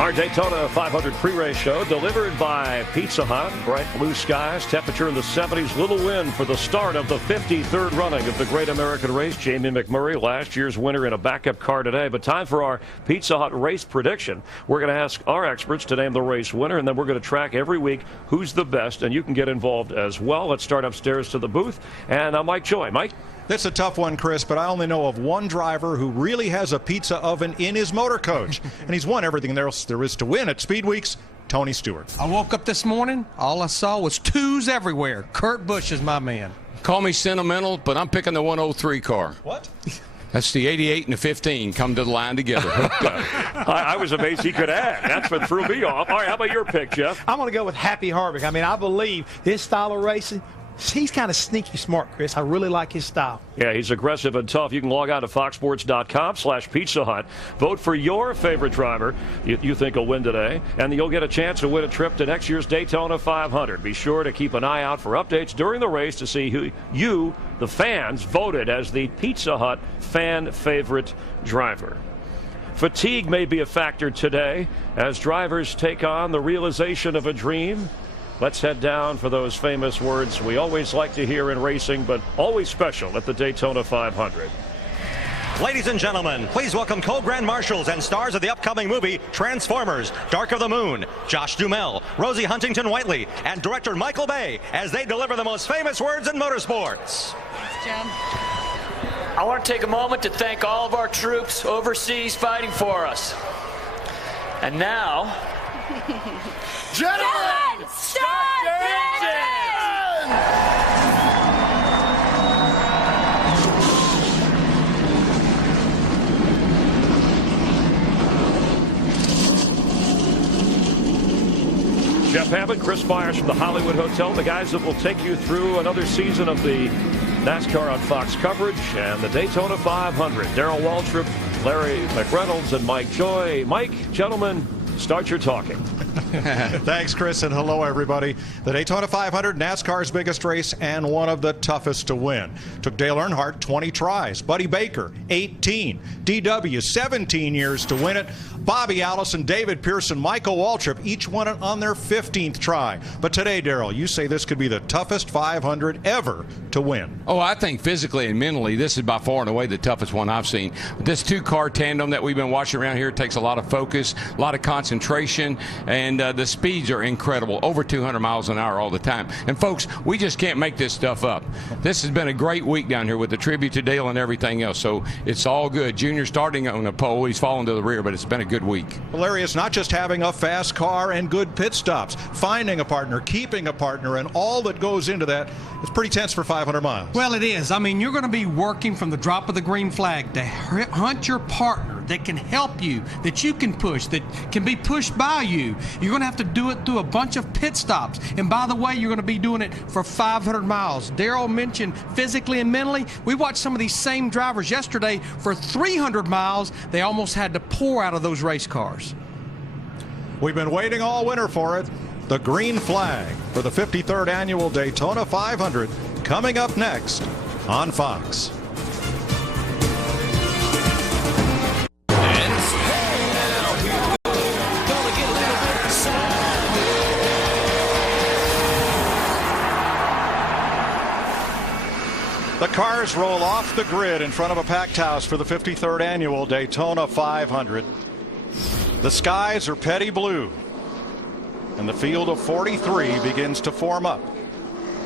Our Daytona 500 pre-race show delivered by Pizza Hut. Bright blue skies, temperature in the 70s. Little wind for the start of the 53rd running of the Great American Race. Jamie McMurray, last year's winner in a backup car today. But time for our Pizza Hut race prediction. We're going to ask our experts to name the race winner, and then we're going to track every week who's the best, and you can get involved as well. Let's start upstairs to the booth. And Mike Joy. Mike? It's a tough one, Chris, but I only know of one driver who really has a pizza oven in his motor coach, and he's won everything there is to win at Speed Weeks. Tony Stewart. I woke up this morning, all I saw was twos everywhere. Kurt Busch is my man. Call me sentimental, but I'm picking the 103 car. What? That's the 88 and the 15 come to the line together. I was amazed he could add. That's what threw me off. All right, how about your pick, Jeff? I'm going to go with Happy Harvick. I mean, I believe this style of racing, he's kind of sneaky smart, Chris. I really like his style. Yeah, he's aggressive and tough. You can log on to foxsports.com/Pizza Hut. Vote for your favorite driver you think will win today, and you'll get a chance to win a trip to next year's Daytona 500. Be sure to keep an eye out for updates during the race to see who you, the fans, voted as the Pizza Hut fan favorite driver. Fatigue may be a factor today as drivers take on the realization of a dream. Let's head down for those famous words we always like to hear in racing, but always special at the Daytona 500. Ladies and gentlemen, please welcome co-grand marshals and stars of the upcoming movie Transformers: Dark of the Moon, Josh Duhamel, Rosie Huntington-Whiteley, and director Michael Bay as they deliver the most famous words in motorsports. Thanks, Jim. I want to take a moment to thank all of our troops overseas fighting for us. And now... Gentlemen, start the engine! Jeff Hammond, Chris Myers from the Hollywood Hotel, the guys that will take you through another season of the NASCAR on Fox coverage and the Daytona 500. Darrell Waltrip, Larry McReynolds, and Mike Joy. Mike, gentlemen, start your talking. Thanks, Chris, and hello, everybody. The Daytona 500, NASCAR's biggest race and one of the toughest to win. Took Dale Earnhardt 20 tries. Buddy Baker, 18. DW, 17 years to win it. Bobby Allison, David Pearson, Michael Waltrip, each won it on their 15th try. But today, Darrell, you say this could be the toughest 500 ever to win. Oh, I think physically and mentally, this is by far and away the toughest one I've seen. This two-car tandem that we've been watching around here takes a lot of focus, a lot of concentration, and the speeds are incredible, over 200 miles an hour all the time. And, folks, we just can't make this stuff up. This has been a great week down here with the tribute to Dale and everything else, so it's all good. Junior starting on the pole, he's fallen to the rear, but it's been a good week. Larry, it's not just having a fast car and good pit stops. Finding a partner, keeping a partner, and all that goes into that is pretty tense for 500 miles. Well, it is. I mean, you're going to be working from the drop of the green flag to hunt your partner that can help you, that you can push, that can be pushed by you. You're going to have to do it through a bunch of pit stops. And by the way, you're going to be doing it for 500 miles. Darrell mentioned physically and mentally. We watched some of these same drivers yesterday for 300 miles. They almost had to pour out of those race cars. We've been waiting all winter for it. The green flag for the 53rd annual Daytona 500 coming up next on Fox. The cars roll off the grid in front of a packed house for the 53rd annual Daytona 500. The skies are petty blue, and the field of 43 begins to form up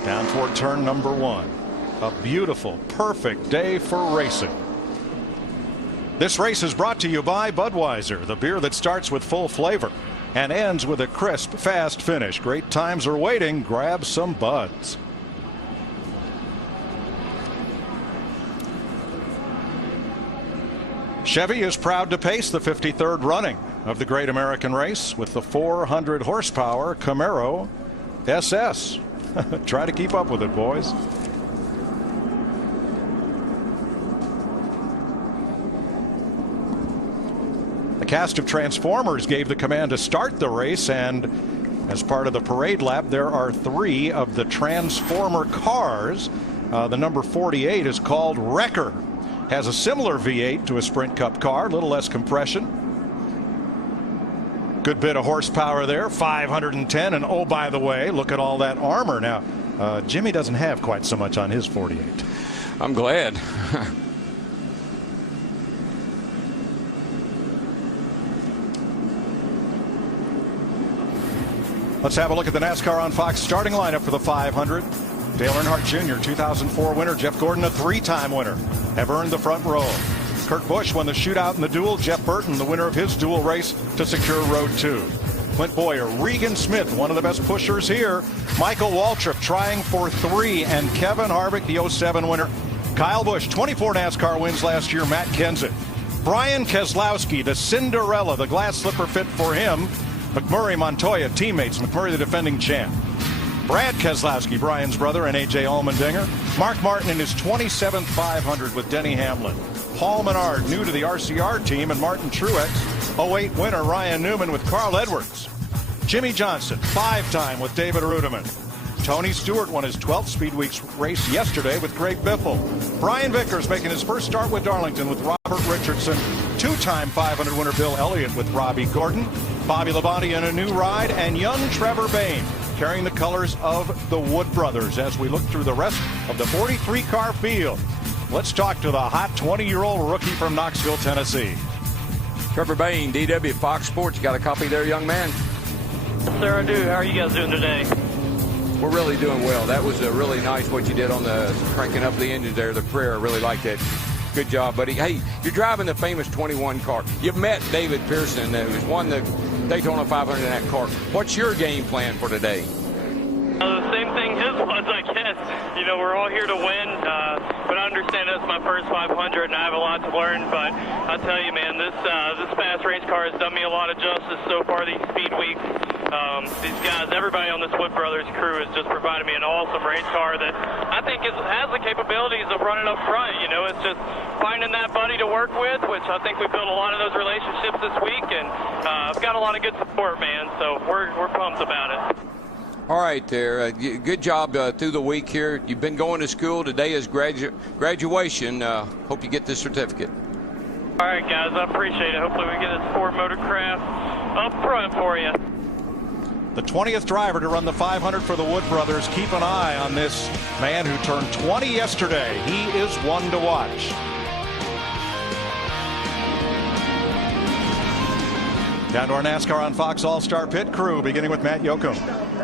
down toward turn number 1. A beautiful, perfect day for racing. This race is brought to you by Budweiser, the beer that starts with full flavor and ends with a crisp, fast finish. Great times are waiting. Grab some Buds. Chevy is proud to pace the 53rd running of the Great American Race with the 400 horsepower Camaro SS. Try to keep up with it, boys. The cast of Transformers gave the command to start the race, and as part of the parade lap, there are 3 of the Transformer cars. The number 48 is called Wrecker. Has a similar V8 to a Sprint Cup car, a little less compression. Good bit of horsepower there, 510. And oh, by the way, look at all that armor. Now, Jimmy doesn't have quite so much on his 48. I'm glad. Let's have a look at the NASCAR on Fox starting lineup for the 500. Dale Earnhardt Jr., 2004 winner. Jeff Gordon, a 3-time winner, have earned the front row. Kurt Busch won the shootout in the duel. Jeff Burton, the winner of his duel race, to secure Road 2. Clint Boyer, Regan Smith, one of the best pushers here. Michael Waltrip trying for 3. And Kevin Harvick, the 07 winner. Kyle Busch, 24 NASCAR wins last year. Matt Kenseth. Brian Keselowski, the Cinderella, the glass slipper fit for him. McMurray, Montoya, teammates. McMurray, the defending champ. Brad Keselowski, Brian's brother, and A.J. Allmendinger. Mark Martin in his 27th 500 with Denny Hamlin. Paul Menard, new to the RCR team, and Martin Truex, 08 winner Ryan Newman with Carl Edwards. Jimmy Johnson, 5-time with David Rudiman. Tony Stewart won his 12th Speed Weeks race yesterday with Greg Biffle. Brian Vickers making his first start with Darlington with Robert Richardson. 2-time 500 winner Bill Elliott with Robbie Gordon. Bobby Labonte in a new ride, and young Trevor Bayne carrying the colors of the Wood Brothers as we look through the rest of the 43-car field. Let's talk to the hot 20-year-old rookie from Knoxville, Tennessee. Trevor Bayne, DW, Fox Sports. Got a copy there, young man? Sir, I do. How are you guys doing today? We're really doing well. That was really nice what you did on the cranking up the engine there, the prayer. I really liked that. Good job, buddy. Hey, you're driving the famous 21 car. You've met David Pearson, who's won the Daytona 500 in that car. What's your game plan for today? The same thing his was, I guess. You know, we're all here to win, but I understand that's my first 500, and I have a lot to learn. But I tell you, man, this fast race car has done me a lot of justice so far these Speed Weeks. These guys, everybody on this Wood Brothers crew has just provided me an awesome race car that I think has the capabilities of running up front. You know, it's just finding that buddy to work with, which I think we built a lot of those relationships this week, and I've got a lot of good support, man. So we're pumped about it. All right there. Good job through the week here. You've been going to school. Today is graduation. Hope you get this certificate. All right, guys. I appreciate it. Hopefully we get this Ford Motorcraft up front for you. The 20th driver to run the 500 for the Wood Brothers. Keep an eye on this man who turned 20 yesterday. He is one to watch. Down to our NASCAR on Fox All-Star Pit crew, beginning with Matt Yoakum.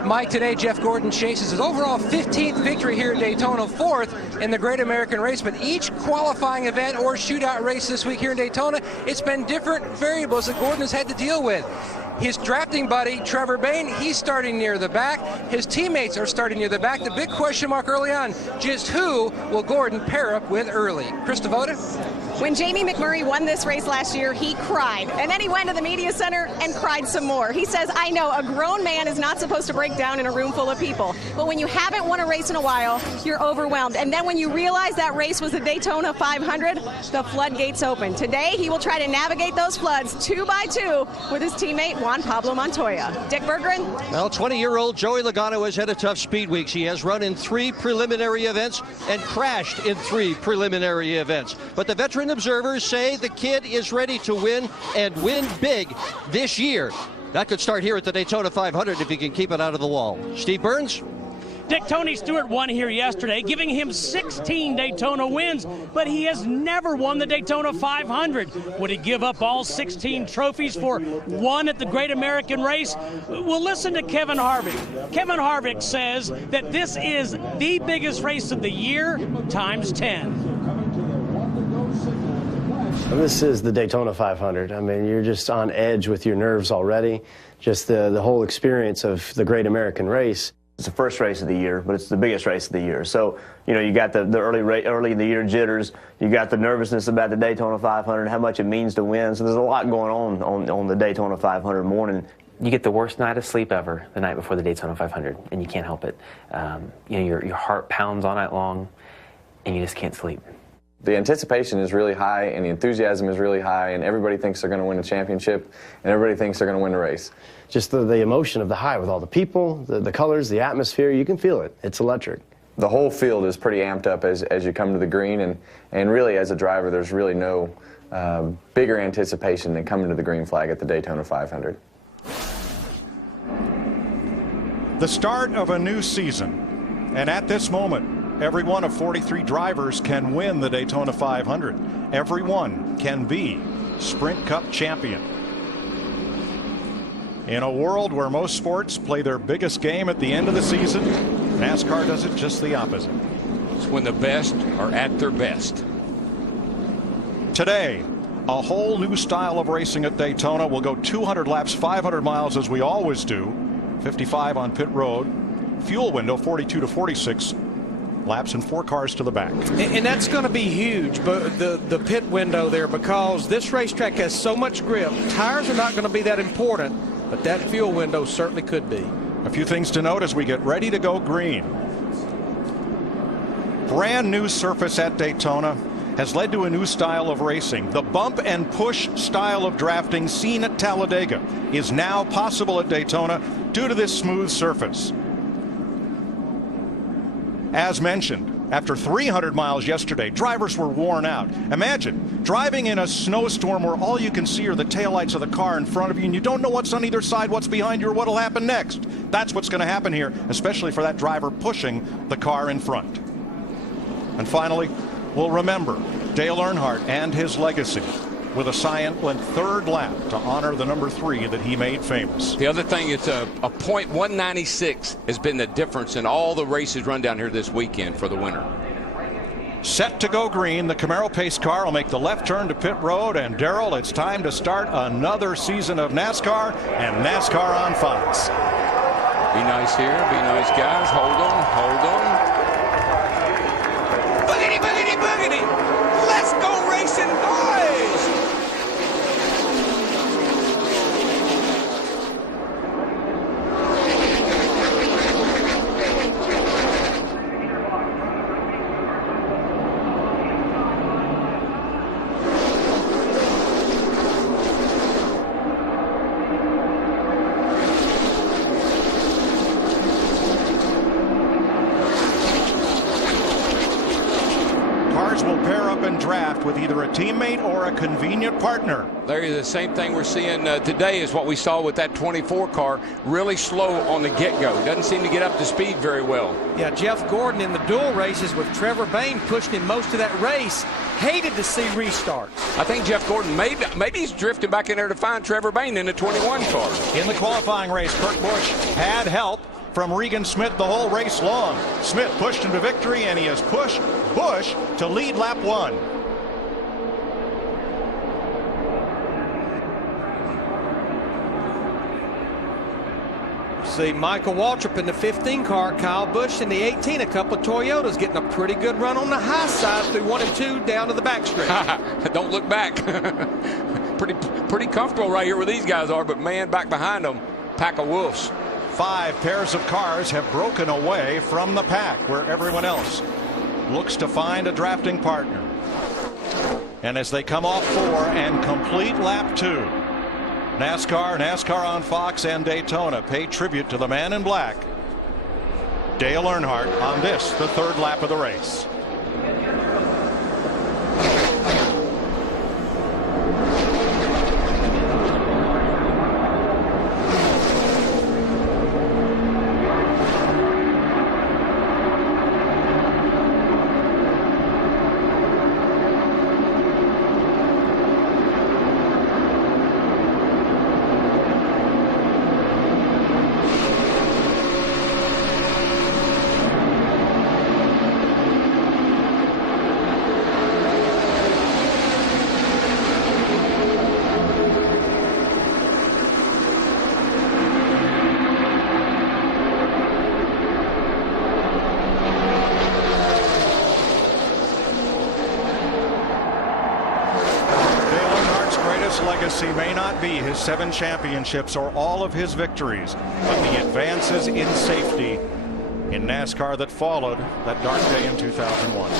Mike, today Jeff Gordon chases his overall 15th victory here at Daytona, 4th in the Great American Race. But each qualifying event or shootout race this week here in Daytona, it's been different variables that Gordon has had to deal with. His drafting buddy, Trevor Bayne, he's starting near the back. His teammates are starting near the back. The big question mark early on, just who will Gordon pair up with early? Chris Devoda? When Jamie McMurray won this race last year, he cried. And then he went to the media center and cried some more. He says, I know a grown man is not supposed to break down in a room full of people. But when you haven't won a race in a while, you're overwhelmed. And then when you realize that race was the Daytona 500, the floodgates open. Today, he will try to navigate those floods 2 by 2 with his teammate Juan Pablo Montoya. Dick Berggren? Well, 20-year-old Joey Logano has had a tough Speed Weeks. He has run in 3 preliminary events and crashed in 3 preliminary events. But the veteran observers say the kid is ready to win and win big this year. That could start here at the Daytona 500 if he can keep it out of the wall. Steve Burns? Dick, Tony Stewart won here yesterday, giving him 16 Daytona wins, but he has never won the Daytona 500. Would he give up all 16 trophies for one at the Great American Race? Well, listen to Kevin Harvick. Kevin Harvick says that this is the biggest race of the year times 10. This is the Daytona 500. I mean, you're just on edge with your nerves already. Just the whole experience of the Great American Race. It's the first race of the year, but it's the biggest race of the year. So, you know, you got the early in the year jitters. You got the nervousness about the Daytona 500, how much it means to win. So there's a lot going on the Daytona 500 morning. You get the worst night of sleep ever the night before the Daytona 500, and you can't help it. You know, your heart pounds all night long, and you just can't sleep. The anticipation is really high, and the enthusiasm is really high, and everybody thinks they're going to win a championship, and everybody thinks they're going to win the race. Just the emotion of the high with all the people, the colors, the atmosphere, you can feel it. It's electric. The whole field is pretty amped up as you come to the green, and really as a driver, there's really no bigger anticipation than coming to the green flag at the Daytona 500. The start of a new season, and at this moment, every one of 43 drivers can win the Daytona 500. Every one can be Sprint Cup champion. In a world where most sports play their biggest game at the end of the season, NASCAR does it just the opposite. It's when the best are at their best. Today, a whole new style of racing at Daytona. We'll go 200 laps, 500 miles as we always do. 55 on pit road. Fuel window 42 to 46 laps and 4 cars to the back. And that's going to be huge, but the pit window there, because this racetrack has so much grip. Tires are not going to be that important, but that fuel window certainly could be. A few things to note as we get ready to go green. Brand new surface at Daytona has led to a new style of racing. The bump and push style of drafting seen at Talladega is now possible at Daytona due to this smooth surface. As mentioned, after 300 miles yesterday, drivers were worn out. Imagine driving in a snowstorm where all you can see are the taillights of the car in front of you, and you don't know what's on either side, what's behind you, or what'll happen next. That's what's going to happen here, especially for that driver pushing the car in front. And finally, we'll remember Dale Earnhardt and his legacy with a silent third lap to honor the number 3 that he made famous. The other thing is a .196 has been the difference in all the races run down here this weekend for the winner. Set to go green, the Camaro pace car will make the left turn to pit road, and Darrell, it's time to start another season of NASCAR and NASCAR on Fox. Be nice here, be nice guys, hold on, hold on. Boogity, boogity, boogity! Let's go racing, boys! With either a teammate or a convenient partner. Larry, the same thing we're seeing today is what we saw with that 24 car. Really slow on the get-go. Doesn't seem to get up to speed very well. Yeah, Jeff Gordon in the dual races with Trevor Bayne pushing him most of that race. Hated to see restarts. I think Jeff Gordon, maybe he's drifting back in there to find Trevor Bayne in the 21 car. In the qualifying race, Kurt Busch had help from Regan Smith the whole race long. Smith pushed him to victory, and he has pushed Busch to lead lap 1. See Michael Waltrip in the 15 car, Kyle Busch in the 18, a couple of Toyotas getting a pretty good run on the high side through 1 and 2 down to the backstretch. Don't look back. pretty comfortable right here where these guys are, but man, back behind them, pack of wolves. 5 pairs of cars have broken away from the pack where everyone else looks to find a drafting partner. And as they come off 4 and complete lap 2, NASCAR on Fox, and Daytona pay tribute to the man in black, Dale Earnhardt, on this, the 3rd lap of the race. Legacy may not be his 7 championships or all of his victories, but the advances in safety in NASCAR that followed that dark day in 2001.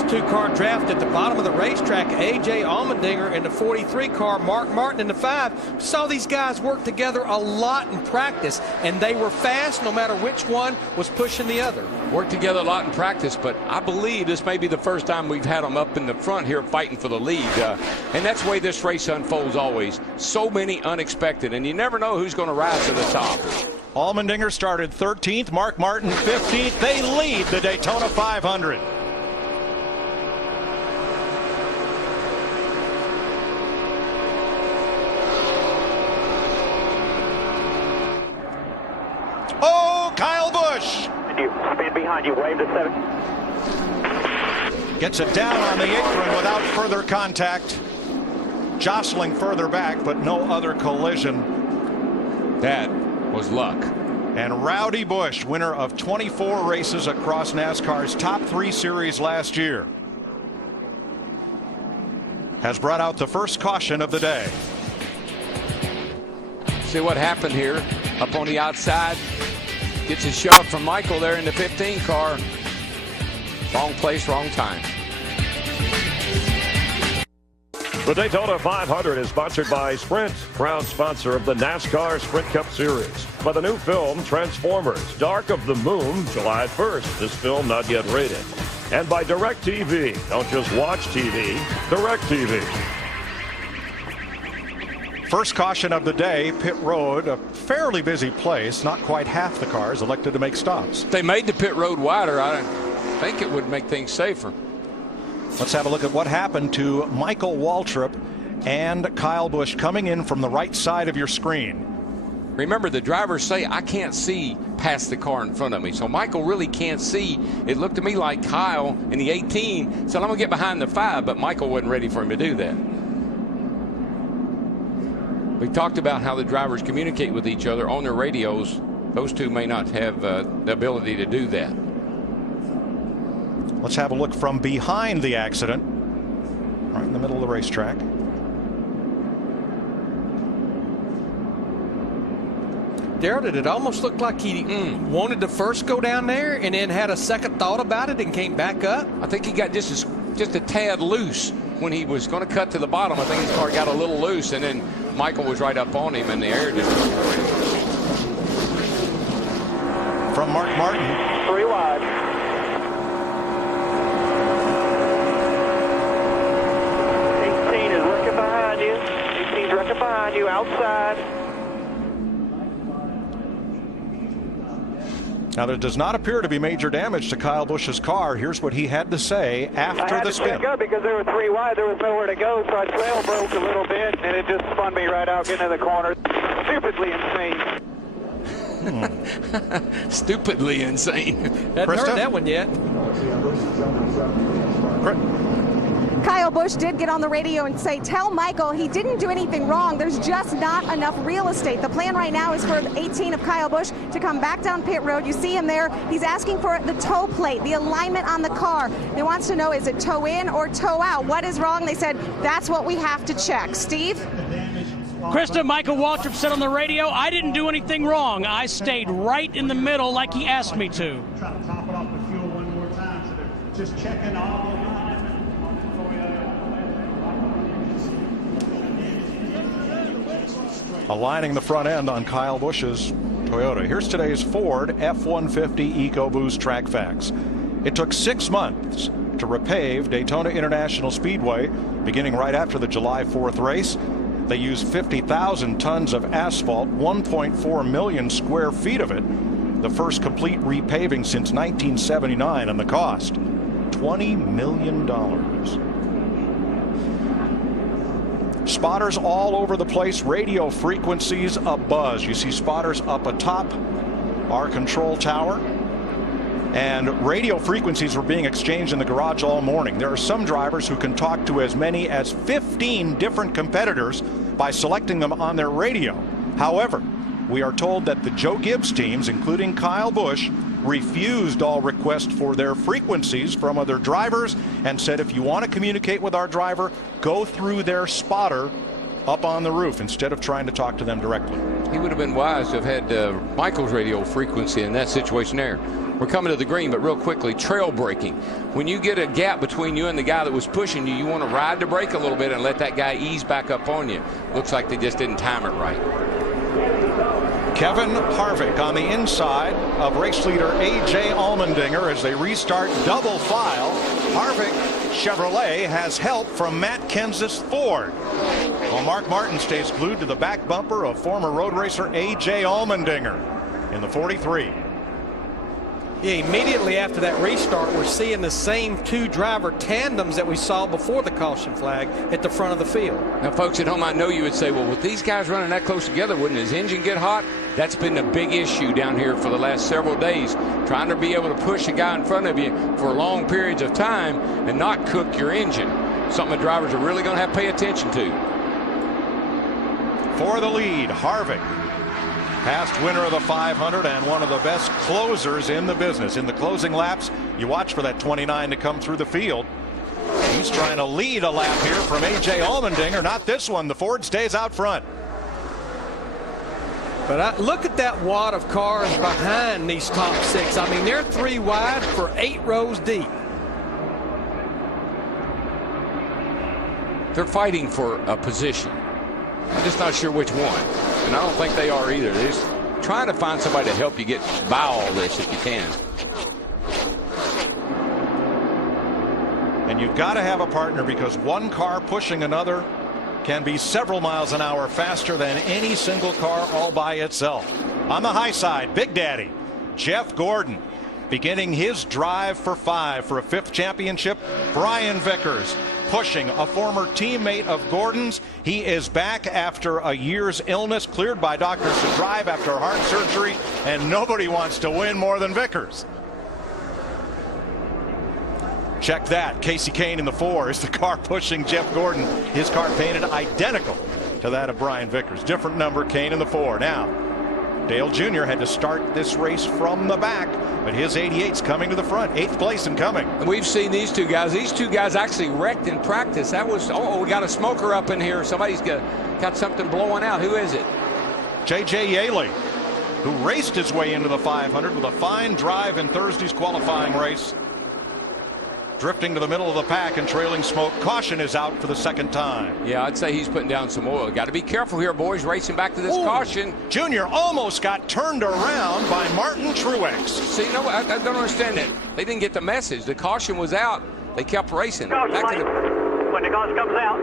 this two-car draft at the bottom of the racetrack. A.J. Allmendinger in the 43 car, Mark Martin in the 5. Saw these guys work together a lot in practice, and they were fast no matter which one was pushing the other. Worked together a lot in practice, but I believe this may be the first time we've had them up in the front here fighting for the lead. And that's the way this race unfolds always. So many unexpected, and you never know who's going to rise to the top. Allmendinger started 13th, Mark Martin 15th. They lead the Daytona 500. Oh, Kyle Busch. Spin behind you, wave to 7. Gets it down on the apron without further contact. Jostling further back, but no other collision. That was luck. And Rowdy Busch, winner of 24 races across NASCAR's top 3 series last year, has brought out the first caution of the day. See what happened here up on the outside. Gets a shove from Michael there in the 15 car. Wrong place, wrong time. The Daytona 500 is sponsored by Sprint, proud sponsor of the NASCAR Sprint Cup Series. By the new film Transformers, Dark of the Moon, July 1st. This film not yet rated. And by DirecTV. Don't just watch TV, DirecTV. First caution of the day, pit road, a fairly busy place. Not quite half the cars elected to make stops. If they made the pit road wider, I think it would make things safer. Let's have a look at what happened to Michael Waltrip and Kyle Busch coming in from the right side of your screen. Remember, the drivers say, I can't see past the car in front of me. So Michael really can't see. It looked to me like Kyle in the 18 said, I'm going to get behind the 5, but Michael wasn't ready for him to do that. We talked about how the drivers communicate with each other on their radios. Those two may not have the ability to do that. Let's have a look from behind the accident, right in the middle of the racetrack. Darrell, did it almost look like he wanted to first go down there and then had a second thought about it and came back up? I think he got just a tad loose when he was going to cut to the bottom. I think his car got a little loose, and then Michael was right up on him, and the air just... From Mark Martin. 3 wide. 18 is working behind you. 18's working behind you, outside. Now, there does not appear to be major damage to Kyle Busch's car. Here's what he had to say after the spin. I had to back up because there were 3 wide. There was nowhere to go, so I trail broke a little bit, and it just spun me right out getting in the corner. Stupidly insane. Stupidly insane. Hadn't heard that one yet. Kyle Busch did get on the radio and say, tell Michael he didn't do anything wrong. There's just not enough real estate. The plan right now is for 18 of Kyle Busch to come back down pit road. You see him there. He's asking for the toe plate, the alignment on the car. He wants to know, is it toe in or toe out? What is wrong? They said, that's what we have to check. Steve? Krista, Michael Waltrip said on the radio, I didn't do anything wrong. I stayed right in the middle like he asked me to. Try to top it off the fuel one more time. So they're just checking all the alignment. Aligning the front end on Kyle Busch's Toyota. Here's today's Ford F-150 EcoBoost track facts. It took 6 months to repave Daytona International Speedway, beginning right after the July 4th race. They used 50,000 tons of asphalt, 1.4 million square feet of it. The first complete repaving since 1979, and the cost, $20 million. Spotters all over the place, radio frequencies abuzz. You see spotters up atop our control tower, and radio frequencies were being exchanged in the garage all morning. There are some drivers who can talk to as many as 15 different competitors by selecting them on their radio. However, we are told that the Joe Gibbs teams, including Kyle Busch, refused all requests for their frequencies from other drivers and said, if you want to communicate with our driver, go through their spotter up on the roof instead of trying to talk to them directly. He would have been wise to have had Michael's radio frequency in that situation there. We're coming to the green, but real quickly, trail braking. When you get a gap between you and the guy that was pushing you, you want to ride the brake a little bit and let that guy ease back up on you. Looks like they just didn't time it right. Kevin Harvick on the inside of race leader A.J. Allmendinger as they restart double file. Harvick Chevrolet has help from Matt Kenseth's Ford, while Mark Martin stays glued to the back bumper of former road racer A.J. Allmendinger in the 43. Yeah, immediately after that restart, we're seeing the same two driver tandems that we saw before the caution flag at the front of the field. Now, folks at home, I know you would say, well, with these guys running that close together, wouldn't his engine get hot? That's been a big issue down here for the last several days, trying to be able to push a guy in front of you for long periods of time and not cook your engine. Something the drivers are really going to have to pay attention to. For the lead, Harvick, past winner of the 500 and one of the best closers in the business. In the closing laps, you watch for that 29 to come through the field. He's trying to lead a lap here from A.J. Allmendinger. Not this one. The Ford stays out front. But look at that wad of cars behind these top six. I mean, they're 3 wide for 8 rows deep. They're fighting for a position. I'm just not sure which one. And I don't think they are either. They're just trying to find somebody to help you get by all this if you can. And you've got to have a partner, because one car pushing another can be several miles an hour faster than any single car all by itself. On the high side, Big Daddy Jeff Gordon beginning his drive for 5 for a 5th championship. Brian Vickers pushing a former teammate of Gordon's. He is back after a year's illness, cleared by doctors to drive after heart surgery, and nobody wants to win more than Vickers. Check that. Casey Kane in the 4 is the car pushing Jeff Gordon. His car painted identical to that of Brian Vickers. Different number, Kane in the 4. Now, Dale Jr. had to start this race from the back, but his 88's coming to the front. 8th place and coming. We've seen these two guys. These two guys actually wrecked in practice. That was, oh, we got a smoker up in here. Somebody's got something blowing out. Who is it? J.J. Yaley, who raced his way into the 500 with a fine drive in Thursday's qualifying race. Drifting to the middle of the pack and trailing smoke. Caution is out for the 2nd time. Yeah, I'd say he's putting down some oil. Got to be careful here, boys, racing back to this caution. Junior almost got turned around by Martin Truex. See, no, I don't understand it. They didn't get the message. The caution was out. They kept racing. When the caution comes out.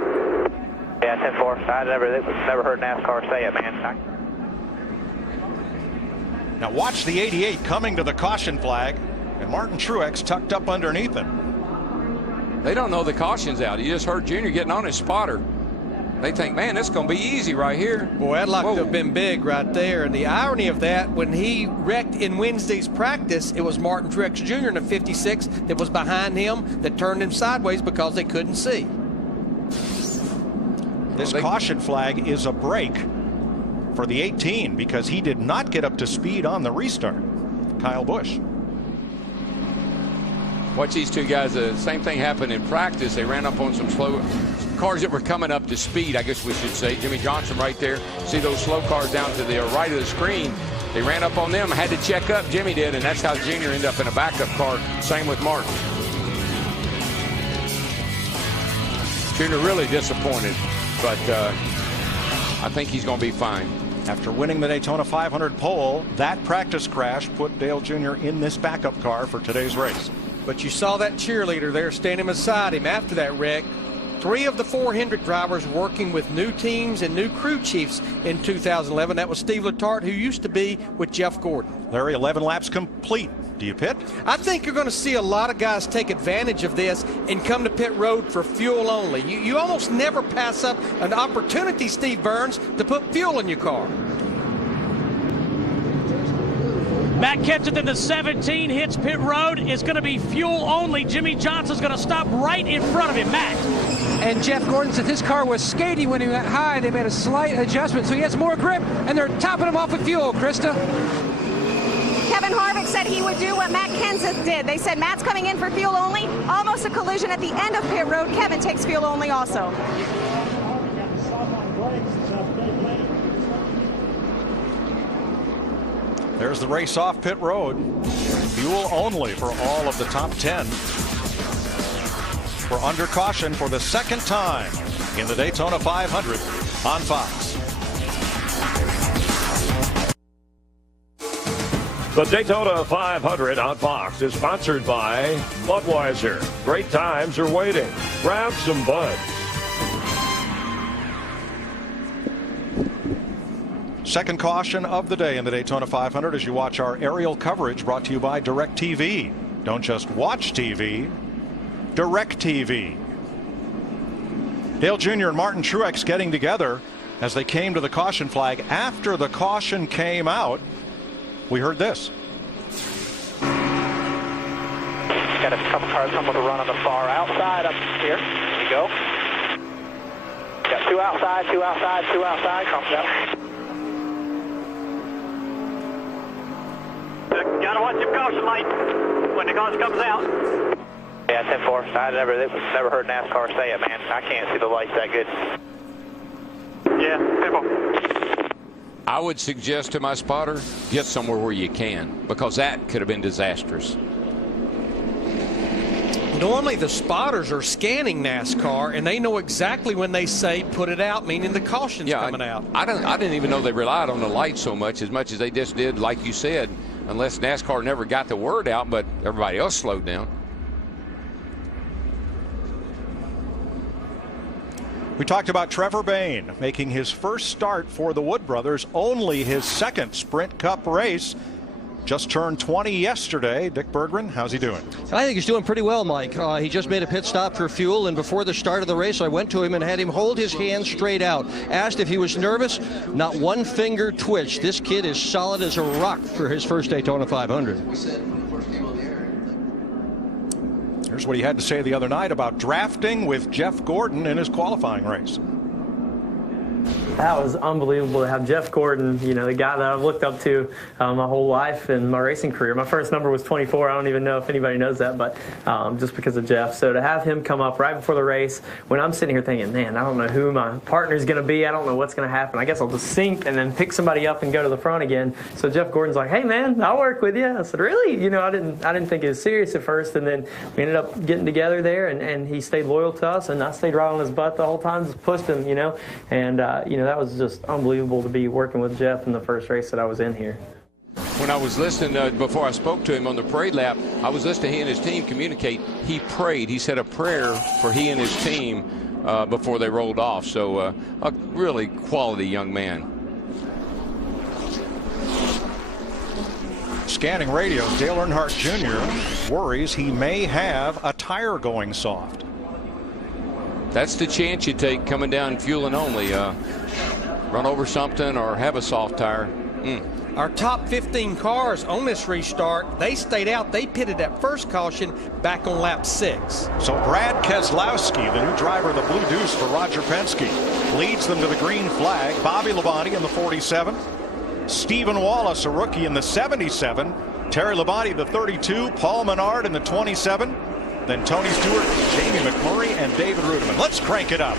Yeah, 10-4. I never heard NASCAR say it, man. Now watch the 88 coming to the caution flag, and Martin Truex tucked up underneath him. They don't know the caution's out. You just heard Junior getting on his spotter. They think, man, this is going to be easy right here. Boy, that'd like to have been big right there. And the irony of that, when he wrecked in Wednesday's practice, it was Martin Truex Jr. in the 56 that was behind him that turned him sideways because they couldn't see. This caution flag is a break for the 18 because he did not get up to speed on the restart. Kyle Busch. Watch these two guys. The same thing happened in practice. They ran up on some slow cars that were coming up to speed, I guess we should say. Jimmy Johnson right there. See those slow cars down to the right of the screen. They ran up on them, had to check up. Jimmy did, and that's how Junior ended up in a backup car. Same with Martin. Junior really disappointed, but I think he's going to be fine. After winning the Daytona 500 pole, that practice crash put Dale Jr. in this backup car for today's race. But you saw that cheerleader there standing beside him after that wreck. 3 of the 4 Hendrick drivers working with new teams and new crew chiefs in 2011. That was Steve Letarte, who used to be with Jeff Gordon. Larry, 11 laps complete. Do you pit? I think you're going to see a lot of guys take advantage of this and come to pit road for fuel only. You almost never pass up an opportunity, Steve Burns, to put fuel in your car. Matt Kenseth in the 17 hits pit road. It's going to be fuel only. Jimmy Johnson's going to stop right in front of him. Matt. And Jeff Gordon said his car was skaty when he went high. They made a slight adjustment, so he has more grip, and they're topping him off with fuel, Krista. Kevin Harvick said he would do what Matt Kenseth did. They said Matt's coming in for fuel only. Almost a collision at the end of pit road. Kevin takes fuel only also. There's the race off pit road. Fuel only for all of the top 10. We're under caution for the second time in the Daytona 500 on Fox. The Daytona 500 on Fox is sponsored by Budweiser. Great times are waiting. Grab some Bud. Second caution of the day in the Daytona 500 as you watch our aerial coverage brought to you by DirecTV. Don't just watch TV, DirecTV. Dale Jr. and Martin Truex getting together as they came to the caution flag. After the caution came out, we heard this. Got a couple cars coming with a run on the far outside up here. Here we go. Got two outside, two outside, two outside. Comes out. Gotta watch your caution light when the caution comes out. Yeah, 10-4. I never heard NASCAR say it, man. I can't see the lights that good. Yeah, 10-4. I would suggest to my spotter, get somewhere where you can, because that could have been disastrous. Normally the spotters are scanning NASCAR and they know exactly when they say put it out, meaning the caution's coming out. I didn't even know they relied on the lights so much as they just did, like you said, unless NASCAR never got the word out, but everybody else slowed down. We talked about Trevor Bayne making his first start for the Wood Brothers, only his second Sprint Cup race. Just turned 20 yesterday. Dick Berggren, how's he doing? I think he's doing pretty well, Mike. He just made a pit stop for fuel, and before the start of the race, I went to him and had him hold his hands straight out. Asked if he was nervous. Not one finger twitched. This kid is solid as a rock for his first Daytona 500. Here's what he had to say the other night about drafting with Jeff Gordon in his qualifying race. That was unbelievable to have Jeff Gordon, you know, the guy that I've looked up to my whole life and my racing career. My first number was 24. I don't even know if anybody knows that, but just because of Jeff. So to have him come up right before the race, when I'm sitting here thinking, man, I don't know who my partner's going to be. I don't know what's going to happen. I guess I'll just sink and then pick somebody up and go to the front again. So Jeff Gordon's like, hey, man, I'll work with you. I said, really? You know, I didn't think it was serious at first. And then we ended up getting together there, and he stayed loyal to us, and I stayed right on his butt the whole time, just pushed him, you know. And, you know, that was just unbelievable to be working with Jeff in the first race that I was in here. When I was listening, before I spoke to him on the parade lap, I was listening to he and his team communicate. He prayed. He said a prayer for he and his team before they rolled off. So a really quality young man. Scanning radio, Dale Earnhardt Jr. worries he may have a tire going soft. That's the chance you take coming down fueling only. Run over something or have a soft tire. Our top 15 cars on this restart, they stayed out. They pitted at first caution back on lap 6. So Brad Keselowski, the new driver of the Blue Deuce for Roger Penske, leads them to the green flag. Bobby Labonte in the 47. Stephen Wallace, a rookie, in the 77. Terry Labonte, the 32. Paul Menard in the 27. Then Tony Stewart, Jamie McMurray, and David Rudiman. Let's crank it up.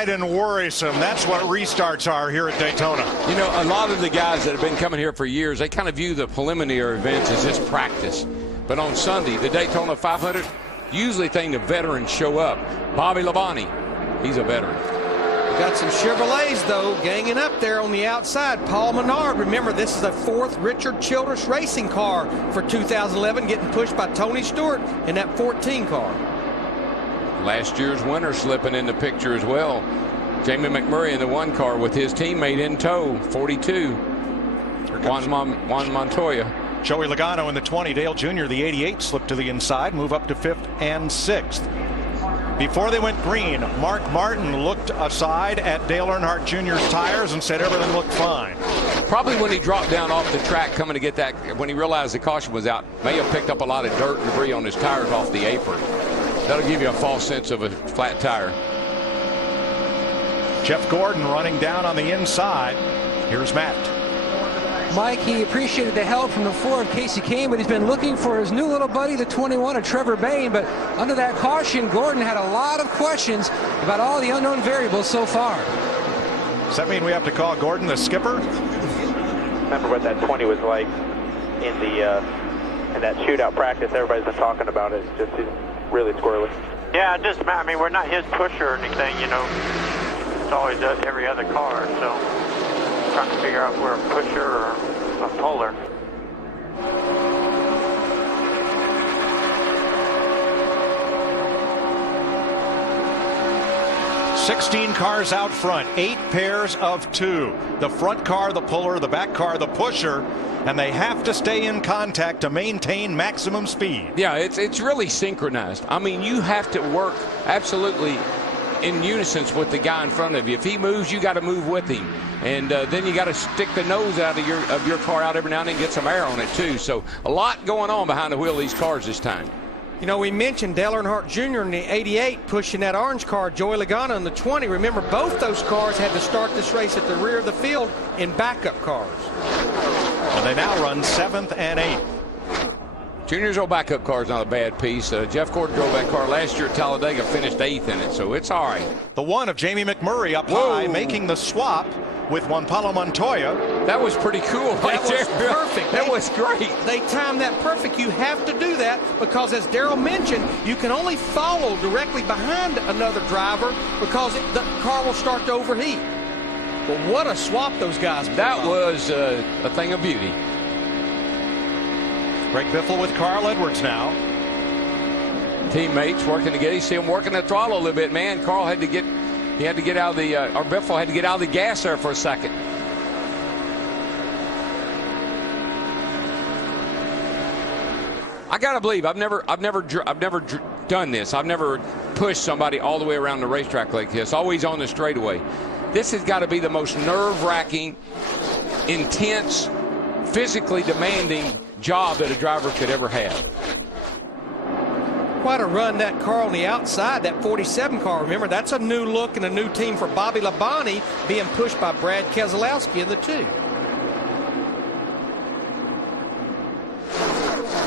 wide and worrisome. That's what restarts are here at Daytona. You know, a lot of the guys that have been coming here for years, they kind of view the preliminary events as just practice. But on Sunday, the Daytona 500, usually think the veterans show up. Bobby Labonte, he's a veteran. Got some Chevrolets, though, ganging up there on the outside. Paul Menard, remember, this is the 4th Richard Childress racing car for 2011, getting pushed by Tony Stewart in that 14 car. Last year's winner slipping in the picture as well. Jamie McMurray in the 1 car with his teammate in tow, 42, Juan Montoya. Joey Logano in the 20. Dale Jr., the 88, slipped to the inside, move up to 5th and 6th. Before they went green, Mark Martin looked aside at Dale Earnhardt Jr.'s tires and said everything looked fine. Probably when he dropped down off the track coming to get that, when he realized the caution was out, may have picked up a lot of dirt and debris on his tires off the apron. That'll give you a false sense of a flat tire. Jeff Gordon running down on the inside. Here's Matt. Mike, he appreciated the help from the 4 of Casey Kane, but he's been looking for his new little buddy, the 21 of Trevor Bayne. But under that caution, Gordon had a lot of questions about all the unknown variables so far. Does that mean we have to call Gordon the skipper? Remember what that 20 was like in that shootout practice everybody's been talking about. It's just really squirrely. Yeah, I mean, we're not his pusher or anything, you know. It's always every other car, so trying to figure out if we're a pusher or a puller. "16 cars out front, 8 pairs of 2. The front car, the puller, the back car, the pusher, and they have to stay in contact to maintain maximum speed." Yeah, it's really synchronized. I mean, you have to work absolutely in unison with the guy in front of you. If he moves, you got to move with him, and then you got to stick the nose out of your car out every now and then and get some air on it too. So a lot going on behind the wheel of these cars this time. You know, we mentioned Dale Earnhardt Jr. in the 88 pushing that orange car, Joey Logano in the 20. Remember, both those cars had to start this race at the rear of the field in backup cars. And they now run 7th and 8th. Junior's old backup car is not a bad piece. Jeff Gordon drove that car last year at Talladega, finished 8th in it, so it's all right. The 1 of Jamie McMurray up high, making the swap with Juan Pablo Montoya. That was pretty cool. That was perfect. That was great. They timed that perfect. You have to do that because, as Darrell mentioned, you can only follow directly behind another driver because the car will start to overheat. But what a swap those guys put That on. was a thing of beauty. Greg Biffle with Carl Edwards now. Teammates working together. You see him working the throttle a little bit, man. Carl had to get out of the, or Biffle had to get out of the gas there for a second. I gotta believe I've never done this. I've never pushed somebody all the way around the racetrack like this. Always on the straightaway. This has got to be the most nerve-wracking, intense, physically demanding job that a driver could ever have. Quite a run that car on the outside, that 47 car. Remember, that's a new look and a new team for Bobby Labonte, being pushed by Brad Keselowski in the 2.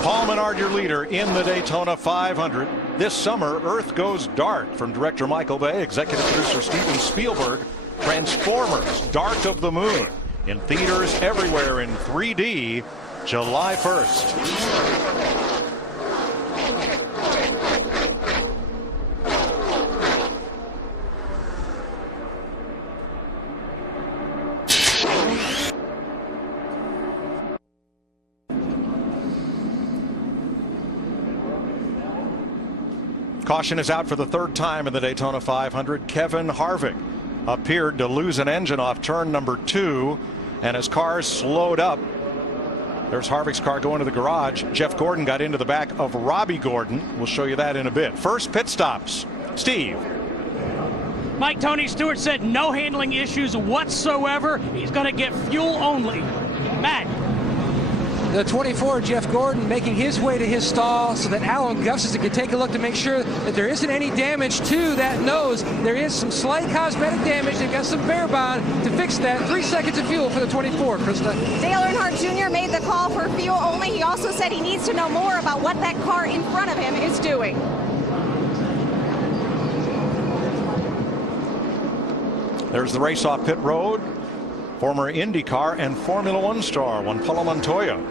Paul Menard, your leader in the Daytona 500. This summer, Earth Goes Dark from director Michael Bay, executive producer Steven Spielberg. Transformers, Dark of the Moon, in theaters everywhere in 3D, July 1st. Caution is out for the 3rd time in the Daytona 500. Kevin Harvick appeared to lose an engine off turn number 2, and his car slowed up. There's Harvick's car going to the garage. Jeff Gordon got into the back of Robbie Gordon. We'll show you that in a bit. First pit stops. Steve. Mike, Tony Stewart said no handling issues whatsoever. He's going to get fuel only. Matt. The 24, Jeff Gordon, making his way to his stall so that Alan Gustafson can take a look to make sure that there isn't any damage to that nose. There is some slight cosmetic damage. They've got some bear bond to fix that. 3 seconds of fuel for the 24, Krista. Dale Earnhardt Jr. made the call for fuel only. He also said he needs to know more about what that car in front of him is doing. There's the race off pit road. Former IndyCar and Formula One star Juan Pablo Montoya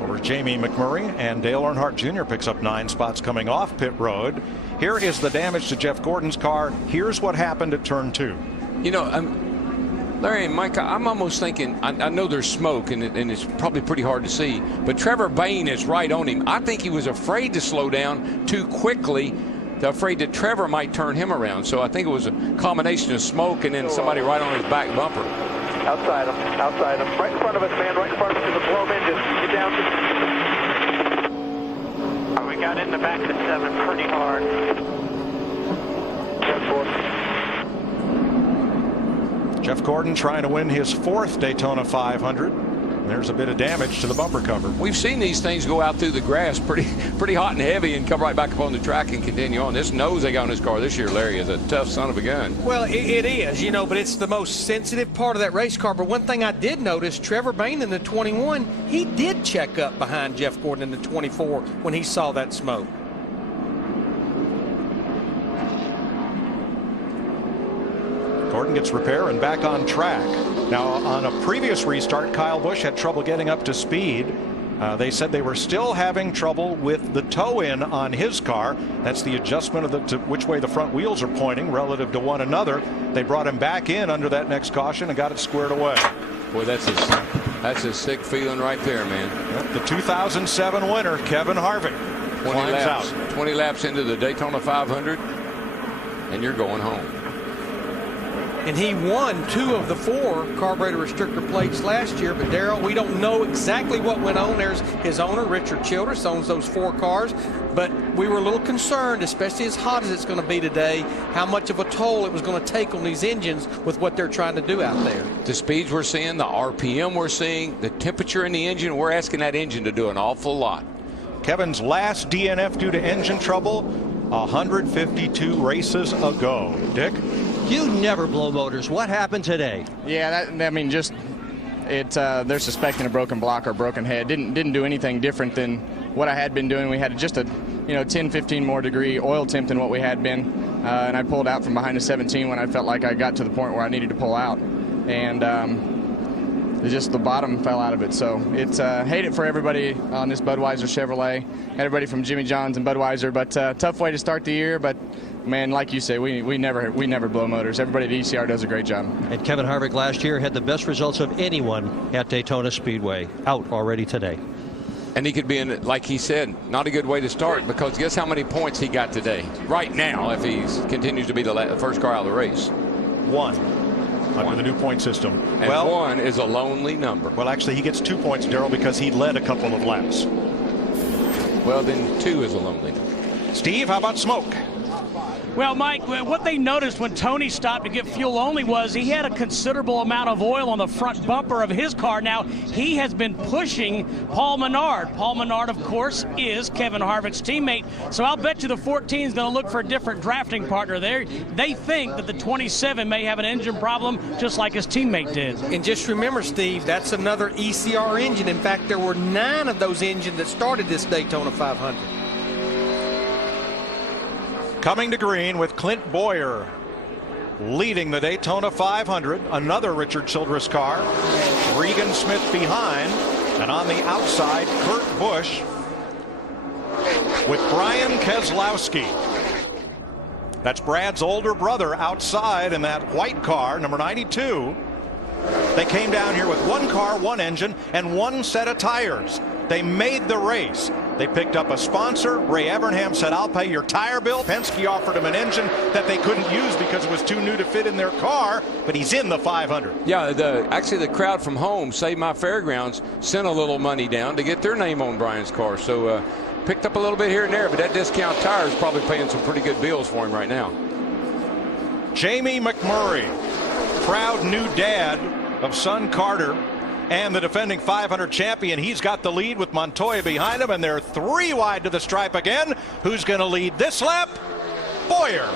over Jamie McMurray, and Dale Earnhardt Jr. picks up 9 spots coming off pit road. Here is the damage to Jeff Gordon's car. Here's what happened at turn 2. You know, Larry and Mike, I'm almost thinking, I know there's smoke and it's probably pretty hard to see, but Trevor Bayne is right on him. I think he was afraid to slow down too quickly, afraid that Trevor might turn him around. So I think it was a combination of smoke and then somebody right on his back bumper. Outside him, right in front of us, man, right in front of us is a blown engine. Get down. We got in the back of the 7 pretty hard. 10-4. Jeff Gordon trying to win his 4th Daytona 500. There's a bit of damage to the bumper cover. We've seen these things go out through the grass pretty hot and heavy and come right back up on the track and continue on. This nose they got on this car this year, Larry, is a tough son of a gun. Well, it is, you know, but it's the most sensitive part of that race car. But one thing I did notice, Trevor Bayne in the 21, he did check up behind Jeff Gordon in the 24 when he saw that smoke. Gordon gets repair and back on track. Now, on a previous restart, Kyle Busch had trouble getting up to speed. They said they were still having trouble with the toe-in on his car. That's the adjustment of to which way the front wheels are pointing relative to one another. They brought him back in under that next caution and got it squared away. Boy, that's a sick feeling right there, man. Yep, the 2007 winner, Kevin Harvick, 20 laps into the Daytona 500, and you're going home. And he won 2 of the 4 carburetor restrictor plates last year. But Darrell, we don't know exactly what went on. There's his owner, Richard Childress, owns those 4 cars. But we were a little concerned, especially as hot as it's going to be today, how much of a toll it was going to take on these engines with what they're trying to do out there. The speeds we're seeing, the RPM we're seeing, the temperature in the engine, we're asking that engine to do an awful lot. Kevin's last DNF due to engine trouble 152 races ago. Dick? You never blow motors. What happened today? Yeah, they're suspecting a broken block or broken head. Didn't do anything different than what I had been doing. We had just a 10-15 more degree oil temp than what we had been, and I pulled out from behind the 17 when I felt like I got to the point where I needed to pull out, and just the bottom fell out of it. So it's hate it for everybody on this Budweiser Chevrolet, everybody from Jimmy John's and Budweiser, but tough way to start the year. But man, like you say, we never blow motors. Everybody at ECR does a great job. And Kevin Harvick last year had the best results of anyone at Daytona Speedway. Out already today. And he could be in, like he said, not a good way to start, because guess how many points he got today? Right now, if he continues to be the first car out of the race. 1 under the new point system. And 1 is a lonely number. Well, actually, he gets 2 points, Darrell, because he led a couple of laps. Well, then 2 is a lonely number. Steve, how about smoke? Well, Mike, what they noticed when Tony stopped to get fuel only was he had a considerable amount of oil on the front bumper of his car. Now, he has been pushing Paul Menard. Paul Menard, of course, is Kevin Harvick's teammate. So I'll bet you the 14 is going to look for a different drafting partner there. They think that the 27 may have an engine problem just like his teammate did. And just remember, Steve, that's another ECR engine. In fact, there were 9 of those engines that started this Daytona 500. Coming to green with Clint Boyer leading the Daytona 500. Another Richard Childress car. Regan Smith behind. And on the outside, Kurt Busch with Brian Keselowski. That's Brad's older brother outside in that white car, number 92. They came down here with 1 car, 1 engine, and 1 set of tires. They made the race. They picked up a sponsor. Ray Evernham said, I'll pay your tire bill. Penske offered him an engine that they couldn't use because it was too new to fit in their car, but he's in the 500. Yeah, actually the crowd from home, Save My Fairgrounds, sent a little money down to get their name on Brian's car. So picked up a little bit here and there, but that discount tire is probably paying some pretty good bills for him right now. Jamie McMurray, proud new dad of son Carter, and the defending 500 champion. He's got the lead with Montoya behind him, and they're 3 wide to the stripe again. Who's going to lead this lap? Boyer.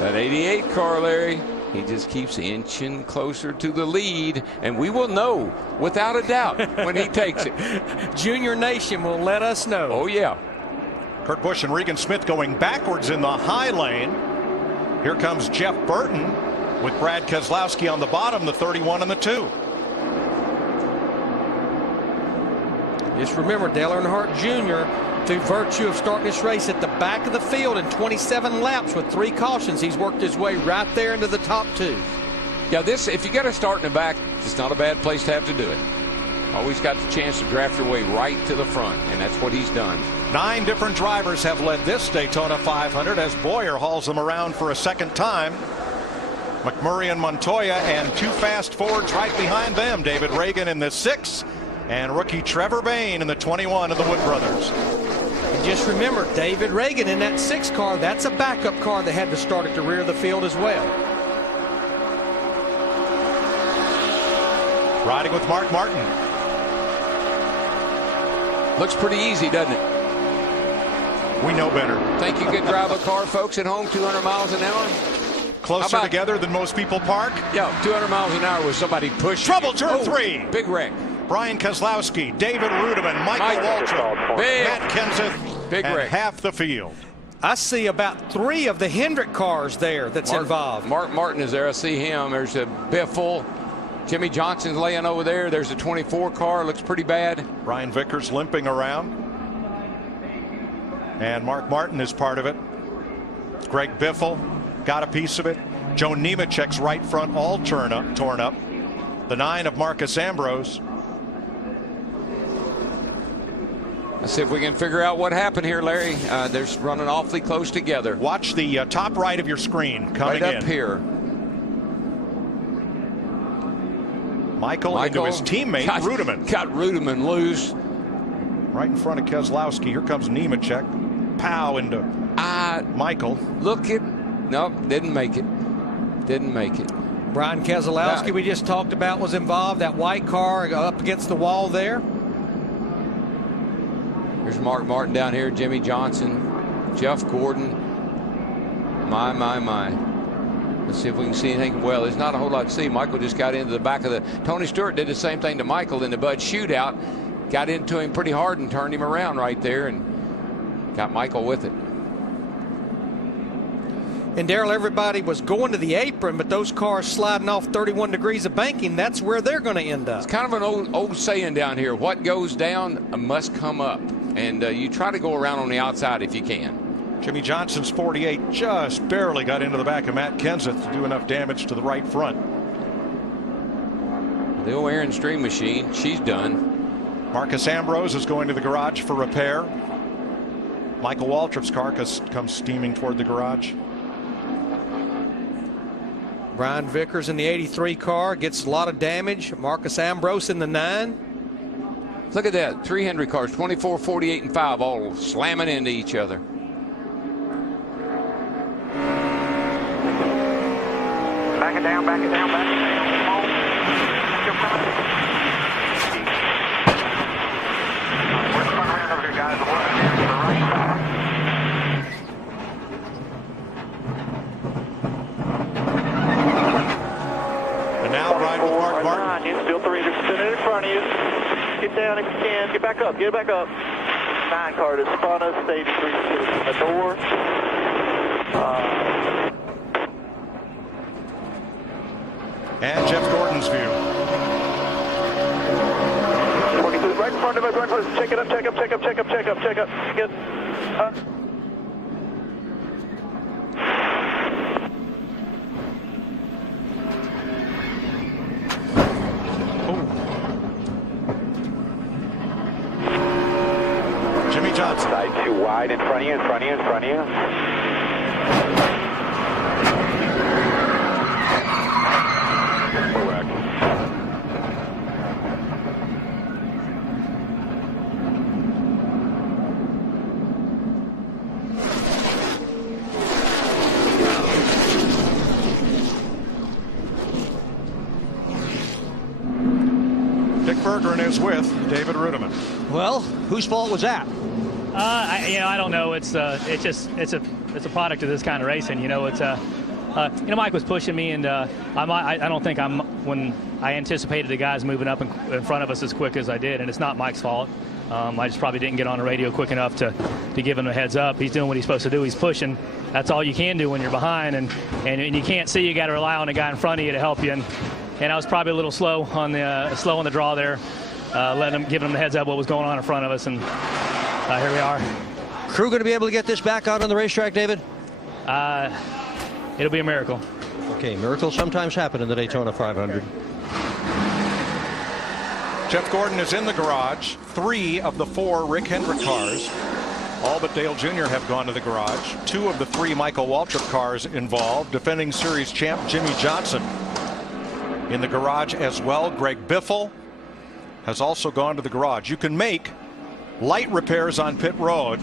That 88 car, Larry, he just keeps inching closer to the lead, and we will know without a doubt when he takes it. Junior Nation will let us know. Oh, yeah. Kurt Busch and Regan Smith going backwards in the high lane. Here comes Jeff Burton with Brad Keselowski on the bottom, the 31 and the 2. Just remember, Dale Earnhardt Jr., through virtue of starting this race at the back of the field in 27 laps with 3 cautions, he's worked his way right there into the top 2. Yeah, this, if you got to start in the back, it's not a bad place to have to do it. Always got the chance to draft your way right to the front, and that's what he's done. 9 different drivers have led this Daytona 500 as Boyer hauls them around for a second time. McMurray and Montoya, and 2 fast forwards right behind them. David Reagan in the 6 and rookie Trevor Bayne in the 21 of the Wood brothers. And just remember, David Reagan in that 6 car, that's a backup car that had to start at the rear of the field as well. Riding with Mark Martin. Looks pretty easy, doesn't it? We know better. Think you could drive a car, folks, at home 200 miles an hour? Closer together than most people park? Yeah, 200 miles an hour with somebody pushing. Trouble, turn 3. Big wreck. Brian Keselowski, David Rudeman, Michael Waltrip, Matt Kenseth, Big and wreck. half the field. I see about 3 of the Hendrick cars there that's involved. Mark Martin is there. I see him. There's a Biffle. Jimmy Johnson's laying over there. There's a 24 car. Looks pretty bad. Ryan Vickers limping around. And Mark Martin is part of it. Greg Biffle got a piece of it. Joe Nemechek's right front all torn up. The 9 of Marcus Ambrose. Let's see if we can figure out what happened here, Larry. They're running awfully close together. Watch the top right of your screen coming right up in. Here. Michael into his teammate Rudeman. Got Rudeman loose. Right in front of Keselowski. Here comes Nemechek. Pow into Michael. Look at. Nope, didn't make it. Didn't make it. Brian Keselowski, we just talked about, was involved. That white car up against the wall there. There's Mark Martin down here, Jimmy Johnson, Jeff Gordon. My. Let's see if we can see anything. Well, there's not a whole lot to see. Michael just got into the back of the. Tony Stewart did the same thing to Michael in the Bud shootout. Got into him pretty hard and turned him around right there and got Michael with it. And Darrell, everybody was going to the apron, but those cars sliding off 31 degrees of banking, that's where they're going to end up. It's kind of an old saying down here. What goes down must come up. And you try to go around on the outside if you can. Jimmy Johnson's 48 just barely got into the back of Matt Kenseth to do enough damage to the right front. The old Aaron Stream machine, she's done. Marcus Ambrose is going to the garage for repair. Michael Waltrip's car comes steaming toward the garage. Brian Vickers in the 83 car gets a lot of damage. Marcus Ambrose in the 9. Look at that. 3 Hendrick cars, 24, 48, and 5, all slamming into each other. Back it down, back it down, back it down. Come on. Still coming. We're spun around over here, guys. We're to the right side. And now ride with Mark Martin. Still 3 spinning in front of you. Get down if you can. Get back up. Get back up. 9 car to spun us. Stage 3 in the door. And Jeff Gordon's view. 22 right in front of us. Right in front of us. Check it up. Check up. Check up. Check up. Check up. Check up. Get up. Jimmy Johnson. Side 2 wide in front of you, in front of you, in front of you. Correct. Dick Bergeron is with David Rudeman. Well, whose fault was that? I don't know. It's a product of this kind of racing. Mike was pushing me, and I don't think when I anticipated the guys moving up in front of us as quick as I did, and it's not Mike's fault. I just probably didn't get on the radio quick enough to give him a heads up. He's doing what he's supposed to do. He's pushing. That's all you can do when you're behind, and you can't see. You got to rely on the guy in front of you to help you. And I was probably a little slow on the draw there, giving him the heads up what was going on in front of us, and here we are. Crew going to be able to get this back out on the racetrack, David? It'll be a miracle. Okay, miracles sometimes happen in the Daytona 500. Jeff Gordon is in the garage. 3 of the 4 Rick Hendrick cars, all but Dale Jr., have gone to the garage. 2 of the 3 Michael Waltrip cars involved. Defending series champ Jimmy Johnson in the garage as well. Greg Biffle has also gone to the garage. You can make light repairs on pit road,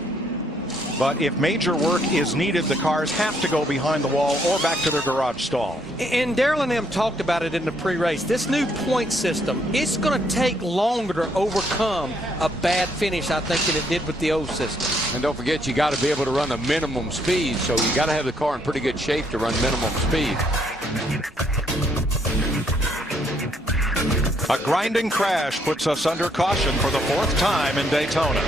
but if major work is needed, the cars have to go behind the wall or back to their garage stall. And Darrell and them talked about it in the pre-race. This new point system, it's going to take longer to overcome a bad finish, I think, than it did with the old system. And don't forget, you got to be able to run the minimum speed, so you got to have the car in pretty good shape to run minimum speed. A grinding crash puts us under caution for the 4th time in Daytona.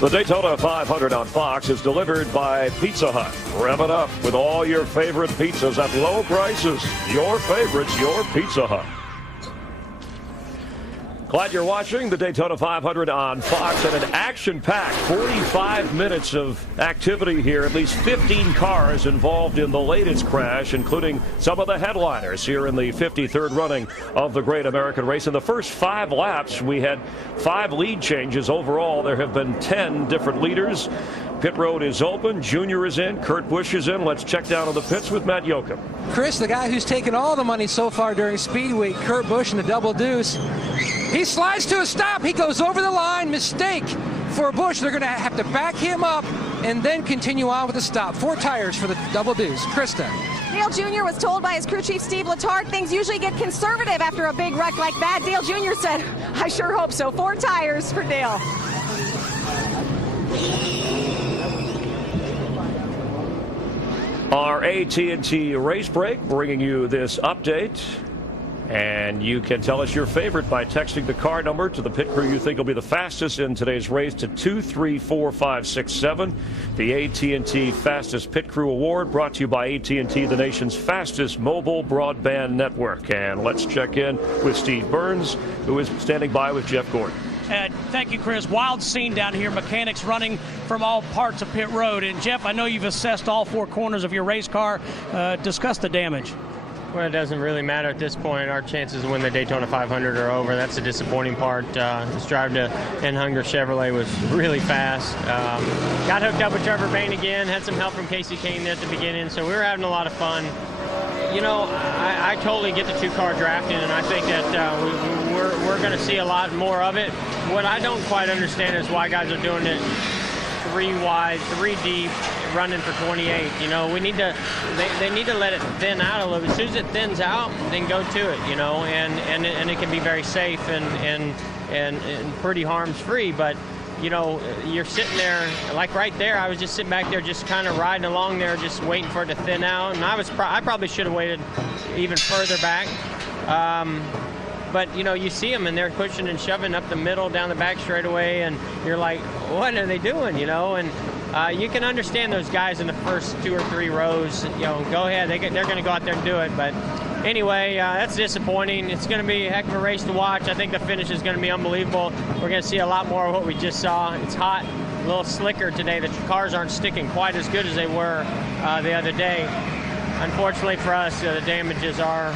The Daytona 500 on Fox is delivered by Pizza Hut. Rev it up with all your favorite pizzas at low prices. Your favorites, your Pizza Hut. Glad you're watching the Daytona 500 on Fox, and an action-packed 45 minutes of activity here. At least 15 cars involved in the latest crash, including some of the headliners here in the 53rd running of the Great American Race. In the first 5 laps, we had 5 lead changes. Overall, there have been 10 different leaders. Pit road is open. Junior is in. Kurt Busch is in. Let's check down on the pits with Matt Yoakum. Chris, the guy who's taken all the money so far during Speed Week, Kurt Busch in the Double Deuce. He slides to a stop. He goes over the line. Mistake for Busch. They're going to have to back him up and then continue on with the stop. 4 tires for the Double Deuce. Krista. Dale Jr. was told by his crew chief, Steve Letarte, things usually get conservative after a big wreck like that. Dale Jr. said, I sure hope so. 4 tires for Dale. Our AT&T race break bringing you this update. And you can tell us your favorite by texting the car number to the pit crew you think will be the fastest in today's race to 234567. The AT&T Fastest Pit Crew Award brought to you by AT&T, the nation's fastest mobile broadband network. And let's check in with Steve Burns, who is standing by with Jeff Gordon. Thank you, Chris. Wild scene down here. Mechanics running from all parts of pit road. And, Jeff, I know you've assessed all 4 corners of your race car. Discuss the damage. Well, it doesn't really matter at this point. Our chances to win the Daytona 500 are over. That's the disappointing part. This drive to En Hunger Chevrolet was really fast. Got hooked up with Trevor Bayne again. Had some help from Casey Kane there at the beginning. So we were having a lot of fun. You know, I totally get the 2-car drafting, and I think that we're going to see a lot more of it. What I don't quite understand is why guys are doing it 3 wide, 3 deep, running for 28. You know, we need to, they need to let it thin out a little bit. As soon as it thins out, then go to it, you know, and it can be very safe and pretty harms-free. But, you know, you're sitting there, like right there, I was just sitting back there just kind of riding along there, just waiting for it to thin out. And I probably should have waited even further back. But, you know, you see them, and they're pushing and shoving up the middle, down the back straightaway, and you're like, what are they doing, you know? And you can understand those guys in the first 2 or 3 rows, you know, go ahead. They're going to go out there and do it. But anyway, that's disappointing. It's going to be a heck of a race to watch. I think the finish is going to be unbelievable. We're going to see a lot more of what we just saw. It's hot, a little slicker today. The cars aren't sticking quite as good as they were the other day. Unfortunately for us, the damages are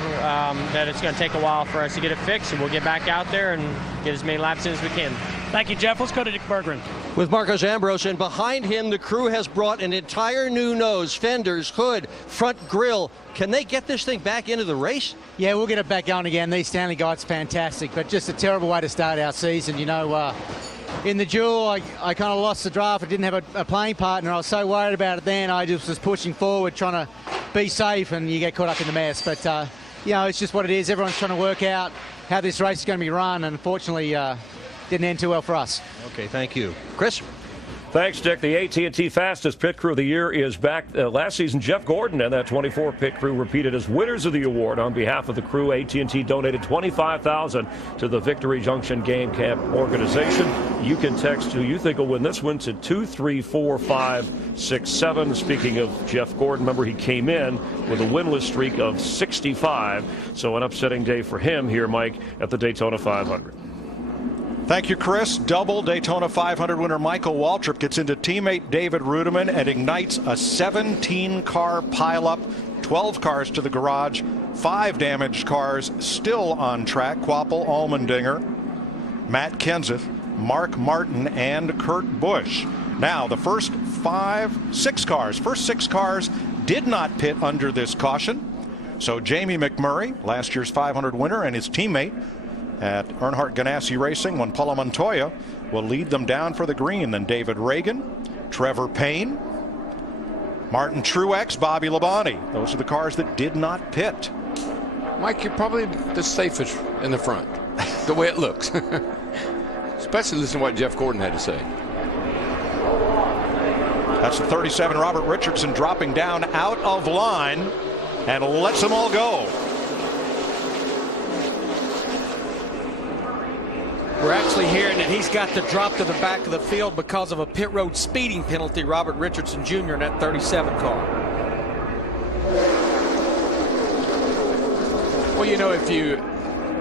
that it's going to take a while for us to get it fixed, and we'll get back out there and get as many laps in as we can. Thank you, Jeff. Let's go to Dick Berggren. With Marcos Ambrose, and behind him, the crew has brought an entire new nose, fenders, hood, front grille. Can they get this thing back into the race? Yeah, we'll get it back going again. These Stanley Guides fantastic, but just a terrible way to start our season. You know, in the duel, I kind of lost the draft. I didn't have a playing partner. I was so worried about it then. I just was pushing forward, trying to be safe, and you get caught up in the mess. But, you know, it's just what it is. Everyone's trying to work out how this race is going to be run, and unfortunately, didn't end too well for us. Okay, thank you. Chris? Thanks, Dick. The AT&T Fastest Pit Crew of the Year is back. Last season, Jeff Gordon and that 24 pit crew repeated as winners of the award. On behalf of the crew, AT&T donated $25,000 to the Victory Junction Game Camp organization. You can text who you think will win this one to 234-567. Speaking of Jeff Gordon, remember he came in with a winless streak of 65. So an upsetting day for him here, Mike, at the Daytona 500. Thank you, Chris. Double Daytona 500 winner Michael Waltrip gets into teammate David Rudiman and ignites a 17-car pileup. 12 cars to the garage, 5 damaged cars still on track. Quapple, Allmendinger, Matt Kenseth, Mark Martin, and Kurt Busch. Now, the first 6 cars did not pit under this caution. So Jamie McMurray, last year's 500 winner, and his teammate at Earnhardt Ganassi Racing, when Paula Montoya will lead them down for the green. Then David Reagan, Trevor Payne, Martin Truex, Bobby Labonte. Those are the cars that did not pit. Mike, you're probably the safest in the front, the way it looks. Especially listen to what Jeff Gordon had to say. That's the 37 Robert Richardson dropping down out of line and lets them all go. We're actually hearing that he's got to drop to the back of the field because of a pit road speeding penalty, Robert Richardson Jr. in that 37 car. Well, you know,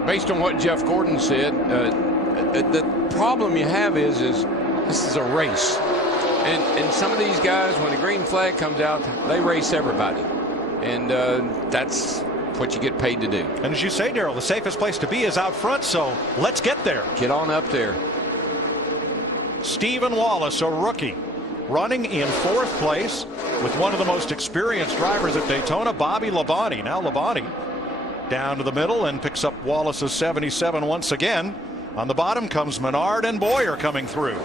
based on what Jeff Gordon said, the problem you have is this is a race. And some of these guys, when the green flag comes out, they race everybody. And that's what you get paid to do. And as you say, Darrell, the safest place to be is out front, so let's get there. Get on up there. Stephen Wallace, a rookie, running in 4th place with one of the most experienced drivers at Daytona, Bobby Labonte. Now Labonte down to the middle and picks up Wallace's 77 once again. On the bottom comes Menard and Boyer coming through.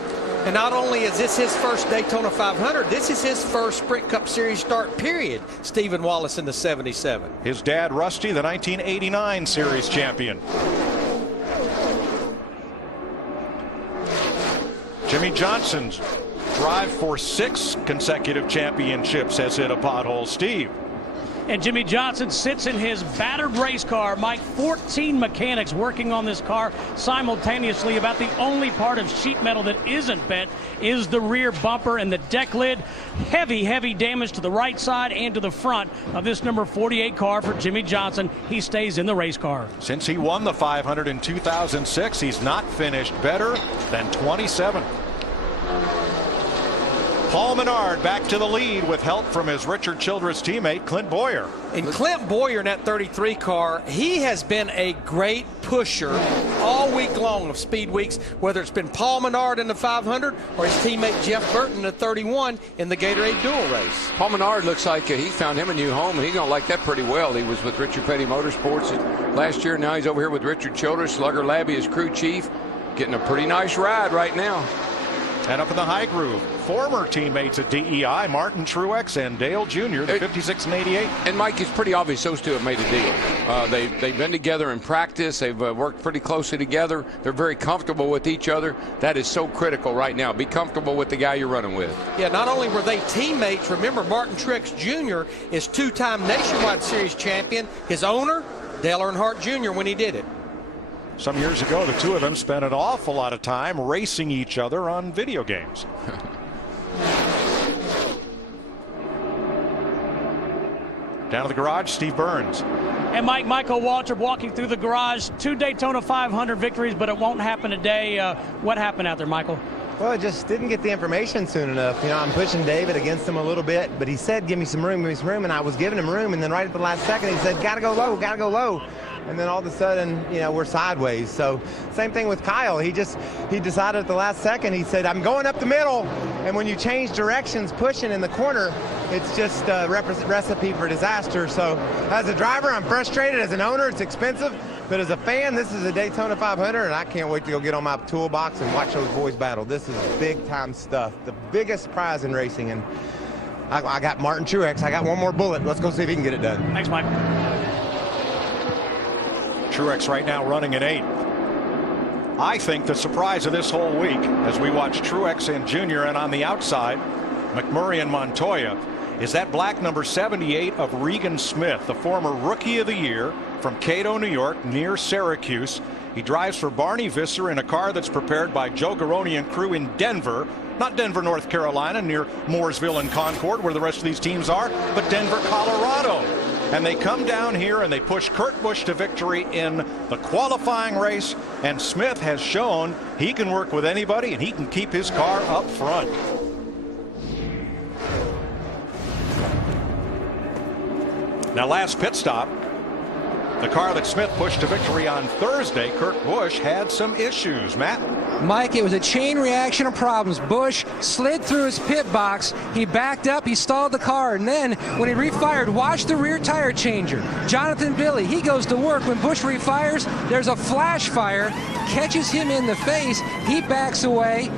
And not only is this his first Daytona 500, this is his first Sprint Cup Series start, period. Stephen Wallace in the 77. His dad, Rusty, the 1989 Series champion. Jimmy Johnson's drive for 6 consecutive championships has hit a pothole. Steve. And Jimmy Johnson sits in his battered race car. Mike, 14 mechanics working on this car simultaneously. About the only part of sheet metal that isn't bent is the rear bumper and the deck lid. Heavy, heavy damage to the right side and to the front of this number 48 car for Jimmy Johnson. He stays in the race car. Since he won the 500 in 2006, he's not finished better than 27th. Paul Menard back to the lead with help from his Richard Childress teammate Clint Boyer. And Clint Boyer in that 33 car, he has been a great pusher all week long of speed weeks, whether it's been Paul Menard in the 500 or his teammate Jeff Burton in the 31 in the Gatorade Dual race. Paul Menard looks like he found him a new home, and he's going to like that pretty well. He was with Richard Petty Motorsports last year. Now he's over here with Richard Childress. Slugger Labby is crew chief, getting a pretty nice ride right now. And up in the high groove, former teammates at DEI, Martin Truex and Dale Jr., the 56 and 88. And Mike, it's pretty obvious those two have made a deal. They've been together in practice. They've worked pretty closely together. They're very comfortable with each other. That is so critical right now. Be comfortable with the guy you're running with. Yeah, not only were they teammates, remember Martin Truex Jr. is 2-time Nationwide Series champion. His owner, Dale Earnhardt Jr., when he did it. Some years ago, the two of them spent an awful lot of time racing each other on video games. Down to the garage, Steve Burns. And Michael Waltrip walking through the garage. 2 Daytona 500 victories, but it won't happen today. What happened out there, Michael? Well, I just didn't get the information soon enough. You know, I'm pushing David against him a little bit, but he said, give me some room, and I was giving him room, and then right at the last second, he said, gotta go low, gotta go low. And then all of a sudden, you know, we're sideways. So same thing with Kyle. He decided at the last second, he said, I'm going up the middle. And when you change directions, pushing in the corner, it's just a recipe for disaster. So as a driver, I'm frustrated. As an owner, it's expensive. But as a fan, this is a Daytona 500, and I can't wait to go get on my toolbox and watch those boys battle. This is big-time stuff, the biggest prize in racing. And I got Martin Truex. I got one more bullet. Let's go see if he can get it done. Thanks, Mike. Truex right now running at 8. I think the surprise of this whole week as we watch Truex and Jr. and on the outside, McMurray and Montoya, is that black number 78 of Regan Smith, the former Rookie of the Year from Cato, New York, near Syracuse. He drives for Barney Visser in a car that's prepared by Joe Garone and crew in Denver. Not Denver, North Carolina, near Mooresville and Concord, where the rest of these teams are, but Denver, Colorado. And they come down here and they push Kurt Busch to victory in the qualifying race. And Smith has shown he can work with anybody and he can keep his car up front. Now, last pit stop, the car that Smith pushed to victory on Thursday, Kurt Busch, had some issues. Matt? Mike, it was a chain reaction of problems. Busch slid through his pit box. He backed up. He stalled the car. And then when he refired, watch the rear tire changer. Jonathan Billy, he goes to work. When Busch refires, there's a flash fire, catches him in the face. He backs away,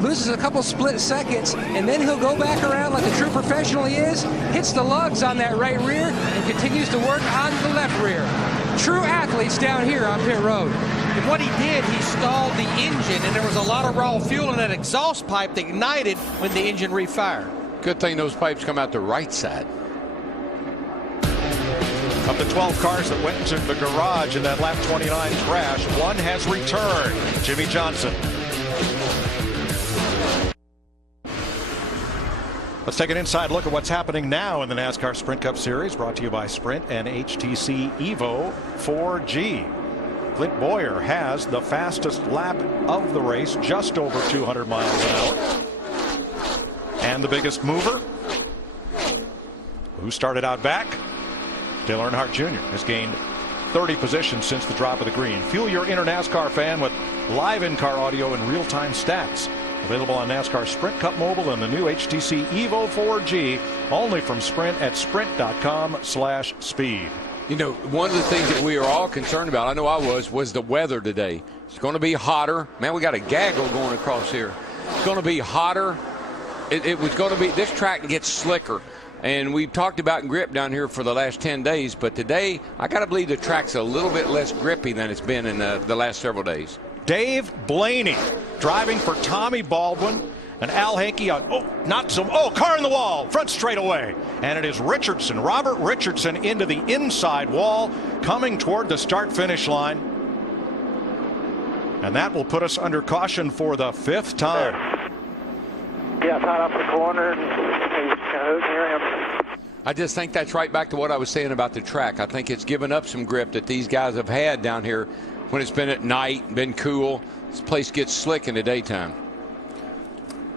loses a couple split seconds, and then he'll go back around like the true professional he is, hits the lugs on that right rear, and continues to work on the left rear. True athletes down here on pit road. And what he did, he stalled the engine, and there was a lot of raw fuel in that exhaust pipe that ignited when the engine refired. Good thing those pipes come out the right side. Of the 12 cars that went to the garage in that lap 29 crash, one has returned. Jimmy Johnson. Let's take an inside look at what's happening now in the NASCAR Sprint Cup Series, brought to you by Sprint and HTC Evo 4G. Clint Boyer has the fastest lap of the race, just over 200 miles an hour. And the biggest mover, who started out back, Dale Earnhardt Jr. has gained 30 positions since the drop of the green. Fuel your inner NASCAR fan with live in-car audio and real-time stats. Available on NASCAR Sprint Cup Mobile and the new HTC Evo 4G, only from Sprint at sprint.com/speed. You know, one of the things that we are all concerned about, I know I was the weather today. It's going to be hotter. Man, we got a gaggle going across here. It's going to be hotter. It was going to be, this track gets slicker. And we've talked about grip down here for the last 10 days, but today I got to believe the track's a little bit less grippy than it's been in the last several days. Dave Blaney driving for Tommy Baldwin and Al Hankey on, car in the wall, front straightaway. And it is Richardson, Robert Richardson, into the inside wall, coming toward the start-finish line. And that will put us under caution for the 5th time. Yeah, tied off the corner. I just think that's right back to what I was saying about the track. I think it's given up some grip that these guys have had down here when it's been at night, been cool. This place gets slick in the daytime.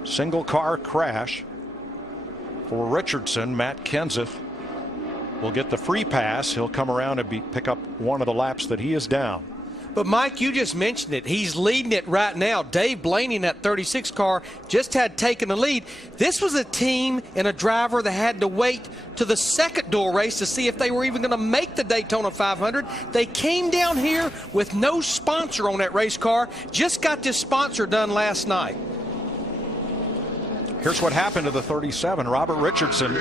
Single car crash for Richardson. Matt Kenseth will get the free pass. He'll come around and pick up one of the laps that he is down. But, Mike, you just mentioned it. He's leading it right now. Dave Blaney in that 36 car just had taken the lead. This was a team and a driver that had to wait to the second dual race to see if they were even going to make the Daytona 500. They came down here with no sponsor on that race car. Just got this sponsor done last night. Here's what happened to the 37. Robert Richardson.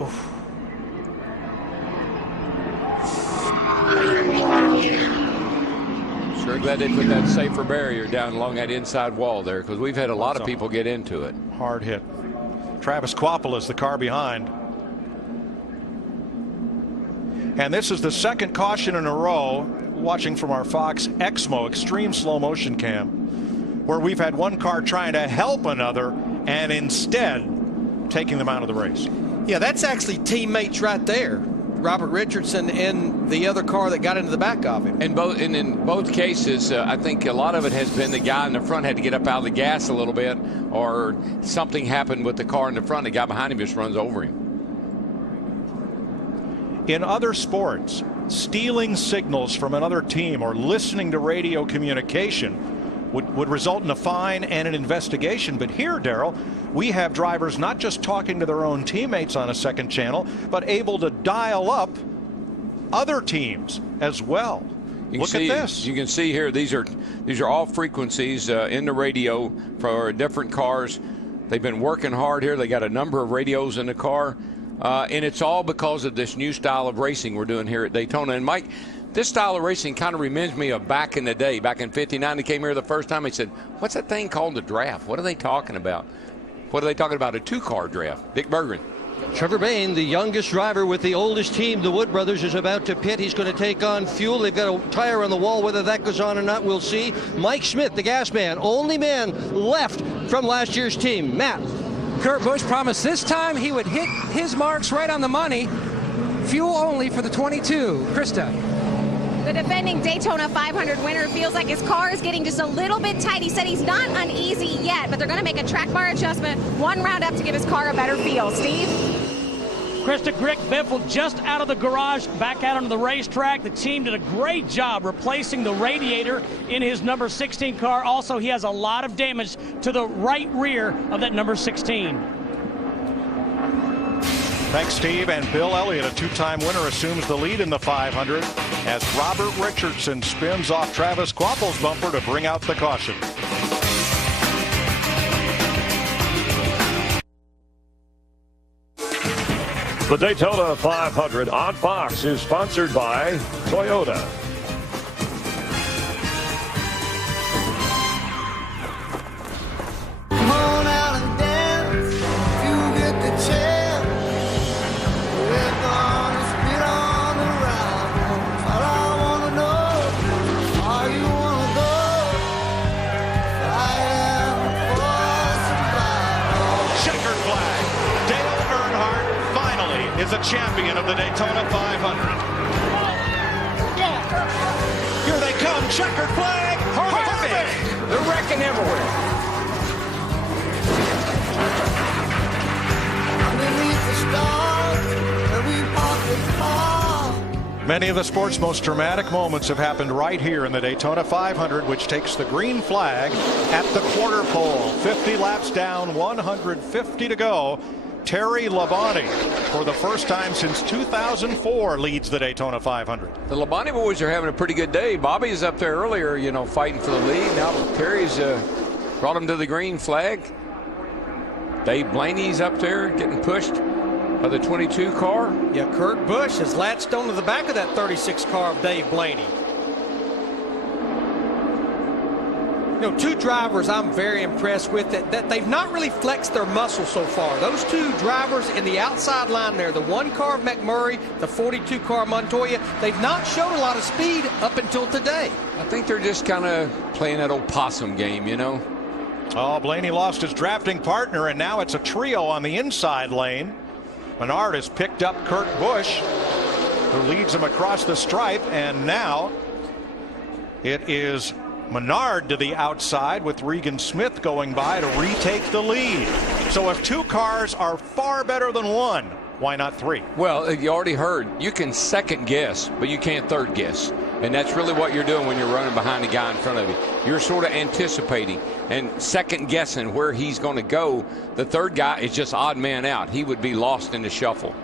Oof. Sure glad they put that safer barrier down along that inside wall there, because we've had a lot of people get into it. Hard hit. Travis Kvapil is the car behind. And this is the second caution in a row, watching from our Fox Exmo Extreme Slow Motion Cam, where we've had one car trying to help another and instead taking them out of the race. Yeah, that's actually teammates right there. Robert Richardson and the other car that got into the back of him. And in both cases, I think a lot of it has been the guy in the front had to get up out of the gas a little bit, or something happened with the car in the front. The guy behind him just runs over him. In other sports, stealing signals from another team or listening to radio communication would result in a fine and an investigation. But here, Darrell, we have drivers not just talking to their own teammates on a second channel, but able to dial up other teams as well. Look at this. You can see here, these are all frequencies in the radio for different cars. They've been working hard here. They got a number of radios in the car. and it's all because of this new style of racing we're doing here at Daytona. And Mike, this style of racing kind of reminds me of back in the day. Back in '59, they came here the first time. They said, "What's that thing called, the draft? What are they talking about? What are they talking about? A two-car draft?" Dick Berggren. Trevor Bayne, the youngest driver with the oldest team, the Wood Brothers, is about to pit. He's going to take on fuel. They've got a tire on the wall. Whether that goes on or not, we'll see. Mike Smith, the gas man, only man left from last year's team. Matt. Kurt Busch promised this time he would hit his marks right on the money. Fuel only for the 22. Krista. The defending Daytona 500 winner feels like his car is getting just a little bit tight. He said he's not uneasy yet, but they're going to make a track bar adjustment one round up to give his car a better feel. Steve? Krista, Greg Biffle just out of the garage, back out onto the racetrack. The team did a great job replacing the radiator in his number 16 car. Also, he has a lot of damage to the right rear of that number 16. Thanks, Steve. And Bill Elliott, a two-time winner, assumes the lead in the 500 as Robert Richardson spins off Travis Quapple's bumper to bring out the caution. The Daytona 500 on Fox is sponsored by Toyota. Come on out and dance, you get the chance. We're gonna spit on the round. All I wanna know, are you wanna go? Fighting for survival. Checkered flag. Dale Earnhardt finally is a champion of the Daytona 500. Here they come. Checkered flag. Harvick. They're wrecking everywhere. Many of the sport's most dramatic moments have happened right here in the Daytona 500, which takes the green flag at the quarter pole. 50 laps down, 150 to go. Terry Labonte, for the first time since 2004, leads the Daytona 500. The Labonte boys are having a pretty good day. Bobby is up there earlier, you know, fighting for the lead. Now Terry's brought him to the green flag. Dave Blaney's up there getting pushed by the 22 car. Yeah, Kurt Busch has latched onto the back of that 36 car of Dave Blaney. You know, two drivers I'm very impressed with that they've not really flexed their muscle so far. Those two drivers in the outside line there, the one car of McMurray, the 42 car of Montoya, they've not shown a lot of speed up until today. I think they're just kind of playing that old possum game, you know. Oh, Blaney lost his drafting partner, and now it's a trio on the inside lane. Menard has picked up Kurt Busch, who leads him across the stripe, and now it is Menard to the outside with Regan Smith going by to retake the lead. So if two cars are far better than one, why not three? Well, you already heard, you can second guess, but you can't third guess. And that's really what you're doing when you're running behind the guy in front of you. You're sort of anticipating and second guessing where he's going to go. The third guy is just odd man out. He would be lost in the shuffle.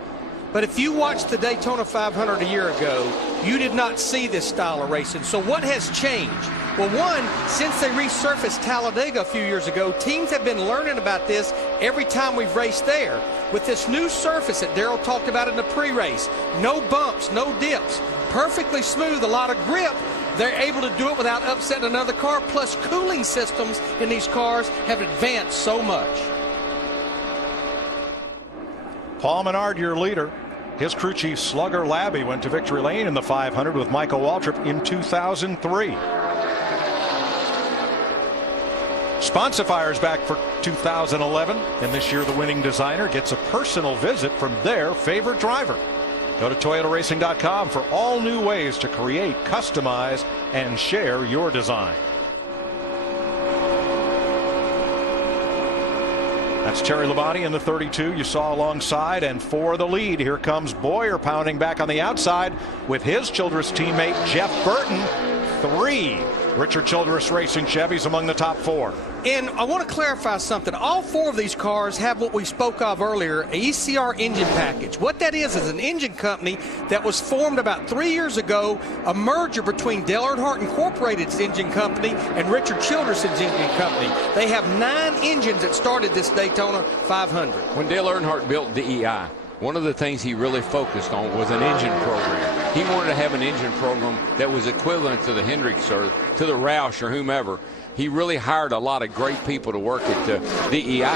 But if you watched the Daytona 500 a year ago, you did not see this style of racing. So what has changed? Well, one, since they resurfaced Talladega a few years ago, teams have been learning about this every time we've raced there. With this new surface that Darrell talked about in the pre-race, no bumps, no dips, perfectly smooth, a lot of grip, they're able to do it without upsetting another car. Plus, cooling systems in these cars have advanced so much. Paul Menard, your leader. His crew chief Slugger Labby went to victory lane in the 500 with Michael Waltrip in 2003. Sponsify is back for 2011, and this year the winning designer gets a personal visit from their favorite driver. Go to ToyotaRacing.com for all new ways to create, customize, and share your design. That's Terry Labonte in the 32 you saw alongside, and for the lead, here comes Boyer pounding back on the outside with his Childress teammate Jeff Burton. 3 Richard Childress Racing Chevys among the top 4. And I want to clarify something. All 4 of these cars have what we spoke of earlier, an ECR engine package. What that is an engine company that was formed about 3 years ago, a merger between Dale Earnhardt Incorporated's engine company and Richard Childress's engine company. They have 9 engines that started this Daytona 500. When Dale Earnhardt built DEI, one of the things he really focused on was an engine program. He wanted to have an engine program that was equivalent to the Hendricks or to the Roush or whomever. He really hired a lot of great people to work at DEI.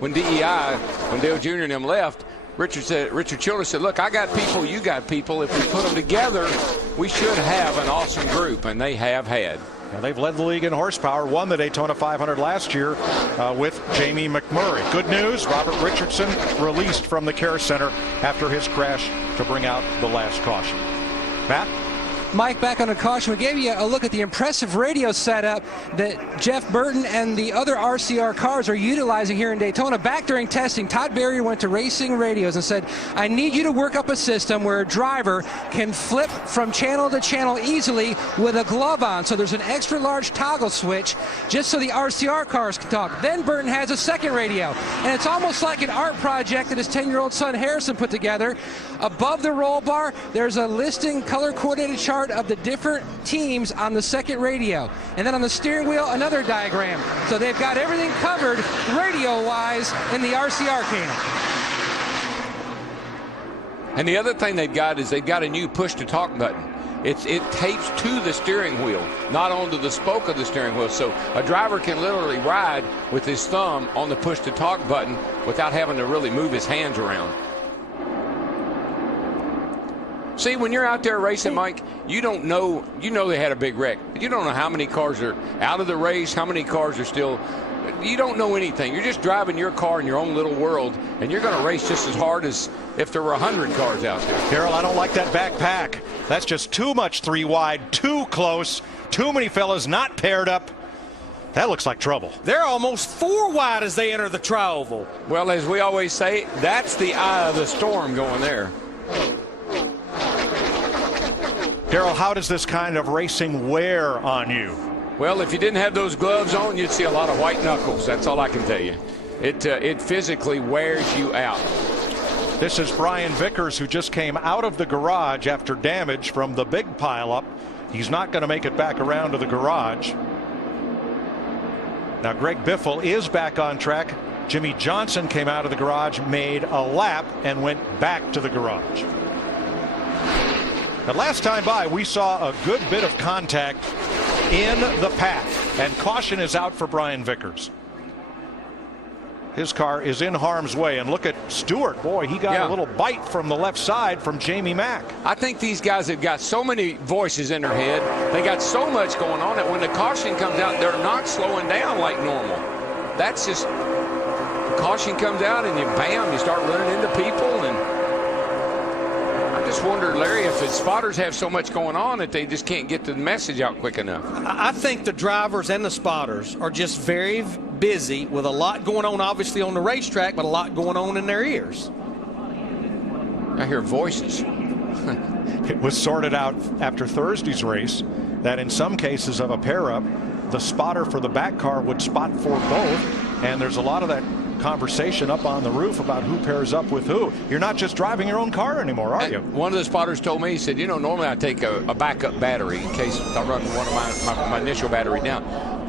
When Dale Jr. and them left, Richard Childress said, look, I got people, you got people. If we put them together, we should have an awesome group, and they have had. Now, they've led the league in horsepower, won the Daytona 500 last year with Jamie McMurray. Good news, Robert Richardson released from the care center after his crash to bring out the last caution. Matt? Mike, back on a caution, we gave you a look at the impressive radio setup that Jeff Burton and the other RCR cars are utilizing here in Daytona. Back during testing, Todd Berrier went to Racing Radios and said, I need you to work up a system where a driver can flip from channel to channel easily with a glove on. So there's an extra large toggle switch just so the RCR cars can talk. Then Burton has a second radio, and it's almost like an art project that his 10-year-old son Harrison put together. Above the roll bar, there's a listing color-coordinated chart of the different teams on the second radio. And then on the steering wheel, another diagram. So they've got everything covered radio-wise in the RCR can. And the other thing they've got is they've got a new push-to-talk button. It tapes to the steering wheel, not onto the spoke of the steering wheel. So a driver can literally ride with his thumb on the push-to-talk button without having to really move his hands around. See, when you're out there racing, Mike, you don't know, they had a big wreck. You don't know how many cars are out of the race, how many cars are still, you don't know anything. You're just driving your car in your own little world, and you're going to race just as hard as if there were 100 cars out there. Carol, I don't like that backpack. That's just too much 3 wide, too close, too many fellas not paired up. That looks like trouble. They're almost 4 wide as they enter the tri-oval. Well, as we always say, that's the eye of the storm going there. Darrell, how does this kind of racing wear on you? Well, if you didn't have those gloves on, you'd see a lot of white knuckles. That's all I can tell you. It physically wears you out. This is Brian Vickers, who just came out of the garage after damage from the big pileup. He's not going to make it back around to the garage. Now, Greg Biffle is back on track. Jimmy Johnson came out of the garage, made a lap, and went back to the garage. The last time by, we saw a good bit of contact in the pack, and caution is out for Brian Vickers. His car is in harm's way, and look at Stewart. Boy, he got a little bite from the left side from Jamie Mack. I think these guys have got so many voices in their head. They got so much going on that when the caution comes out, they're not slowing down like normal. That's just, the caution comes out and you bam, you start running into people. And I just wonder, Larry, if the spotters have so much going on that they just can't get the message out quick enough. I think the drivers and the spotters are just very busy with a lot going on, obviously on the racetrack, but a lot going on in their ears. I hear voices. It was sorted out after Thursday's race that in some cases of a pair-up, the spotter for the back car would spot for both, and there's a lot of that conversation up on the roof about who pairs up with who. You're not just driving your own car anymore, are you? One of the spotters told me, he said, you know, normally I take a backup battery in case I run one of my initial battery down.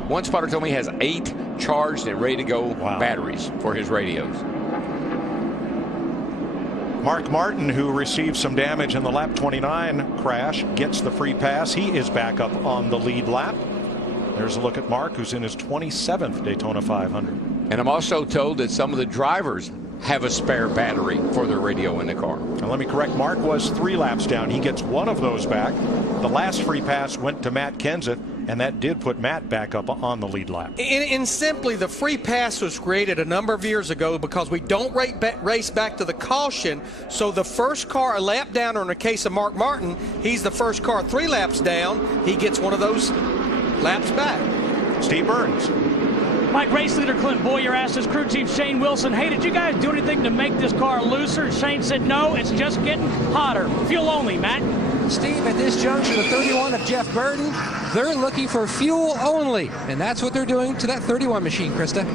One spotter told me he has 8 charged and ready to go batteries for his radios. Mark Martin, who received some damage in the lap 29 crash, gets the free pass. He is back up on the lead lap. There's a look at Mark, who's in his 27th Daytona 500. And I'm also told that some of the drivers have a spare battery for their radio in the car. And let me correct, Mark was 3 laps down. He gets one of those back. The last free pass went to Matt Kenseth, and that did put Matt back up on the lead lap. And simply, the free pass was created a number of years ago because we don't race back to the caution. So the first car a lap down, or in the case of Mark Martin, he's the first car 3 laps down. He gets one of those laps back. Steve Burns. Mike, race leader Clint Boyer asked his crew chief Shane Wilson, hey, did you guys do anything to make this car looser? Shane said, no, it's just getting hotter. Fuel only, Matt. Steve, at this junction, the 31 of Jeff Burton, they're looking for fuel only. And that's what they're doing to that 31 machine, Krista.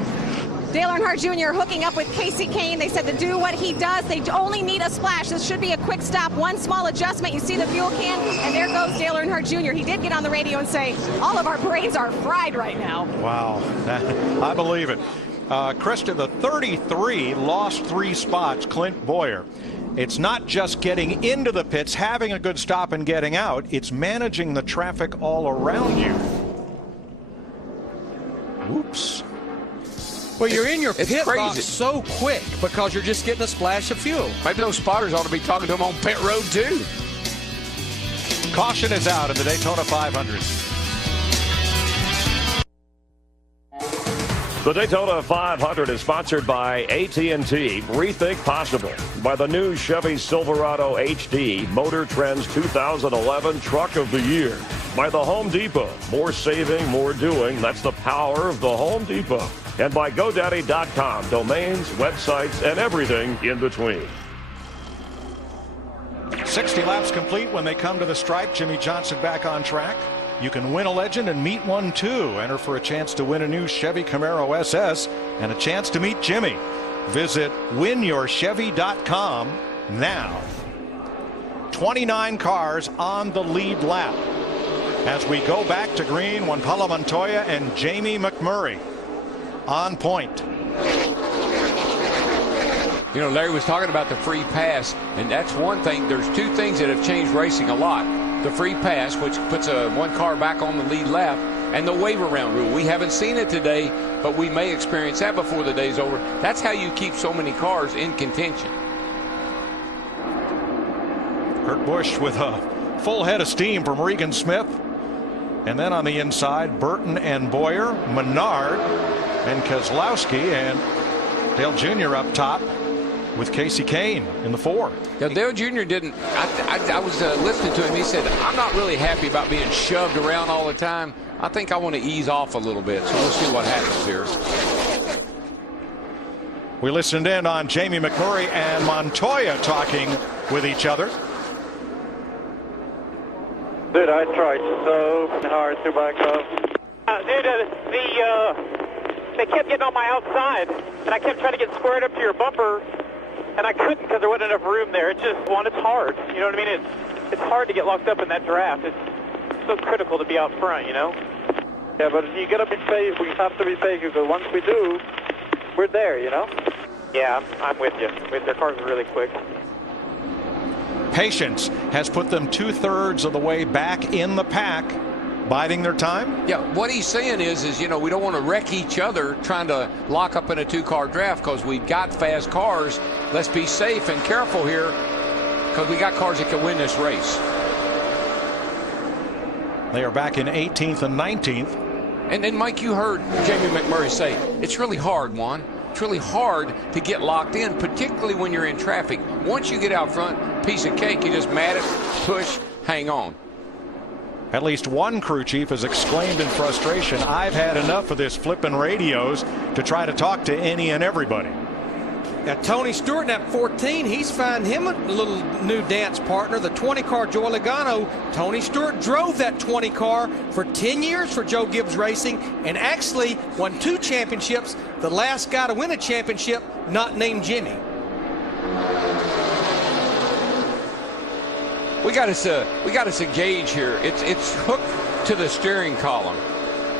Dale Earnhardt Jr. hooking up with Casey Kane. They said to do what he does, they only need a splash. This should be a quick stop, one small adjustment. You see the fuel can, and there goes Dale Earnhardt Jr. He did get on the radio and say, all of our brains are fried right now. Wow, I believe it. Krista, the 33 lost 3 spots, Clint Boyer. It's not just getting into the pits, having a good stop and getting out. It's managing the traffic all around you. Whoops. Well, you're in your pit box so quick because you're just getting a splash of fuel. Maybe those spotters ought to be talking to them on pit road, too. Caution is out in the Daytona 500. The Daytona 500 is sponsored by AT&T, Rethink Possible, by the new Chevy Silverado HD, Motor Trend's 2011 Truck of the Year, by the Home Depot, more saving, more doing. That's the power of the Home Depot. And by GoDaddy.com, domains, websites, and everything in between. 60 laps complete when they come to the stripe. Jimmy Johnson back on track. You can win a legend and meet one too. Enter for a chance to win a new Chevy Camaro SS and a chance to meet Jimmy. Visit winyourchevy.com now. 29 cars on the lead lap. As we go back to green, Juan Pablo Montoya and Jamie McMurray on point. You know, Larry was talking about the free pass, and that's one thing. There's two things that have changed racing a lot. The free pass, which puts one car back on the lead lap, and the wave around rule. We haven't seen it today, but we may experience that before the day's over. That's how you keep so many cars in contention. Kurt Busch with a full head of steam from Regan Smith. And then on the inside, Burton and Boyer, Menard and Keselowski, and Dale Jr. up top with Casey Kane in the 4. Now, Dale Jr. didn't. I was listening to him. He said, I'm not really happy about being shoved around all the time. I think I want to ease off a little bit. So we'll see what happens here. We listened in on Jamie McMurray and Montoya talking with each other. Dude, I tried so hard to back up. They kept getting on my outside, and I kept trying to get squared up to your bumper, and I couldn't because there wasn't enough room there. It's hard. You know what I mean? It's hard to get locked up in that draft. It's so critical to be out front, you know? Yeah, but you got to be safe. We have to be safe because once we do, we're there, you know? Yeah, I'm with you. Their cars are really quick. Patience has put them 2/3 of the way back in the pack, biding their time. Yeah, what he's saying is you know, we don't want to wreck each other trying to lock up in a 2-car draft because we've got fast cars. Let's be safe and careful here because we got cars that can win this race. They are back in 18th and 19th. And then, Mike, you heard Jamie McMurray say, it's really hard, Juan. It's really hard to get locked in, particularly when you're in traffic. Once you get out front, piece of cake, you just mat it, push, hang on. At least one crew chief has exclaimed in frustration, I've had enough of this flipping radios to try to talk to any and everybody. Now, Tony Stewart in that 14, he's found him a little new dance partner, the 20-car Joey Logano. Tony Stewart drove that 20 car for 10 years for Joe Gibbs Racing and actually won 2 championships. The last guy to win a championship, not named Jimmy. We got us a gauge here. It's hooked to the steering column.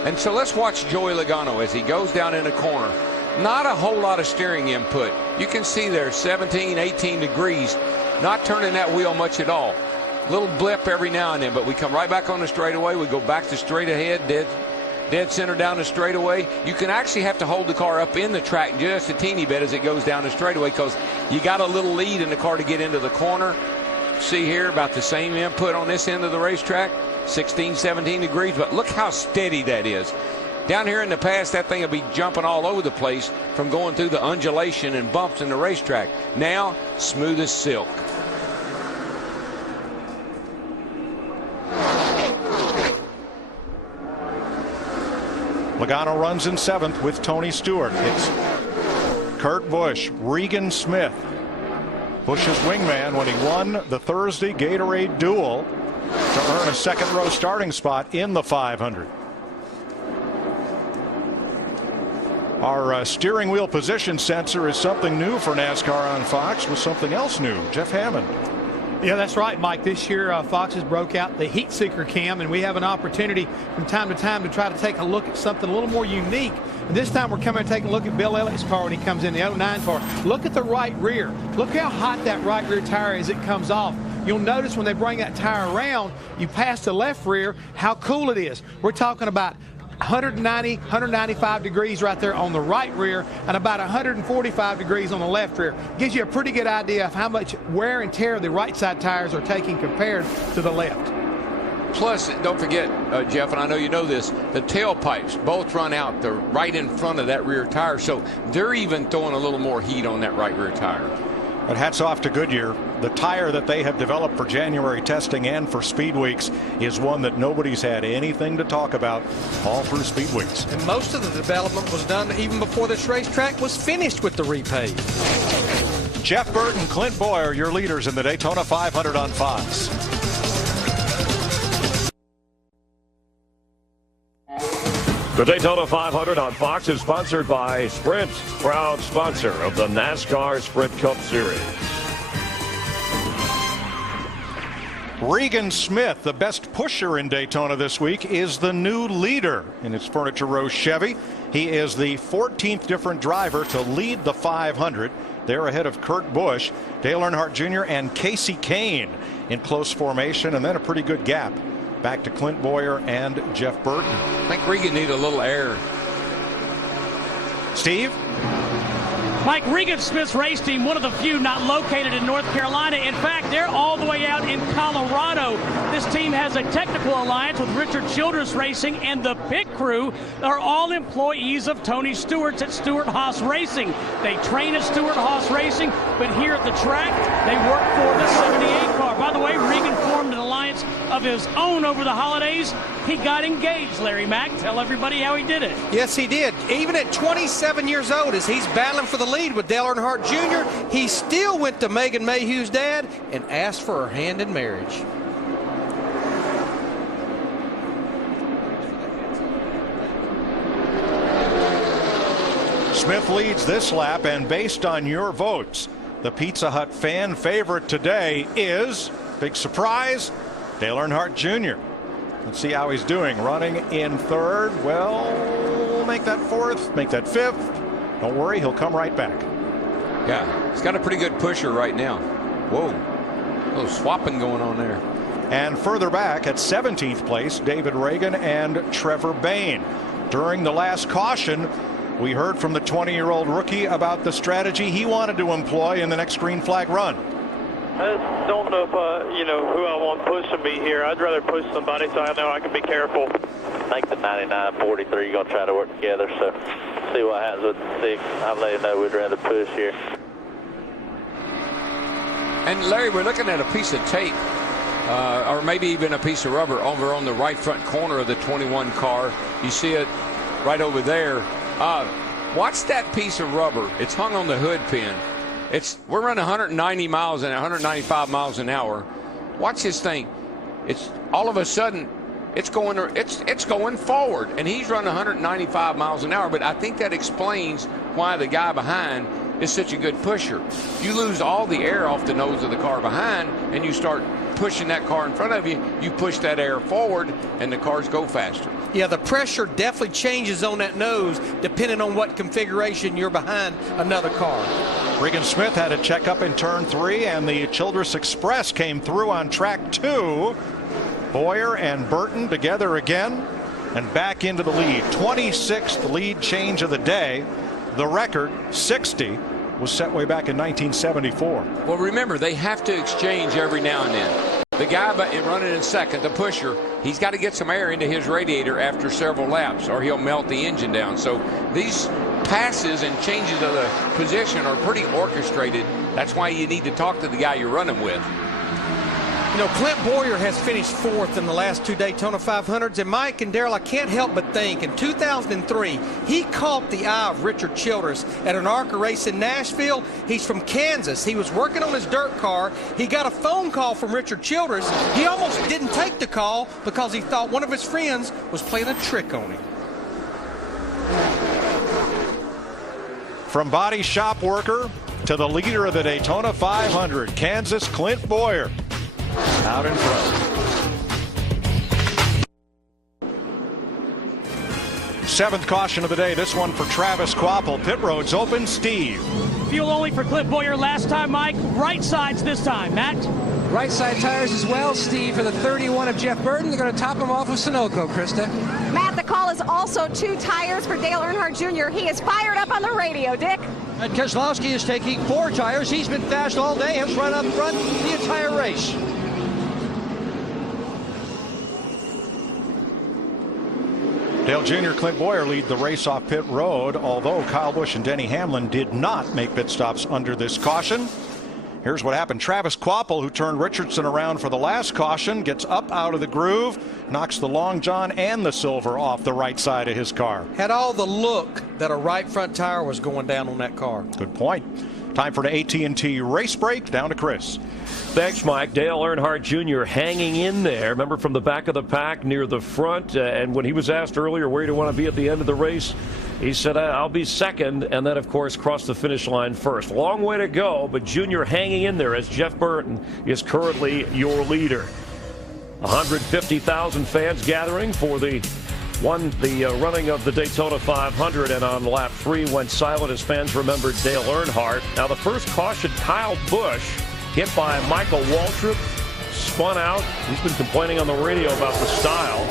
And so let's watch Joey Logano as he goes down in the corner. Not a whole lot of steering input. You can see there 17, 18 degrees, not turning that wheel much at all. Little blip every now and then, but we come right back on the straightaway. We go back to straight ahead, dead center down the straightaway. You can actually have to hold the car up in the track just a teeny bit as it goes down the straightaway because you got a little lead in the car to get into the corner. See here about the same input on this end of the racetrack, 16, 17 degrees, but look how steady that is. Down here in the past, that thing would be jumping all over the place from going through the undulation and bumps in the racetrack. Now, smooth as silk. Logano runs in 7th with Tony Stewart. It's Kurt Busch, Regan Smith, Busch's wingman when he won the Thursday Gatorade Duel to earn a second-row starting spot in the 500. Our steering wheel position sensor is something new for NASCAR on Fox with something else new. Jeff Hammond. Yeah, that's right, Mike. This year, Fox has broke out the Heat Seeker cam, and we have an opportunity from time to time to try to take a look at something a little more unique. And this time we're coming and taking a look at Bill Elliott's car when he comes in, the 09 car. Look at the right rear. Look how hot that right rear tire is as it comes off. You'll notice when they bring that tire around, you pass the left rear, how cool it is. We're talking about 190, 195 degrees right there on the right rear and about 145 degrees on the left rear. Gives you a pretty good idea of how much wear and tear the right side tires are taking compared to the left. Plus, don't forget, Jeff, and I know you know this, the tailpipes both run out. They're right in front of that rear tire, so they're even throwing a little more heat on that right rear tire. But hats off to Goodyear. The tire that they have developed for January testing and for Speed Weeks is one that nobody's had anything to talk about all through Speed Weeks. And most of the development was done even before this racetrack was finished with the repave. Jeff Burton, Clint Boyer, your leaders in the Daytona 500 on Fox. The Daytona 500 on Fox is sponsored by Sprint, proud sponsor of the NASCAR Sprint Cup Series. Regan Smith, the best pusher in Daytona this week, is the new leader in his Furniture Row Chevy. He is the 14th different driver to lead the 500. They're ahead of Kurt Busch, Dale Earnhardt Jr., and Casey Kane in close formation, and then a pretty good gap back to Clint Boyer and Jeff Burton. I think Regan needs a little air. Steve? Mike, Regan Smith's race team, one of the few not located in North Carolina. In fact, they're all the way out in Colorado. This team has a technical alliance with Richard Childress Racing, and the pit crew are all employees of Tony Stewart's at Stewart-Haas Racing. They train at Stewart-Haas Racing, but here at the track, they work for the 78 car. By the way, Regan formed an alliance of his own over the holidays. He got engaged, Larry Mack. Tell everybody how he did it. Yes, he did. Even at 27 years old, as he's battling for the lead with Dale Earnhardt Jr., he still went to Megan Mayhew's dad and asked for her hand in marriage. Smith leads this lap, and based on your votes, the Pizza Hut fan favorite today is, big surprise, Dale Earnhardt Jr. Let's see how he's doing. Running in third. Well, make that fourth, make that fifth. Don't worry, he'll come right back. Yeah, he's got a pretty good pusher right now. Whoa, a little swapping going on there. And further back at 17th place, David Reagan and Trevor Bayne. During the last caution, we heard from the 20-year-old rookie about the strategy he wanted to employ in the next green flag run. I just don't know if, who I want pushing me here. I'd rather push somebody so I know I can be careful. I think the 99-43 are going to try to work together, so see what happens with the 6. I'll let you know we'd rather push here. And Larry, we're looking at a piece of tape, or maybe even a piece of rubber over on the right front corner of the 21 car. You see it right over there. Watch that piece of rubber. It's hung on the hood pin. We're running 190 miles and 195 miles an hour. Watch this thing. It's all of a sudden it's going forward, and he's running 195 miles an hour. But I think that explains why the guy behind is such a good pusher. You lose all the air off the nose of the car behind, and you start pushing that car in front of you. You push that air forward, and the cars go faster. Yeah, the pressure definitely changes on that nose depending on what configuration you're behind another car. Regan Smith had a checkup in turn 3, and the Childress Express came through on track 2. Boyer and Burton together again and back into the lead. 26th lead change of the day. The record, 60, was set way back in 1974. Well, remember, they have to exchange every now and then. The guy running in second, the pusher, he's got to get some air into his radiator after several laps or he'll melt the engine down. So these passes and changes of the position are pretty orchestrated. That's why you need to talk to the guy you're running with. You know, Clint Boyer has finished 4th in the last 2 Daytona 500s, and Mike and Darrell, I can't help but think in 2003 he caught the eye of Richard Childress at an ARCA race in Nashville. He's from Kansas. He was working on his dirt car. He got a phone call from Richard Childress. He almost didn't take the call because he thought one of his friends was playing a trick on him. From body shop worker to the leader of the Daytona 500, Kansas, Clint Boyer. out in front. 7th caution of the day. This one for Travis Kvapil. Pit road's open. Steve. Fuel only for Cliff Boyer last time, Mike. Right sides this time. Matt? Right side tires as well, Steve, for the 31 of Jeff Burton. They're going to top him off with Sunoco, Krista. Matt, the call is also 2 tires for Dale Earnhardt Jr. He is fired up on the radio. Dick? And Keselowski is taking 4 tires. He's been fast all day. Has run up front the entire race. Dale Jr., Clint Boyer lead the race off pit road, although Kyle Busch and Denny Hamlin did not make pit stops under this caution. Here's what happened. Travis Kvapil, who turned Richardson around for the last caution, gets up out of the groove, knocks the Long John and the Silver off the right side of his car. Had all the look that a right front tire was going down on that car. Good point. Time for an AT&T race break. Down to Chris. Thanks, Mike. Dale Earnhardt Jr. hanging in there. Remember, from the back of the pack near the front. And when he was asked earlier where do you want to be at the end of the race, he said, I'll be second, and then, of course, cross the finish line first. Long way to go, but Jr. hanging in there as Jeff Burton is currently your leader. 150,000 fans gathering for the running of the Daytona 500, and on lap 3 went silent as fans remembered Dale Earnhardt. Now, the first caution, Kyle Busch hit by Michael Waltrip, spun out. He's been complaining on the radio about the style.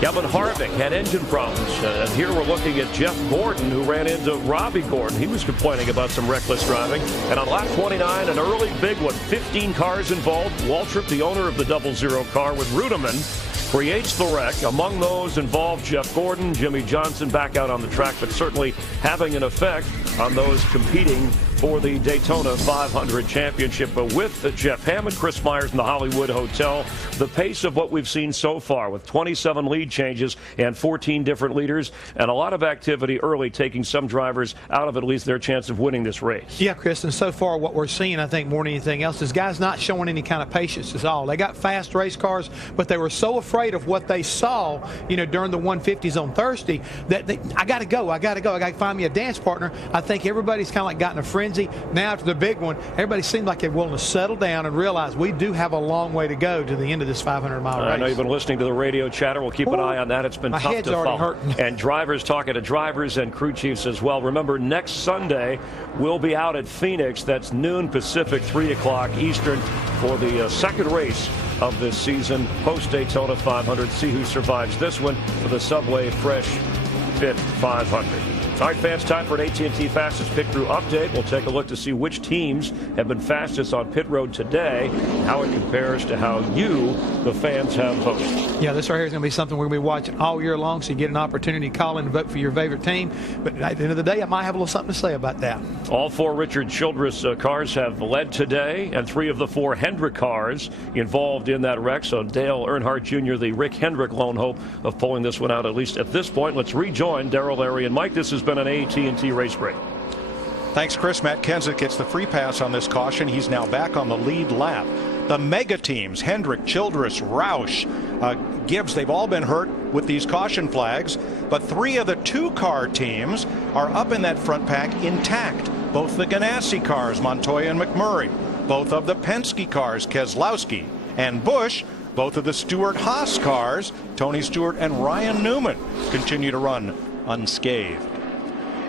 Kevin Harvick had engine problems. And here we're looking at Jeff Gordon, who ran into Robbie Gordon. He was complaining about some reckless driving. And on lap 29, an early big one, 15 cars involved. Waltrip, the owner of the 00 car with Rudiman, creates the wreck. Among those involved Jeff Gordon, Jimmy Johnson back out on the track, but certainly having an effect on those competing for the Daytona 500 championship. But with Jeff Hammond, Chris Myers in the Hollywood Hotel, the pace of what we've seen so far with 27 lead changes and 14 different leaders and a lot of activity early, taking some drivers out of at least their chance of winning this race. Yeah, Chris, and so far what we're seeing, I think, more than anything else, is guys not showing any kind of patience at all. They got fast race cars, but they were so afraid of what they saw, during the 150s on Thursday that I got to go. I got to find me a dance partner. I think everybody's kind of like gotten a frenzy. Now after the big one, everybody seemed like they're willing to settle down and realize we do have a long way to go to the end of this 500-mile race. I know you've been listening to the radio chatter. We'll keep an eye on that. It's been tough to follow. Hurting. And drivers talking to drivers and crew chiefs as well. Remember, next Sunday we'll be out at Phoenix. That's noon Pacific, 3 o'clock Eastern for the second race of this season, post-Daytona 500. See who survives this one for the Subway Fresh Fit 500. All right, fans, time for an AT&T Fastest Pit Crew update. We'll take a look to see which teams have been fastest on pit road today, how it compares to how you, the fans, have voted. Yeah, this right here is going to be something we're going to be watching all year long, so you get an opportunity to call in and vote for your favorite team. But at the end of the day, I might have a little something to say about that. All 4 Richard Childress cars have led today, and 3 of the 4 Hendrick cars involved in that wreck. So Dale Earnhardt Jr., the Rick Hendrick lone hope of pulling this one out, at least at this point. Let's rejoin Darrell, Larry, and Mike. This has been an AT&T race break. Thanks, Chris. Matt Kenseth gets the free pass on this caution. He's now back on the lead lap. The mega teams, Hendrick, Childress, Roush, Gibbs, they've all been hurt with these caution flags, but 3 of the 2-car teams are up in that front pack intact. Both the Ganassi cars, Montoya and McMurray, both of the Penske cars, Keselowski and Busch, both of the Stewart-Haas cars, Tony Stewart and Ryan Newman, continue to run unscathed.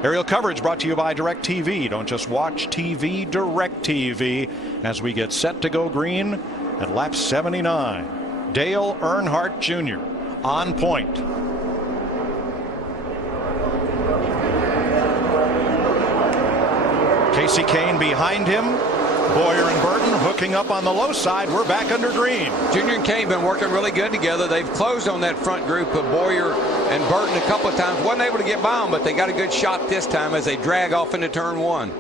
Aerial coverage brought to you by DirecTV. Don't just watch TV, DirecTV, as we get set to go green at lap 79. Dale Earnhardt Jr. on point. Casey Kane behind him. Boyer and Burton hooking up on the low side. We're back under green. Junior and Kane been working really good together. They've closed on that front group of Boyer and Burton a couple of times. Wasn't able to get by them, but they got a good shot this time as they drag off into turn 1.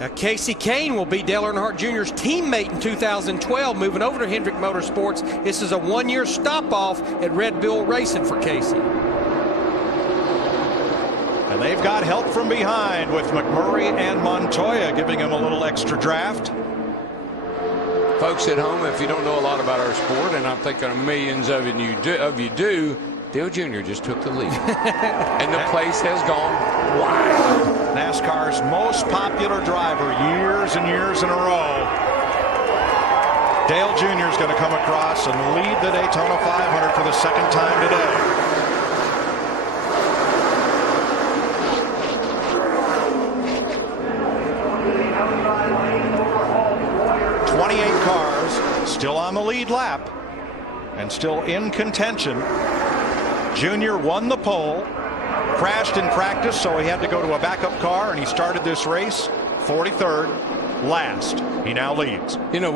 Now, Casey Kane will be Dale Earnhardt Jr.'s teammate in 2012, moving over to Hendrick Motorsports. This is a 1-year stop-off at Red Bull Racing for Casey. And they've got help from behind with McMurray and Montoya giving him a little extra draft. Folks at home, if you don't know a lot about our sport, and I'm thinking millions of you do, Dale Jr. just took the lead. And the place has gone wild. NASCAR's most popular driver years and years in a row. Dale Jr. is going to come across and lead the Daytona 500 for the second time today. Cars still on the lead lap and still in contention. Junior won the pole, crashed in practice, so he had to go to a backup car, and he started this race 43rd last. He now leads. You know,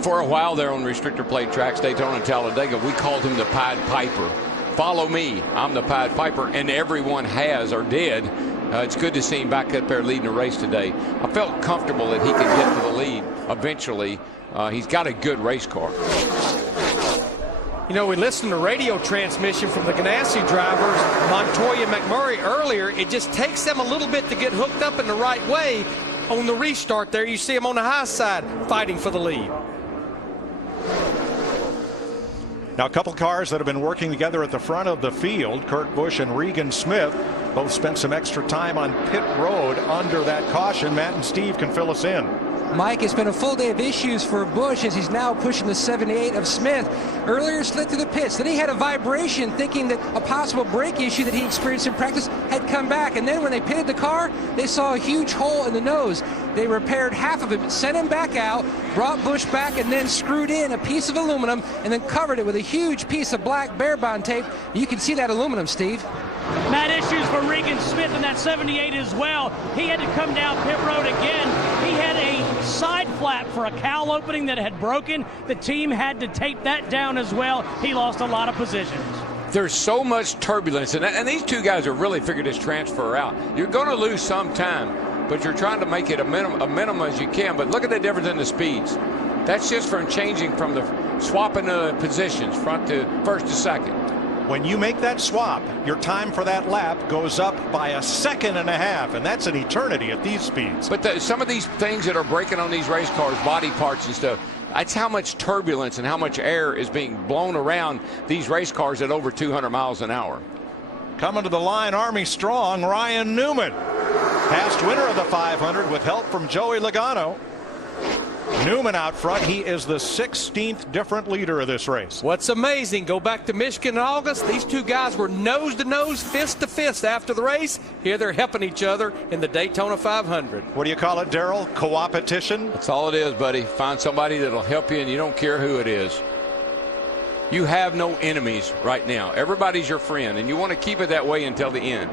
for a while there on restrictor plate tracks, Daytona and Talladega, we called him the Pied Piper. Follow me, I'm the Pied Piper, and everyone has or did. It's good to see him back up there leading the race today. I felt comfortable that he could get to the lead eventually. He's got a good race car. You know, we listened to radio transmission from the Ganassi drivers, Montoya and McMurray earlier. It just takes them a little bit to get hooked up in the right way. On the restart there, you see them on the high side fighting for the lead. Now, a couple cars that have been working together at the front of the field, Kurt Busch and Regan Smith, both spent some extra time on pit road under that caution. Matt and Steve can fill us in. Mike, it's been a full day of issues for Busch as he's now pushing the 78 of Smith. Earlier slid through the pits. Then he had a vibration thinking that a possible brake issue that he experienced in practice had come back. And then when they pitted the car, they saw a huge hole in the nose. They repaired half of it, sent him back out, brought Busch back, and then screwed in a piece of aluminum and then covered it with a huge piece of black bear bond tape. You can see that aluminum, Steve. Matt, issues for Regan Smith in that 78 as well. He had to come down pit road again. He had a side flap for a cowl opening that had broken. The team had to tape that down as well. He lost a lot of positions. There's so much turbulence, and these two guys have really figured this transfer out. You're going to lose some time, but you're trying to make it a minimum as you can. But look at the difference in the speeds. That's just from changing from the swapping the positions, front to first to second. When you make that swap, your time for that lap goes up by 1.5 seconds, and that's an eternity at these speeds. But some of these things that are breaking on these race cars, body parts and stuff, that's how much turbulence and how much air is being blown around these race cars at over 200 miles an hour. Coming to the line, Army strong, Ryan Newman. Past winner of the 500 with help from Joey Logano. Newman out front. He is the 16th different leader of this race. What's amazing, go back to Michigan in August. These two guys were nose to nose, fist to fist after the race. Here they're helping each other in the Daytona 500. What do you call it, Darrell? Co-opetition? That's all it is, buddy. Find somebody that'll help you, and you don't care who it is. You have no enemies right now. Everybody's your friend, and you want to keep it that way until the end.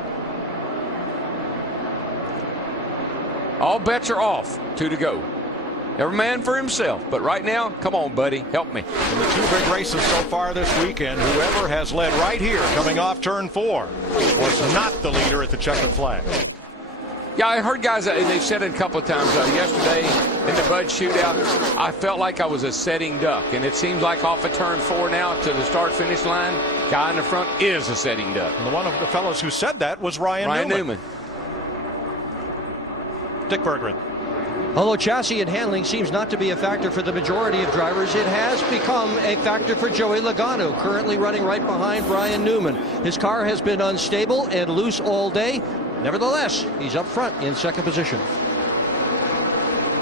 All bets are off. 2 to go. Every man for himself. But right now, come on, buddy, help me. In the 2 big races so far this weekend, whoever has led right here coming off turn 4 was not the leader at the checkered flag. Yeah, I heard guys, they've said it a couple of times yesterday in the Bud shootout, I felt like I was a setting duck. And it seems like off of turn 4 now to the start-finish line, guy in the front is a setting duck. And one of the fellows who said that was Ryan Newman. Dick Berggren. Although chassis and handling seems not to be a factor for the majority of drivers, it has become a factor for Joey Logano, currently running right behind Ryan Newman. His car has been unstable and loose all day. Nevertheless, he's up front in second position.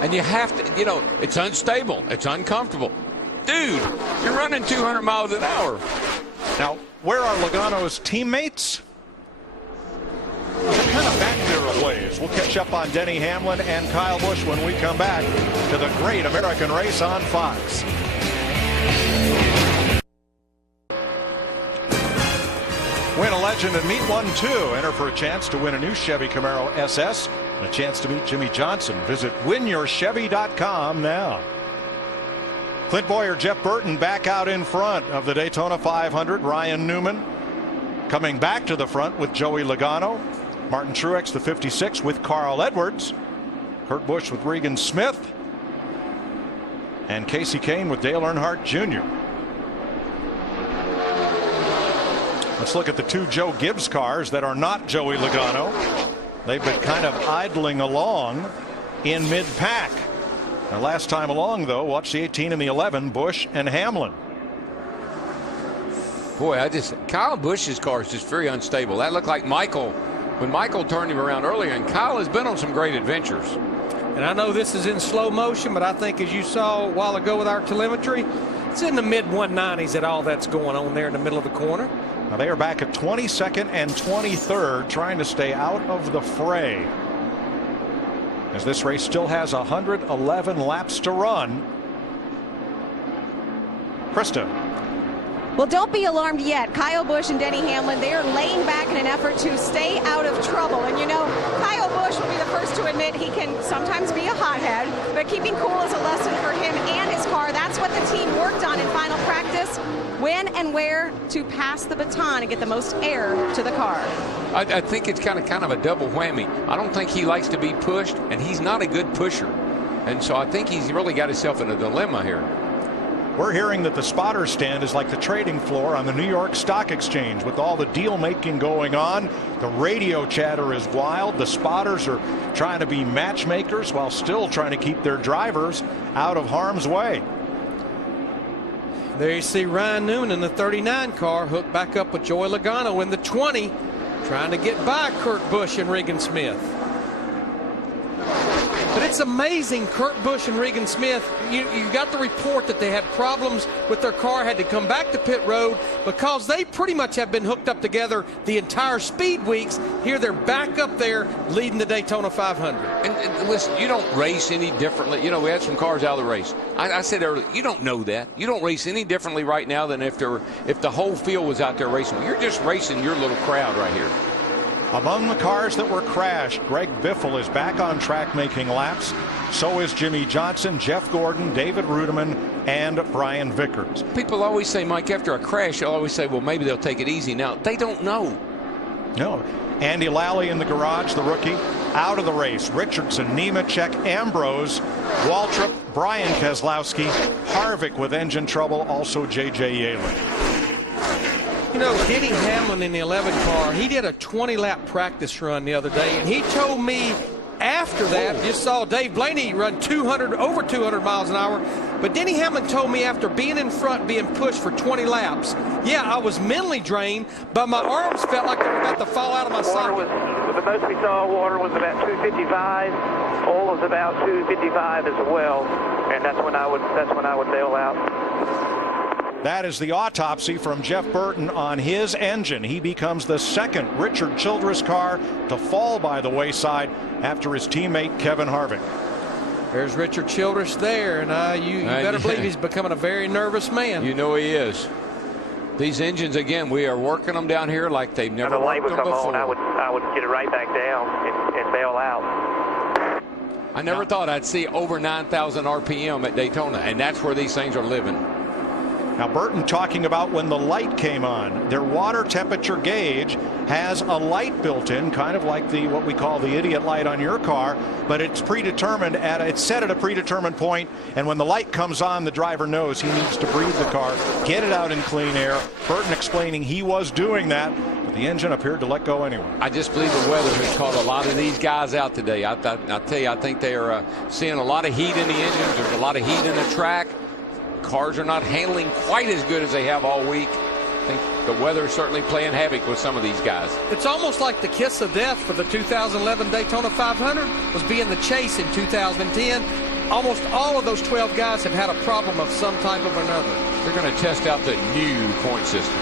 And you have to, you know, it's unstable. It's uncomfortable. Dude, you're running 200 miles an hour. Now, where are Logano's teammates? They're kind of back there a ways. We'll catch up on Denny Hamlin and Kyle Busch when we come back to the Great American Race on Fox. Win a legend and meet one too. Enter for a chance to win a new Chevy Camaro SS and a chance to meet Jimmy Johnson. Visit winyourchevy.com now. Clint Boyer, Jeff Burton back out in front of the Daytona 500. Ryan Newman coming back to the front with Joey Logano. Martin Truex, the 56, with Carl Edwards. Kurt Busch with Regan Smith. And Casey Kane with Dale Earnhardt Jr. Let's look at the 2 Joe Gibbs cars that are not Joey Logano. They've been kind of idling along in mid-pack. Now, last time along, though, watch the 18 and the 11, Busch and Hamlin. Boy, Kyle Busch's car is just very unstable. That looked like Michael when Michael turned him around earlier, and Kyle has been on some great adventures. And I know this is in slow motion, but I think as you saw a while ago with our telemetry, it's in the mid-190s that all that's going on there in the middle of the corner. Now they are back at 22nd and 23rd, trying to stay out of the fray, as this race still has 111 laps to run. Krista. Well, don't be alarmed yet. Kyle Busch and Denny Hamlin, they are laying back in an effort to stay out of trouble. And you know, Kyle Busch will be the first to admit he can sometimes be a hothead, but keeping cool is a lesson for him and his car. That's what the team worked on in final practice. When and where to pass the baton and get the most air to the car. I think it's kind of a double whammy. I don't think he likes to be pushed, and he's not a good pusher. And so I think he's really got himself in a dilemma here. We're hearing that the spotter stand is like the trading floor on the New York Stock Exchange with all the deal making going on. The radio chatter is wild. The spotters are trying to be matchmakers while still trying to keep their drivers out of harm's way. There you see Ryan Newman in the 39 car hooked back up with Joey Logano in the 20, trying to get by Kurt Busch and Regan Smith. But it's amazing, Kurt Busch and Regan Smith, you got the report that they had problems with their car, had to come back to pit road because they pretty much have been hooked up together the entire speed weeks. Here they're back up there leading the Daytona 500. And listen, you don't race any differently. You know, we had some cars out of the race. I said earlier, you don't know that. You don't race any differently right now than if the whole field was out there racing. You're just racing your little crowd right here. Among the cars that were crashed, Greg Biffle is back on track making laps. So is Jimmy Johnson, Jeff Gordon, David Rudiman, and Brian Vickers. People always say, Mike, after a crash, they'll always say, well, maybe they'll take it easy. Now, they don't know. No. Andy Lally in the garage, the rookie, out of the race. Richardson, Nemechek, Ambrose, Waltrip, Brian Keselowski, Harvick with engine trouble, also J.J. Yelin. You know, Denny Hamlin in the 11 car, he did a 20-lap practice run the other day, and he told me after that, just saw Dave Blaney run over 200 miles an hour, but Denny Hamlin told me after being in front, being pushed for 20 laps, yeah, I was mentally drained, but my arms felt like they were about to fall out of my socket. The most we saw water was about 255. Oil was about 255 as well, and that's when I would bail out. That is the autopsy from Jeff Burton on his engine. He becomes the second Richard Childress car to fall by the wayside after his teammate Kevin Harvick. There's Richard Childress there, and you better believe he's becoming a very nervous man. You know he is. These engines, again, we are working them down here like they've never worked them before. I would get it right back down and bail out. I never thought I'd see over 9,000 RPM at Daytona, and that's where these things are living. Now, Burton talking about when the light came on. Their water temperature gauge has a light built in, kind of like what we call the idiot light on your car, but it's predetermined it's set at a predetermined point, and when the light comes on, the driver knows he needs to breathe the car, get it out in clean air. Burton explaining he was doing that, but the engine appeared to let go anyway. I just believe the weather has caught a lot of these guys out today. I tell you, I think they are seeing a lot of heat in the engines. There's a lot of heat in the track. Cars are not handling quite as good as they have all week. I think the weather is certainly playing havoc with some of these guys. It's almost like the kiss of death for the 2011 Daytona 500 was being the chase in 2010. Almost all of those 12 guys have had a problem of some type of another. They're going to test out the new point system.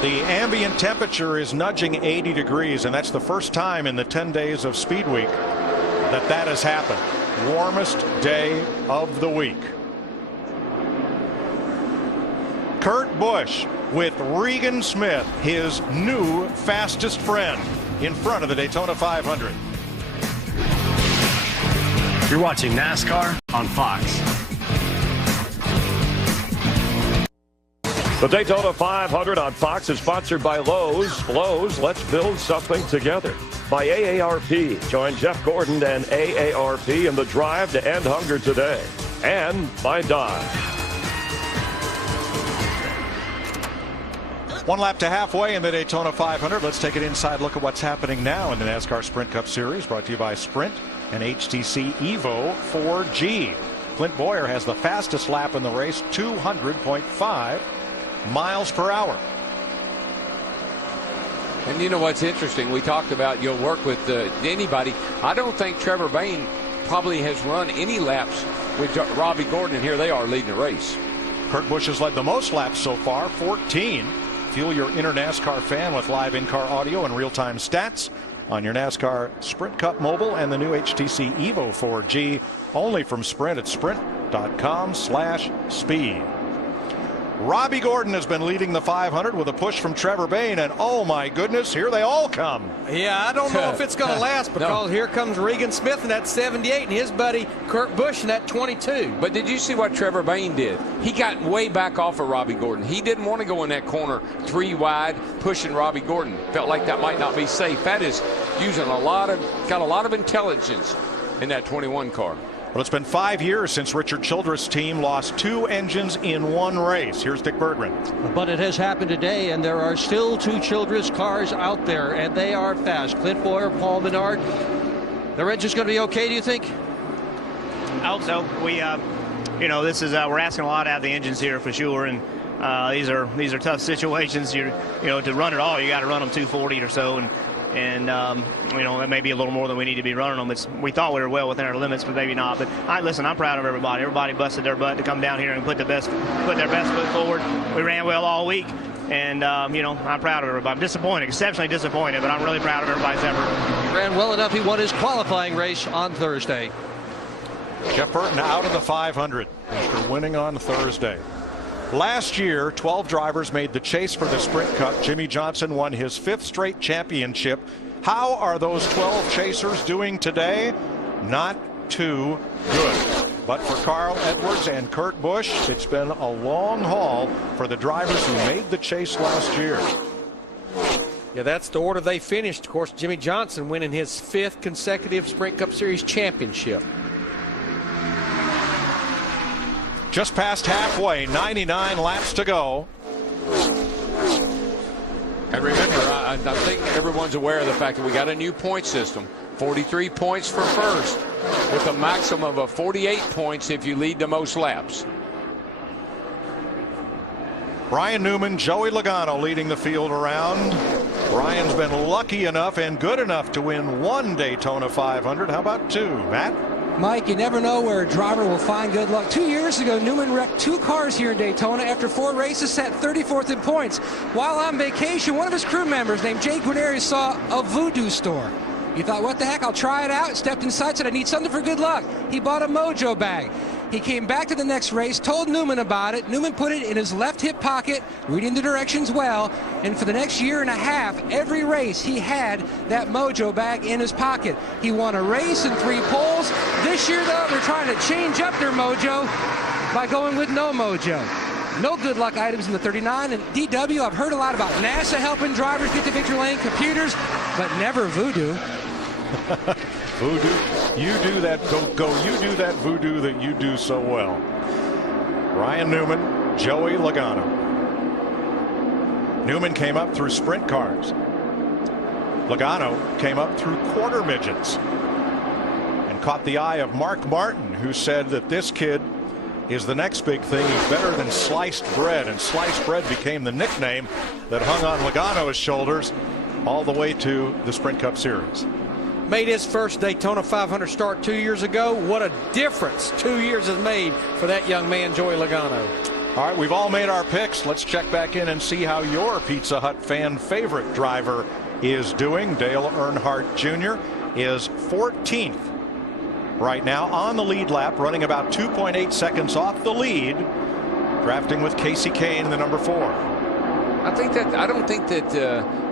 The ambient temperature is nudging 80 degrees, and that's the first time in the 10 days of Speed Week that has happened. Warmest day of the week. Kurt Busch with Regan Smith, his new fastest friend, in front of the Daytona 500. You're watching NASCAR on Fox. The Daytona 500 on Fox is sponsored by Lowe's. Lowe's, let's build something together. By AARP. Join Jeff Gordon and AARP in the drive to end hunger today. And by Dodge. One lap to halfway in the Daytona 500. Let's take an inside look at what's happening now in the NASCAR Sprint Cup Series, brought to you by Sprint and HTC Evo 4G. Clint Boyer has the fastest lap in the race, 200.5 miles per hour. And you know what's interesting? We talked about you'll work with anybody. I don't think Trevor Bayne probably has run any laps with Robbie Gordon, and here they are leading the race. Kurt Busch has led the most laps so far, 14. Fuel your inner NASCAR fan with live in-car audio and real-time stats on your NASCAR Sprint Cup mobile and the new HTC Evo 4G, only from Sprint at sprint.com/speed. Robbie Gordon has been leading the 500 with a push from Trevor Bayne, and oh my goodness, here they all come. Yeah, I don't know if it's going to last because here comes Regan Smith in that 78 and his buddy Kurt Busch in that 22. But did you see what Trevor Bayne did? He got way back off of Robbie Gordon. He didn't want to go in that corner 3 wide, pushing Robbie Gordon. Felt like that might not be safe. That is using got a lot of intelligence in that 21 car. Well, it's been 5 years since Richard Childress' team lost 2 engines in 1 race. Here's Dick Berggren. But it has happened today, and there are still 2 Childress cars out there, and they are fast. Clint Boyer, Paul Menard. Their engine's going to be okay, do you think? I hope so. We, this is we're asking a lot out of the engines here for sure, and these are tough situations. To run it all, you got to run them 240 or so, and that may be a little more than we need to be running them. We thought we were well within our limits, but maybe not. But listen, I'm proud of everybody. Everybody busted their butt to come down here and put their best foot forward. We ran well all week, and I'm proud of everybody. I'm disappointed, exceptionally disappointed, but I'm really proud of everybody's effort. He ran well enough. He won his qualifying race on Thursday. Jeff Burton out of the 500 after winning on Thursday. Last year, 12 drivers made the chase for the Sprint Cup. Jimmy Johnson won his 5th straight championship. How are those 12 chasers doing today? Not too good. But for Carl Edwards and Kurt Busch, it's been a long haul for the drivers who made the chase last year. Yeah, that's the order they finished. Of course, Jimmy Johnson winning his 5th consecutive Sprint Cup Series championship. Just past halfway, 99 laps to go. And remember, I think everyone's aware of the fact that we got a new point system. 43 points for first, with a maximum of 48 points if you lead the most laps. Brian Newman, Joey Logano leading the field around. Brian's been lucky enough and good enough to win 1 Daytona 500. How about 2, Matt? Mike, you never know where a driver will find good luck. 2 years ago, Newman wrecked 2 cars here in Daytona. After 4 races, sat 34th in points. While on vacation, one of his crew members named Jay Guarneri saw a voodoo store. He thought, what the heck, I'll try it out. Stepped inside, said, I need something for good luck. He bought a mojo bag. He came back to the next race, told Newman about it. Newman put it in his left hip pocket, reading the directions well, and for the next year and a half, every race he had that mojo bag in his pocket. He won a race and 3 poles. This year, though, they're trying to change up their mojo by going with no mojo. No good luck items in the 39. And DW, I've heard a lot about NASA helping drivers get to victory lane, computers, but never voodoo. Voodoo, you do that, you do that voodoo that you do so well. Ryan Newman, Joey Logano. Newman came up through sprint cars. Logano came up through quarter midgets and caught the eye of Mark Martin, who said that this kid is the next big thing. He's better than sliced bread, and sliced bread became the nickname that hung on Logano's shoulders all the way to the Sprint Cup Series. Made his first Daytona 500 start 2 years ago. What a difference 2 years has made for that young man, Joey Logano. All right, we've all made our picks. Let's check back in and see how your Pizza Hut fan favorite driver is doing. Dale Earnhardt Jr. is 14th right now on the lead lap, running about 2.8 seconds off the lead, drafting with Casey Kane, the number 4. I don't think that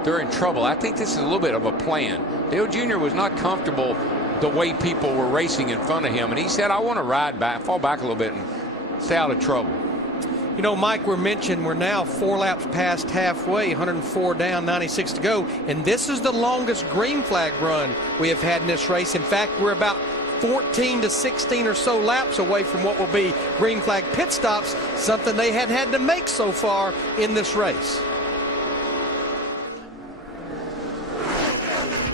they're in trouble. I think this is a little bit of a plan. Dale Jr. was not comfortable the way people were racing in front of him, and he said, I want to ride back, fall back a little bit and stay out of trouble. You know, Mike, we're now 4 laps past halfway, 104 down, 96 to go, and this is the longest green flag run we have had in this race. In fact, we're about 14 to 16 or so laps away from what will be green flag pit stops, something they hadn't had to make so far in this race.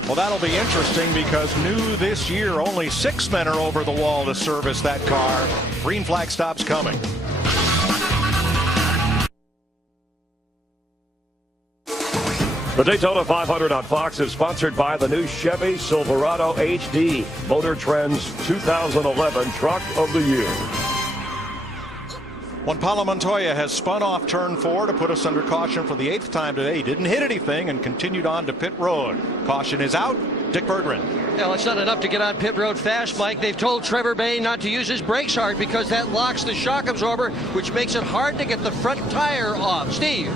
Well, that'll be interesting because new this year, only 6 men are over the wall to service that car. Green flag stops coming. The Daytona 500 on Fox is sponsored by the new Chevy Silverado HD, Motor Trend's 2011 Truck of the Year. Juan Pablo Montoya has spun off turn 4 to put us under caution for the 8th time today. He didn't hit anything and continued on to pit road. Caution is out. Dick Berggren. Yeah, well, it's not enough to get on pit road fast, Mike. They've told Trevor Bayne not to use his brakes hard because that locks the shock absorber, which makes it hard to get the front tire off. Steve.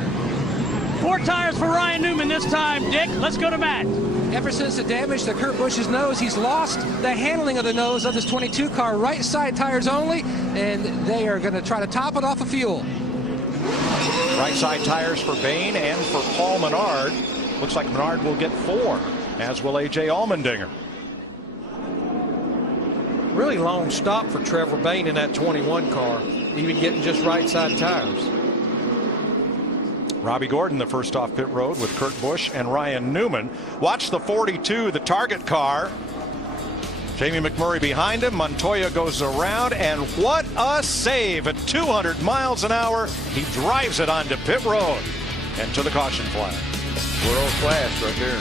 4 tires for Ryan Newman this time, Dick. Let's go to Matt. Ever since the damage to Kurt Busch's nose, he's lost the handling of the nose of this 22 car. Right side tires only, and they are going to try to top it off of fuel. Right side tires for Bayne and for Paul Menard. Looks like Menard will get 4, as will A.J. Allmendinger. Really long stop for Trevor Bayne in that 21 car, even getting just right side tires. Robbie Gordon, the first off pit road with Kurt Busch and Ryan Newman. Watch the 42, the target car. Jamie McMurray behind him. Montoya goes around, and what a save at 200 miles an hour. He drives it onto pit road and to the caution flag. World class right there.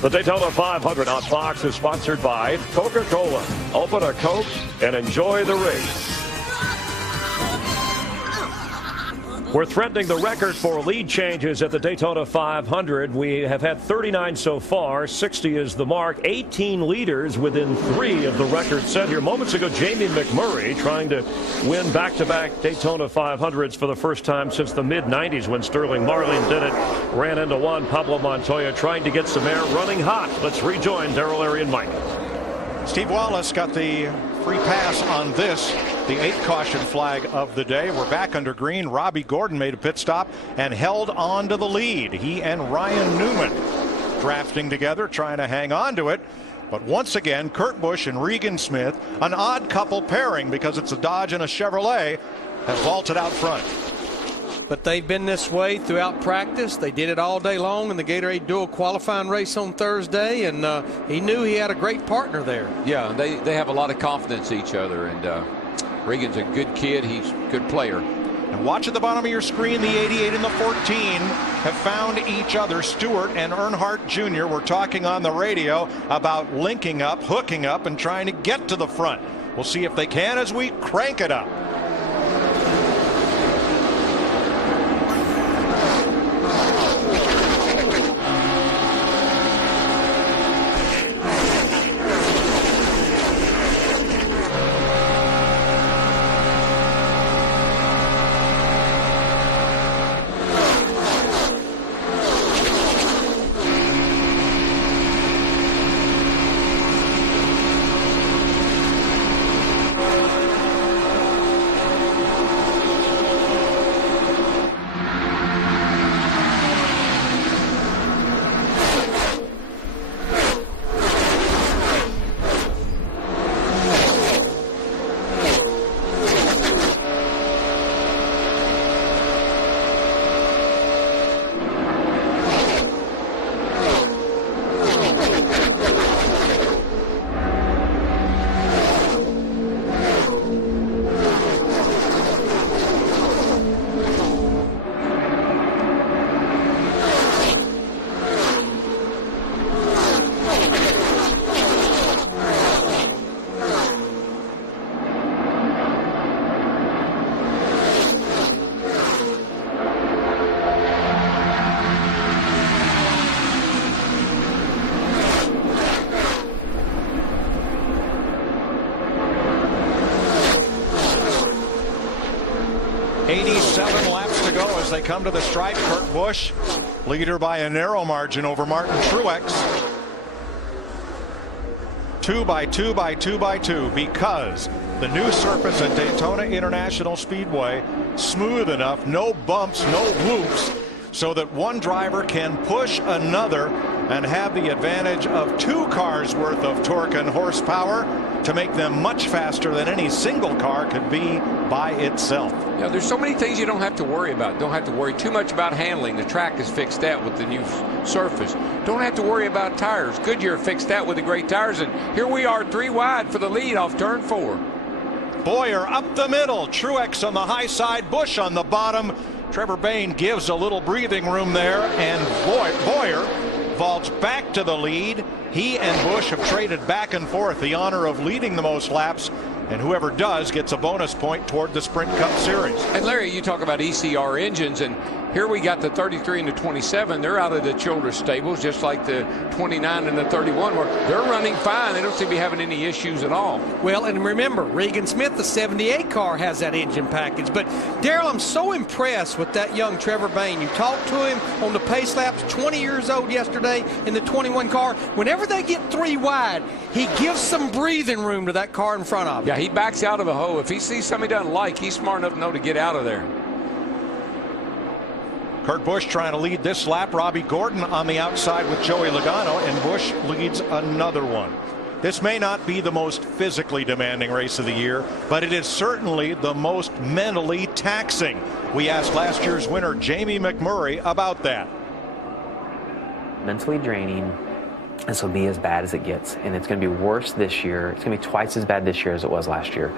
The Daytona 500 on Fox is sponsored by Coca-Cola. Open a Coke and enjoy the race. We're threatening the record for lead changes at the Daytona 500. We have had 39 so far. 60 is the mark. 18 leaders within 3 of the record set here. Moments ago, Jamie McMurray trying to win back-to-back Daytona 500s for the first time since the mid-90s when Sterling Marlin did it. Ran into Juan Pablo Montoya trying to get some air, running hot. Let's rejoin Darrell, Larry, and Mike. Steve Wallace got the free pass on this, the 8th caution flag of the day. We're back under green. Robbie Gordon made a pit stop and held on to the lead. He and Ryan Newman drafting together, trying to hang on to it. But once again, Kurt Busch and Regan Smith, an odd couple pairing because it's a Dodge and a Chevrolet, have vaulted out front. But they've been this way throughout practice. They did it all day long in the Gatorade Dual qualifying race on Thursday, and he knew he had a great partner there. Yeah, they have a lot of confidence in each other, and Regan's a good kid. He's a good player. And watch at the bottom of your screen, the 88 and the 14 have found each other. Stewart and Earnhardt Jr. were talking on the radio about linking up, hooking up, and trying to get to the front. We'll see if they can as we crank it up. They come to the stripe. Kurt Busch, leader by a narrow margin over Martin Truex. 2 by 2 by 2 by 2 because the new surface at Daytona International Speedway smooth enough, no bumps, no whoops, so that one driver can push another and have the advantage of 2 cars worth of torque and horsepower to make them much faster than any single car could be by itself. Yeah, there's so many things you don't have to worry about. Don't have to worry too much about handling. The track is fixed out with the new surface. Don't have to worry about tires. Goodyear fixed out with the great tires, and here we are 3 wide for the lead off turn 4. Boyer up the middle. Truex on the high side. Busch on the bottom. Trevor Bayne gives a little breathing room there, and Boyer vaults back to the lead. He and Busch have traded back and forth the honor of leading the most laps, and whoever does gets a bonus point toward the Sprint Cup Series. And Larry, you talk about ECR engines, and here we got the 33 and the 27. They're out of the Childress stables, just like the 29 and the 31, where they're running fine. They don't seem to be having any issues at all. Well, and remember, Regan Smith, the 78 car, has that engine package. But, Darrell, I'm so impressed with that young Trevor Bayne. You talked to him on the pace laps, 20 years old yesterday in the 21 car. Whenever they get 3 wide, he gives some breathing room to that car in front of him. Yeah, he backs out of a hole. If he sees something he doesn't like, he's smart enough to know to get out of there. Kurt Busch trying to lead this lap. Robbie Gordon on the outside with Joey Logano, and Busch leads another one. This may not be the most physically demanding race of the year, but it is certainly the most mentally taxing. We asked last year's winner Jamie McMurray about that. Mentally draining. This will be as bad as it gets, and it's going to be worse this year. It's going to be twice as bad this year as it was last year,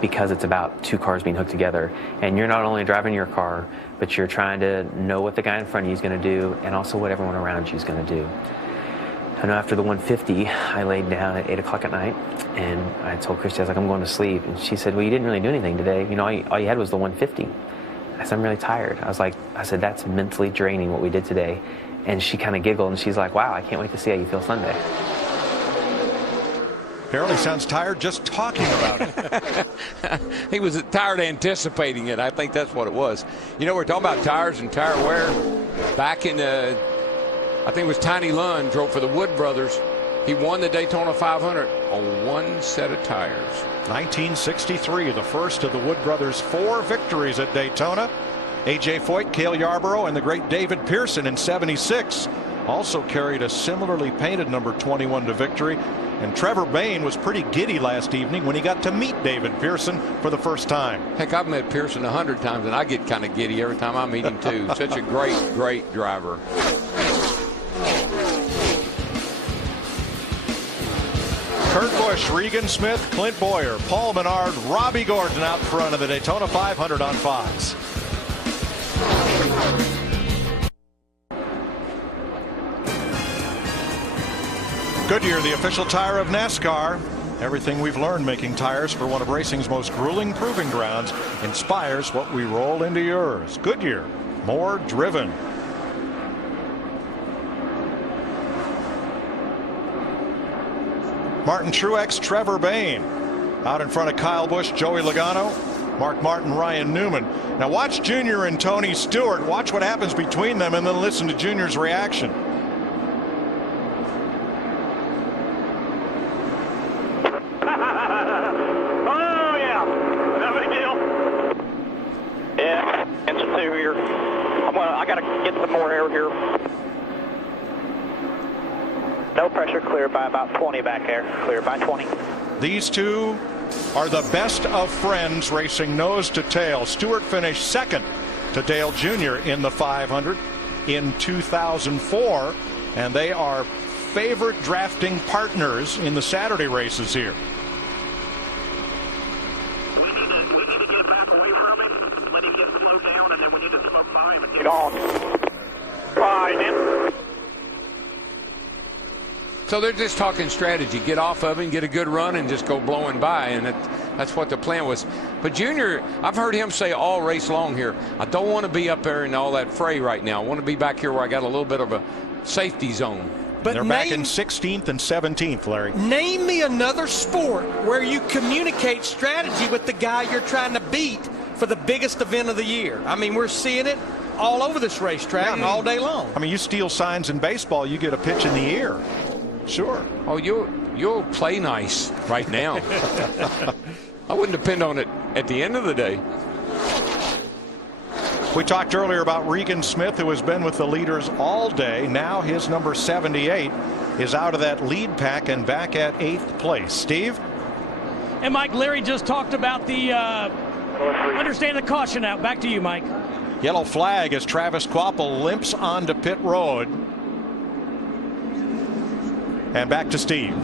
because it's about 2 cars being hooked together, and you're not only driving your car, but you're trying to know what the guy in front of you is going to do, and also what everyone around you is going to do. I know after the 150, I laid down at 8 o'clock at night, and I told Christy, I was like, I'm going to sleep. And she said, well, you didn't really do anything today. You know, all you had was the 150. I said, I'm really tired. I said, that's mentally draining what we did today. And she kind of giggled, and she's like, wow, I can't wait to see how you feel Sunday. Apparently sounds tired just talking about it. He was tired anticipating it. I think that's what it was. You know, we're talking about tires and tire wear. Back in the, I think it was Tiny Lund drove for the Wood Brothers. He won the Daytona 500 on 1 set of tires. 1963, the first of the Wood Brothers' 4 victories at Daytona. A.J. Foyt, Cale Yarborough, and the great David Pearson in '76 also carried a similarly painted number 21 to victory. And Trevor Bayne was pretty giddy last evening when he got to meet David Pearson for the first time. Heck, I've met Pearson 100 times, and I get kind of giddy every time I meet him, too. Such a great, great driver. Kurt Busch, Regan Smith, Clint Boyer, Paul Menard, Robbie Gordon out front of the Daytona 500 on Fox. Goodyear, the official tire of NASCAR. Everything we've learned making tires for one of racing's most grueling proving grounds inspires what we roll into yours. Goodyear, more driven. Martin Truex, Trevor Bayne out in front of Kyle Busch, Joey Logano, Mark Martin, Ryan Newman. Now watch Junior and Tony Stewart. Watch what happens between them and then listen to Junior's reaction. I got to get some more air here. No pressure, clear by about 20 back there. Clear by 20. These two are the best of friends racing nose to tail. Stewart finished second to Dale Jr. in the 500 in 2004, and they are favorite drafting partners in the Saturday races here. We need to get back away from him, let him get slowed down, and then we need to smoke by him and get on. Bye, man. So they're just talking strategy. Get off of him, get a good run, and just go blowing by. And that's what the plan was. But Junior, I've heard him say all race long here, I don't want to be up there in all that fray right now. I want to be back here where I got a little bit of a safety zone. But they're back in 16th and 17th, Larry. Name me another sport where you communicate strategy with the guy you're trying to beat for the biggest event of the year. I mean, we're seeing it all over this racetrack all day long. I mean, you steal signs in baseball, you get a pitch in the ear. Sure. Oh, you'll play nice right now. I wouldn't depend on it at the end of the day. We talked earlier about Regan Smith, who has been with the leaders all day. Now his number 78 is out of that lead pack and back at 8th place. Steve? And Mike, Larry just talked about the understand the caution out. Back to you, Mike. Yellow flag as Travis Kvapil limps onto pit road. And back to Steve.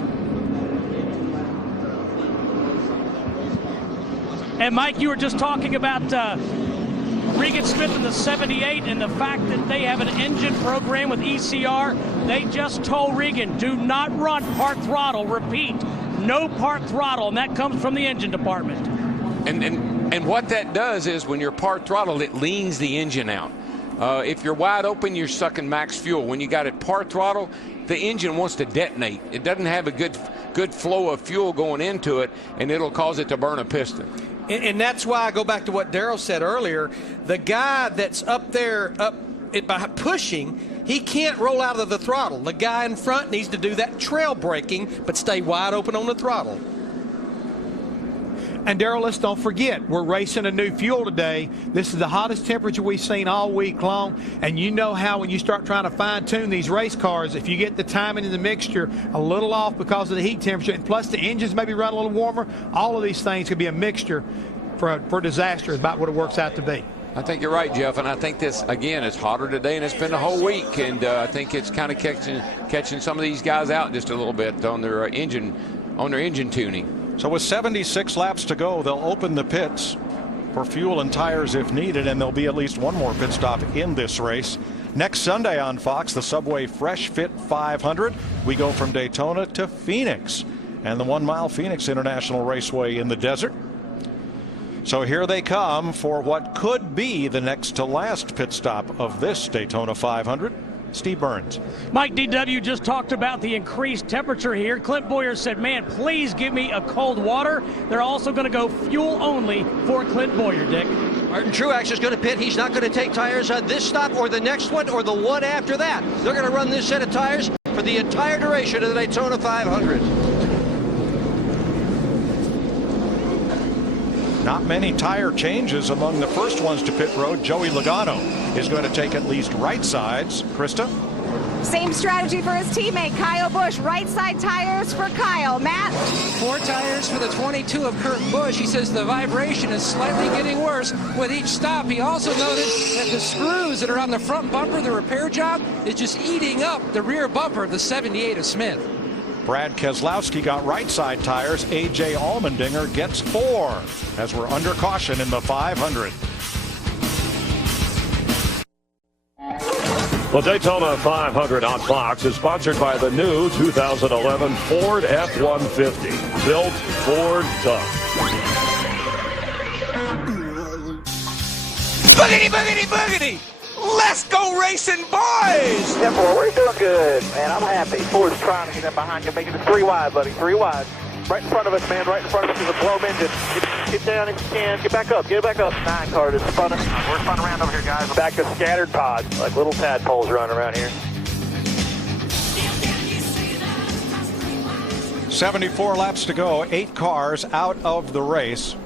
And Mike, you were just talking about Regan Smith in the 78 and the fact that they have an engine program with ECR. They just told Regan, do not run part throttle. Repeat, no part throttle, and that comes from the engine department. And what that does is when you're part throttle, it leans the engine out. If you're wide open, you're sucking max fuel. When you got it part throttle, the engine wants to detonate. It doesn't have a good flow of fuel going into it, and it'll cause it to burn a piston. And that's why I go back to what Darrell said earlier. The guy that's up there by pushing, he can't roll out of the throttle. The guy in front needs to do that trail braking, but stay wide open on the throttle. And Darrell, let's don't forget, we're racing a new fuel today. This is the hottest temperature we've seen all week long. And you know how when you start trying to fine-tune these race cars, if you get the timing in the mixture a little off because of the heat temperature, and plus the engines maybe run a little warmer, all of these things could be a mixture for disaster, is about what it works out to be. I think you're right, Jeff, and I think this, again, it's hotter today, and it's been the whole week, and I think it's kind of catching some of these guys out just a little bit on their engine tuning. So with 76 laps to go, they'll open the pits for fuel and tires if needed, and there'll be at least one more pit stop in this race. Next Sunday on Fox, the Subway Fresh Fit 500. We go from Daytona to Phoenix, and the 1 Mile Phoenix International Raceway in the desert. So here they come for what could be the next to last pit stop of this Daytona 500. Steve Burns. Mike, DW just talked about the increased temperature here. Clint Boyer said, man, please give me a cold water. They're also going to go fuel only for Clint Boyer, Dick. Martin Truex is going to pit. He's not going to take tires on this stop or the next one or the one after that. They're going to run this set of tires for the entire duration of the Daytona 500. Not many tire changes among the first ones to pit road. Joey Logano is going to take at least right sides. Krista? Same strategy for his teammate, Kyle Busch. Right side tires for Kyle. Matt? 4 tires for the 22 of Kurt Busch. He says the vibration is slightly getting worse with each stop. He also noted that the screws that are on the front bumper, the repair job, is just eating up the rear bumper of the 78 of Smith. Brad Keselowski got right side tires. A.J. Allmendinger gets 4 as we're under caution in the 500. The Daytona 500 on Fox is sponsored by the new 2011 Ford F-150. Built Ford tough. Boogity, boogity, boogity! Let's go racing, boys! Yeah, boy, we're doing good, man. I'm happy. Ford's trying to get in behind you, making it 3 wide, buddy. 3 wide. Right in front of us, man. Right in front of us is a blown engine. Get down if you can. Get back up. Get back up. 9 car is spun. We're spun around over here, guys. Back to scattered pods, like little tadpoles running around here. 74 laps to go. 8 cars out of the race.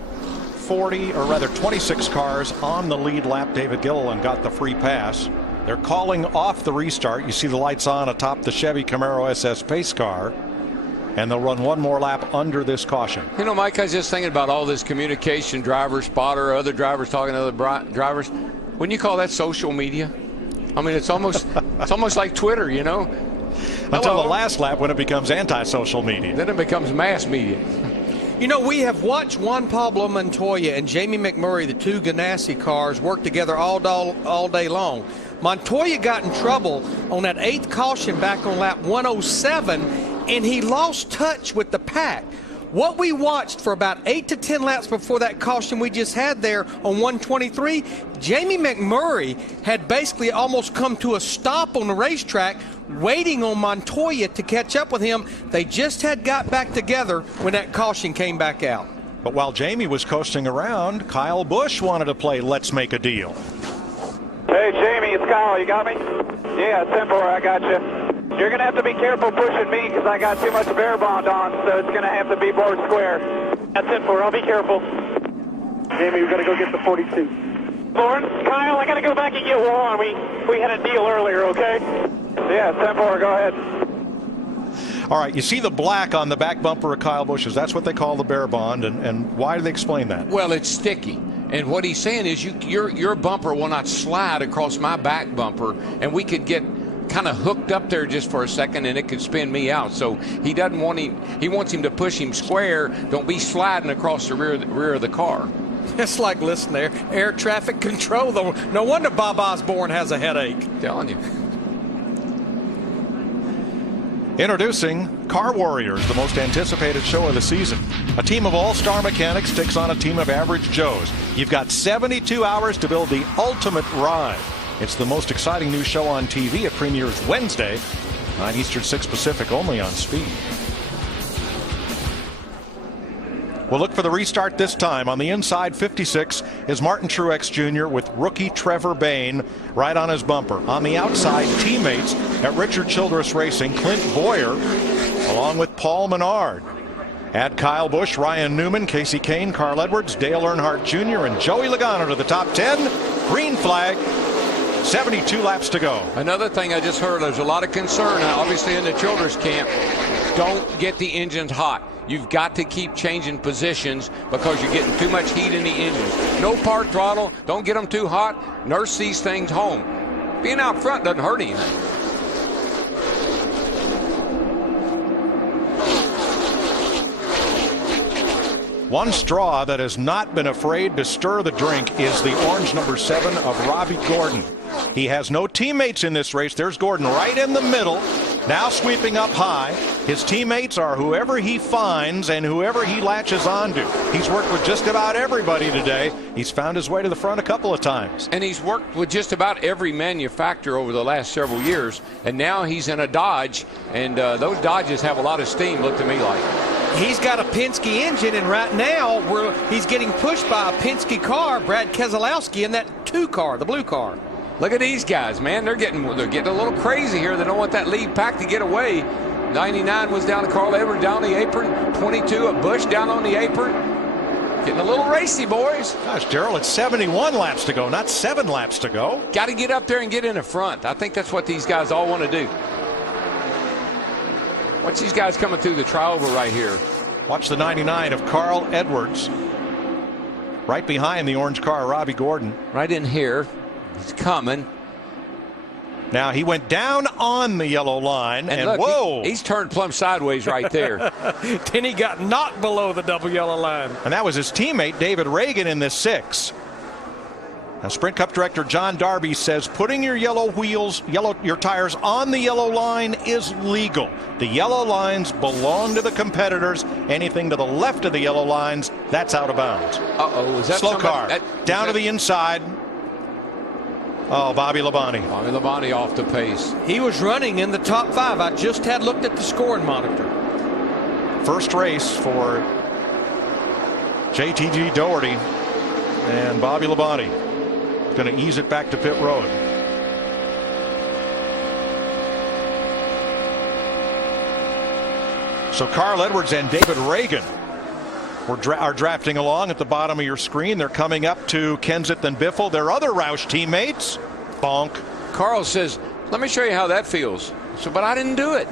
26 cars on the lead lap. David Gilliland got the free pass. They're calling off the restart. You see the lights on atop the Chevy Camaro SS pace car. And they'll run one more lap under this caution. You know, Mike, I was just thinking about all this communication, driver, spotter, other drivers talking to other drivers. Wouldn't you call that social media? I mean, it's almost like Twitter, you know? Until the last lap when it becomes anti-social media. Then it becomes mass media. You know, we have watched Juan Pablo Montoya and Jamie McMurray, the 2 Ganassi cars, work together all day long. Montoya got in trouble on that 8th caution back on lap 107, and he lost touch with the pack. What we watched for about 8 to 10 laps before that caution we just had there on 123, Jamie McMurray had basically almost come to a stop on the racetrack waiting on Montoya to catch up with him. They just had got back together when that caution came back out. But while Jamie was coasting around, Kyle Busch wanted to play Let's Make a Deal. Hey, Jamie, it's Kyle. You got me? Yeah, 10-4, I got you. You're going to have to be careful pushing me because I got too much bear bond on, so it's going to have to be board square. That's 10-4. I'll be careful. Jamie, we're going to go get the 42. Lawrence, Kyle, I got to go back and get Juan. We had a deal earlier, okay? Yeah, 10-4. Go ahead. All right, you see the black on the back bumper of Kyle Busch's. That's what they call the bear bond, and why do they explain that? Well, it's sticky. And what he's saying is your bumper will not slide across my back bumper, and we could get kind of hooked up there just for a second, and it could spin me out. So he doesn't want him. He wants him to push him square. Don't be sliding across the rear of the car. It's like, listen there, air traffic control. No wonder Bob Osborne has a headache. I'm telling you. Introducing Car Warriors, the most anticipated show of the season. A team of all-star mechanics takes on a team of average Joes. You've got 72 hours to build the ultimate ride. It's the most exciting new show on TV. It premieres Wednesday, 9 Eastern, 6 Pacific, only on Speed. We'll look for the restart this time. On the inside, 56, is Martin Truex Jr. with rookie Trevor Bayne right on his bumper. On the outside, teammates at Richard Childress Racing, Clint Boyer, along with Paul Menard. Add Kyle Busch, Ryan Newman, Casey Kane, Carl Edwards, Dale Earnhardt Jr., and Joey Logano to the top 10. Green flag. 72 laps to go. Another thing I just heard, there's a lot of concern, obviously, in the Childress camp. Don't get the engines hot. You've got to keep changing positions because you're getting too much heat in the engines. No part throttle. Don't get them too hot. Nurse these things home. Being out front doesn't hurt anything. One straw that has not been afraid to stir the drink is the orange number 7 of Robbie Gordon. He has no teammates in this race. There's Gordon right in the middle, now sweeping up high. His teammates are whoever he finds and whoever he latches onto. He's worked with just about everybody today. He's found his way to the front a couple of times. And he's worked with just about every manufacturer over the last several years. And now he's in a Dodge, and those Dodges have a lot of steam, look to me like. He's got a Penske engine, and right now he's getting pushed by a Penske car, Brad Keselowski, in that 2 car, the blue car. Look at these guys, man. They're getting a little crazy here. They don't want that lead pack to get away. 99 was down to Carl Edwards down the apron. 22 of Busch down on the apron. Getting a little racy, boys. Gosh, Darrell, it's 71 laps to go, not 7 laps to go. Got to get up there and get in the front. I think that's what these guys all want to do. Watch these guys coming through the trioval right here. Watch the 99 of Carl Edwards. Right behind the orange car, Robbie Gordon. Right in here. He's coming. Now he went down on the yellow line, and look, whoa! He's turned plumb sideways right there. Then he got knocked below the double yellow line. And that was his teammate, David Reagan, in this 6. Now, Sprint Cup director John Darby says putting your your tires on the yellow line is legal. The yellow lines belong to the competitors. Anything to the left of the yellow lines, that's out of bounds. Uh-oh, is that slow car? Down to the inside. Oh, Bobby Labonte. Bobby Labonte off the pace. He was running in the top 5. I just had looked at the scoring monitor. First race for JTG Doherty and Bobby Labonte. Going to ease it back to pit road. So Carl Edwards and David Reagan are drafting along at the bottom of your screen. They're coming up to Kenseth and Biffle, their other Roush teammates. Bonk. Carl says, let me show you how that feels. So, but I didn't do it.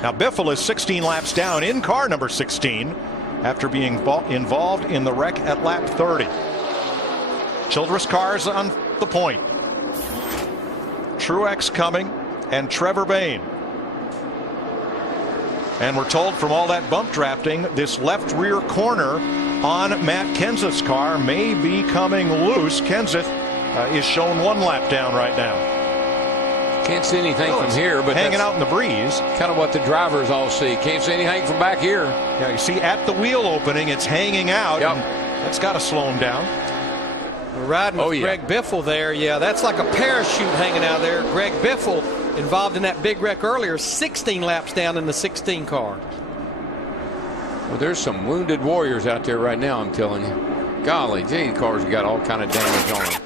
Now Biffle is 16 laps down in car number 16 after being involved in the wreck at lap 30. Childress cars on the point. Truex coming and Trevor Bayne. And we're told from all that bump drafting, this left rear corner on Matt Kenseth's car may be coming loose. Kenseth is shown 1 lap down right now. Can't see anything from here, but hanging out in the breeze. Kind of what the drivers all see. Can't see anything from back here. Yeah, you see at the wheel opening, it's hanging out. Yep. And that's got to slow him down. We're riding with Greg Biffle there. Yeah, that's like a parachute hanging out there. Greg Biffle, involved in that big wreck earlier, 16 laps down in the 16 car. Well, there's some wounded warriors out there right now, I'm telling you. Golly, gee, the cars have got all kind of damage on them.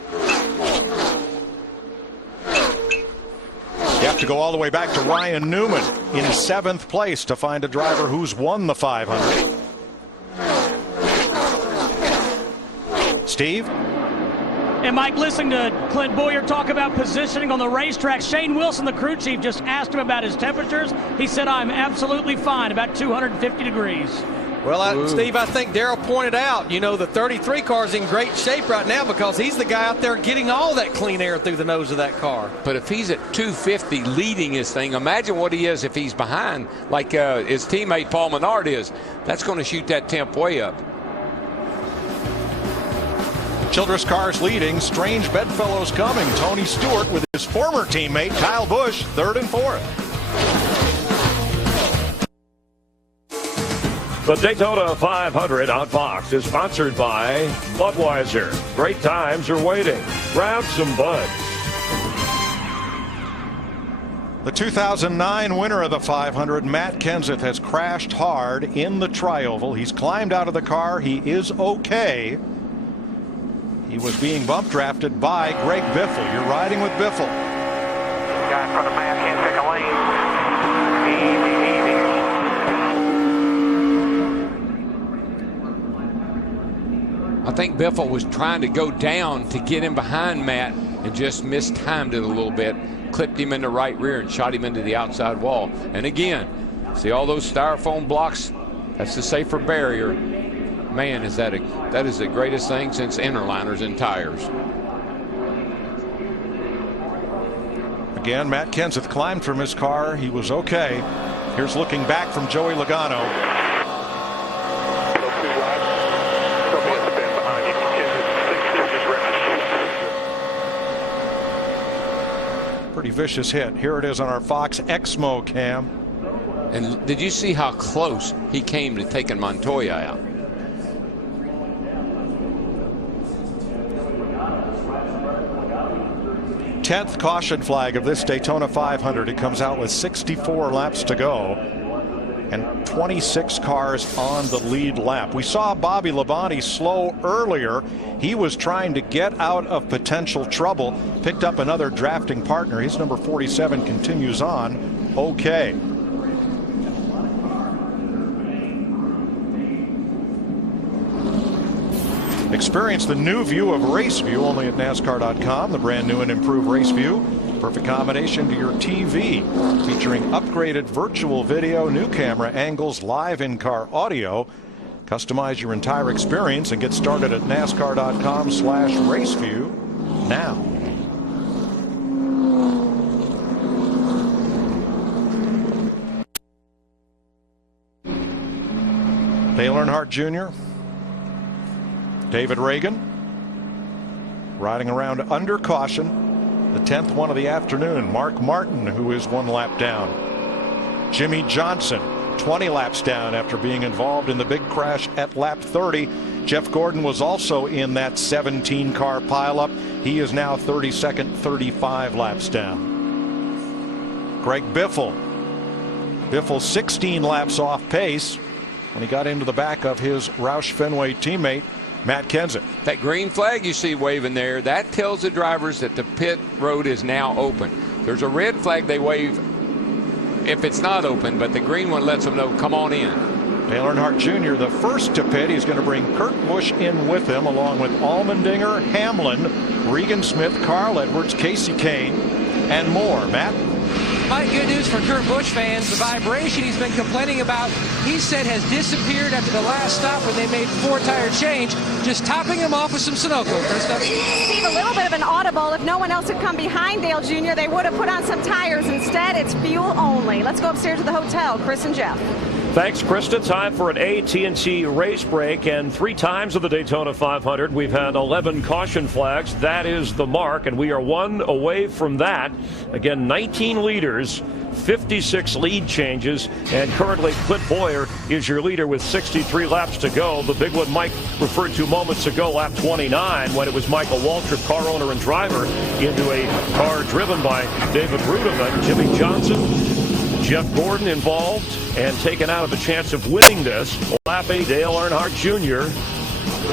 You have to go all the way back to Ryan Newman in 7th place to find a driver who's won the 500. Steve? And Mike, listening to Clint Boyer talk about positioning on the racetrack, Shane Wilson, the crew chief, just asked him about his temperatures. He said, I'm absolutely fine, about 250 degrees. Well, Steve, I think Darrell pointed out, the 33 car is in great shape right now because he's the guy out there getting all that clean air through the nose of that car. But if he's at 250 leading his thing, imagine what he is if he's behind, like his teammate Paul Menard is. That's going to shoot that temp way up. Childress cars leading, strange bedfellows coming. Tony Stewart with his former teammate Kyle Busch, third and fourth. The Daytona 500 on Fox is sponsored by Budweiser. Great times are waiting. Grab some Bud. The 2009 winner of the 500, Matt Kenseth, has crashed hard in the tri-oval. He's climbed out of the car. He is okay. He was being bump drafted by Greg Biffle. You're riding with Biffle. Guy in front of Matt can't pick a lane. I think Biffle was trying to go down to get him behind Matt and just mistimed it a little bit, clipped him in the right rear and shot him into the outside wall. And again, see all those styrofoam blocks? That's the safer barrier. Man, that is the greatest thing since interliners and tires. Again, Matt Kenseth climbed from his car. He was okay. Here's looking back from Joey Logano. Pretty vicious hit. Here it is on our Fox Exmo cam. And did you see how close he came to taking Montoya out? Tenth caution flag of this Daytona 500. It comes out with 64 laps to go and 26 cars on the lead lap. We saw Bobby Labonte slow earlier. He was trying to get out of potential trouble, picked up another drafting partner. His number 47 continues on okay. Experience the new view of Race View only at NASCAR.com. The brand new and improved Race View. Perfect combination to your TV. Featuring upgraded virtual video, new camera angles, live in-car audio. Customize your entire experience and get started at NASCAR.com/raceview now. Dale Earnhardt Jr., David Reagan riding around under caution. The 10th one of the afternoon. Mark Martin, who is 1 lap down. Jimmy Johnson, 20 laps down after being involved in the big crash at lap 30. Jeff Gordon was also in that 17-car pileup. He is now 32nd, 35 laps down. Greg Biffle. Biffle 16 laps off pace when he got into the back of his Roush Fenway teammate, Matt Kenseth. That green flag you see waving there, that tells the drivers that the pit road is now open. There's a red flag they wave if it's not open, but the green one lets them know, come on in. Dale Earnhardt Jr., the first to pit. He's going to bring Kurt Busch in with him, along with Allmendinger, Hamlin, Regan Smith, Carl Edwards, Casey Kane, and more. Matt? My good news for Kurt Busch fans, the vibration he's been complaining about, he said has disappeared after the last stop when they made 4-tire change, just topping him off with some Sunoco. Steve, a little bit of an audible. If no one else had come behind Dale Jr., they would have put on some tires. Instead, it's fuel only. Let's go upstairs to the hotel. Chris and Jeff. Thanks, Krista. Time for an AT&T race break, and 3 times of the Daytona 500 we've had 11 caution flags. That is the mark, and we are 1 away from that. Again, 19 leaders, 56 lead changes, and currently Clint Boyer is your leader with 63 laps to go. The big one Mike referred to moments ago, lap 29, when it was Michael Waltrip, car owner and driver, into a car driven by David Rudiman. Jimmy Johnson, Jeff Gordon involved and taken out of a chance of winning this. Lap 8, Dale Earnhardt Jr.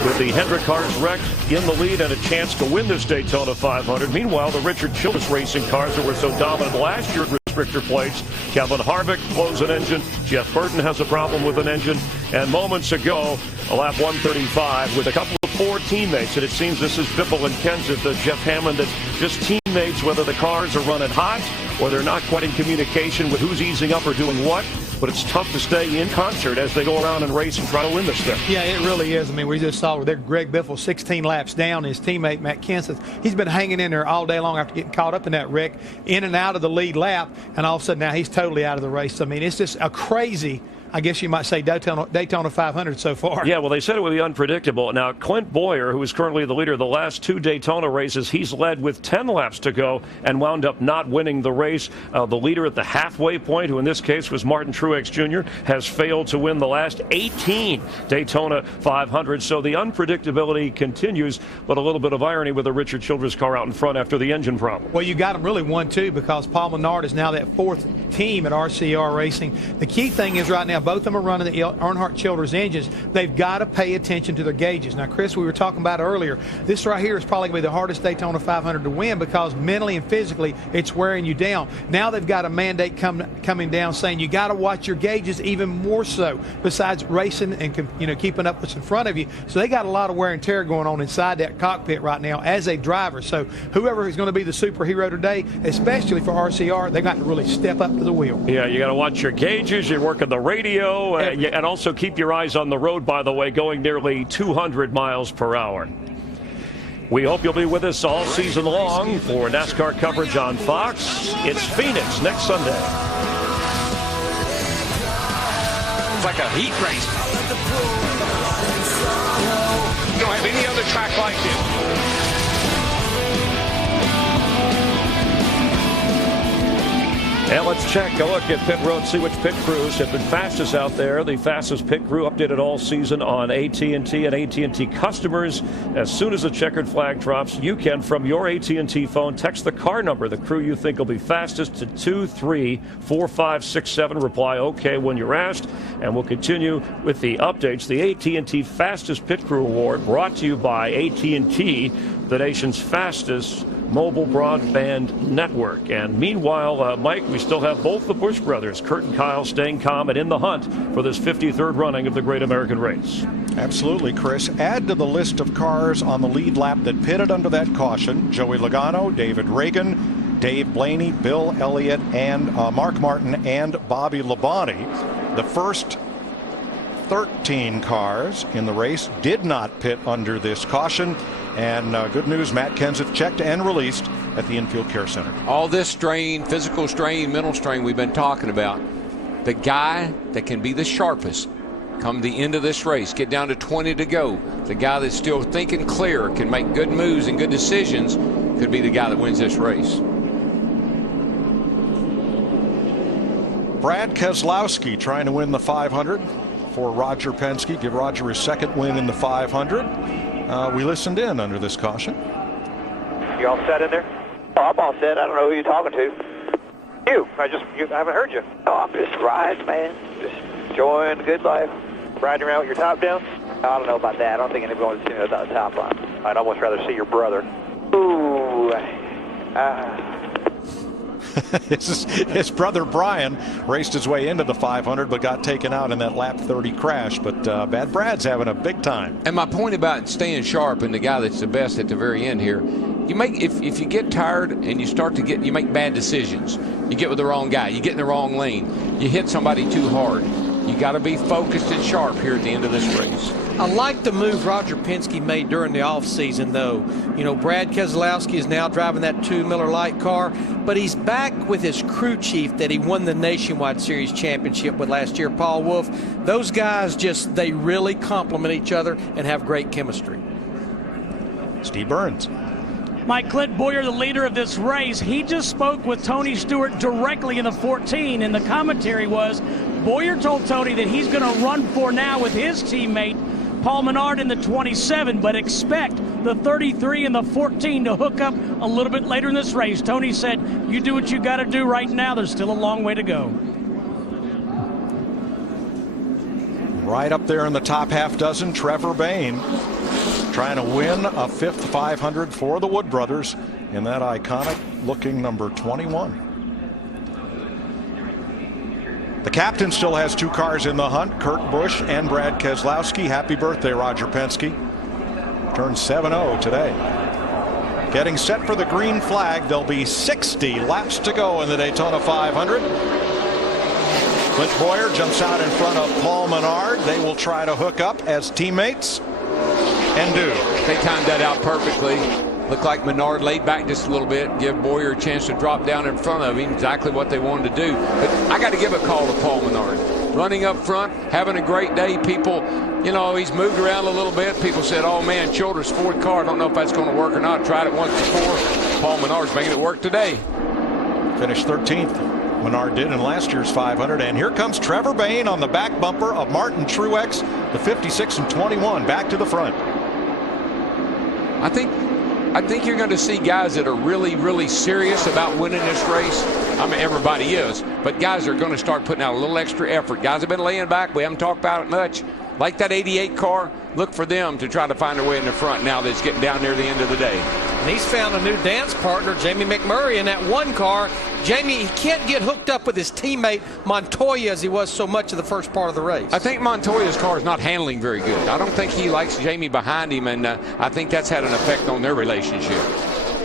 with the Hendrick cars wrecked in the lead and a chance to win this Daytona 500. Meanwhile, the Richard Childress racing cars that were so dominant last year at restrictor plates. Kevin Harvick blows an engine. Jeff Burton has a problem with an engine. And moments ago, a lap 135 with a couple of 4 teammates. And it seems this is Biffle and Kenseth, Jeff Hammond, that just teammates, whether the cars are running hot or they're not quite in communication with who's easing up or doing what. but it's tough to stay in concert as they go around and race and try to win this thing. Yeah, it really is. I mean, we just saw there Greg Biffle 16 laps down. His teammate Matt Kenseth, he's been hanging in there all day long after getting caught up in that wreck, in and out of the lead lap, and all of a sudden now he's totally out of the race. I mean, it's just a crazy, I guess you might say, Daytona 500 so far. Yeah, well, they said it would be unpredictable. Now, Clint Boyer, who is currently the leader of the last 2 Daytona races, he's led with 10 laps to go and wound up not winning the race. The leader at the halfway point, who in this case was Martin Truex Jr., has failed to win the last 18 Daytona 500. So the unpredictability continues, but a little bit of irony with the Richard Childress car out in front after the engine problem. Well, you got him really 1-2 because Paul Menard is now that 4th team at RCR Racing. The key thing is right now, both of them are running the Earnhardt Childress engines. They've got to pay attention to their gauges. Now, Chris, we were talking about earlier, this right here is probably going to be the hardest Daytona 500 to win because mentally and physically it's wearing you down. Now they've got a mandate coming down saying you got to watch your gauges even more so, besides racing and keeping up what's in front of you. So they got a lot of wear and tear going on inside that cockpit right now as a driver. So whoever is going to be the superhero today, especially for RCR, they've got to really step up to the wheel. Yeah, you got to watch your gauges, you're working the radio, and also keep your eyes on the road, by the way, going nearly 200 miles per hour. We hope you'll be with us all season long for NASCAR coverage on Fox. It's Phoenix next Sunday. It's like a heat race. You don't have any other track like it. And let's check a look at pit road, see which pit crews have been fastest out there. The fastest pit crew updated all season on AT&T and AT&T customers. As soon as the checkered flag drops, you can, from your AT&T phone, text the car number, the crew you think will be fastest, to 234567. Reply OK when you're asked. And we'll continue with the updates. The AT&T Fastest Pit Crew Award brought to you by AT&T, the nation's fastest mobile broadband network. And meanwhile, Mike, we still have both the Busch brothers, Kurt and Kyle, staying calm and in the hunt for this 53rd running of the Great American Race. Absolutely, Chris. Add to the list of cars on the lead lap that pitted under that caution: Joey Logano, David Reagan, Dave Blaney, Bill Elliott, and Mark Martin and Bobby Labonte. The first 13 cars in the race did not pit under this caution. And good news, Matt Kenseth checked and released at the Infield Care Center. All this strain, physical strain, mental strain we've been talking about, the guy that can be the sharpest come the end of this race, get down to 20 to go, the guy that's still thinking clear, can make good moves and good decisions, could be the guy that wins this race. Brad Keselowski trying to win the 500 for Roger Penske, give Roger his second win in the 500. We listened in under this caution. You all set in there? Oh, I'm all set. I don't know who you're talking to. You. I haven't heard you. Oh, I'm just riding, man. Just enjoying the good life. Riding around with your top down? I don't know about that. I don't think anybody wants to see me without a top on. I'd almost rather see your brother. Ooh. His brother Brian raced his way into the 500 but got taken out in that lap 30 crash. But Bad Brad's having a big time. And my point about staying sharp and the guy that's the best at the very end here, you make if you get tired and you make bad decisions. You get with the wrong guy, you get in the wrong lane, you hit somebody too hard. You got to be focused and sharp here at the end of this race. I like the move Roger Penske made during the offseason, though. You know, Brad Keselowski is now driving that 2 Miller Lite car, but he's back with his crew chief that he won the Nationwide Series championship with last year, Paul Wolf. Those guys they really complement each other and have great chemistry. Steve Burns. Mike, Clint Boyer, the leader of this race, he just spoke with Tony Stewart directly in the 14, and the commentary was Boyer told Tony that he's going to run for now with his teammate Paul Menard in the 27, but expect the 33 and the 14 to hook up a little bit later in this race. Tony said, you do what you got to do right now. There's still a long way to go. Right up there in the top half dozen, Trevor Bayne trying to win a 5th 500 for the Wood brothers in that iconic looking number 21. The captain still has 2 cars in the hunt, Kurt Busch and Brad Keselowski. Happy birthday, Roger Penske. Turned 7-0 today. Getting set for the green flag. There'll be 60 laps to go in the Daytona 500. Clint Boyer jumps out in front of Paul Menard. They will try to hook up as teammates and do. They timed that out perfectly. Looked like Menard laid back just a little bit, give Boyer a chance to drop down in front of him, exactly what they wanted to do. But I got to give a call to Paul Menard. Running up front, having a great day. People, you know, he's moved around a little bit. People said, oh man, Childress fourth car. I don't know if that's going to work or not. Tried it once before. Paul Menard's making it work today. Finished 13th. Menard did in last year's 500. And here comes Trevor Bayne on the back bumper of Martin Truex, the 56 and 21, back to the front. I think you're going to see guys that are really, really serious about winning this race. I mean, everybody is, but guys are going to start putting out a little extra effort. Guys have been laying back. We haven't talked about it much. Like that 88 car, look for them to try to find their way in the front now that it's getting down near the end of the day. And he's found a new dance partner, Jamie McMurray, in that one car. Jamie, he can't get hooked up with his teammate Montoya as he was so much of the first part of the race. I think Montoya's car is not handling very good. I don't think he likes Jamie behind him, and I think that's had an effect on their relationship.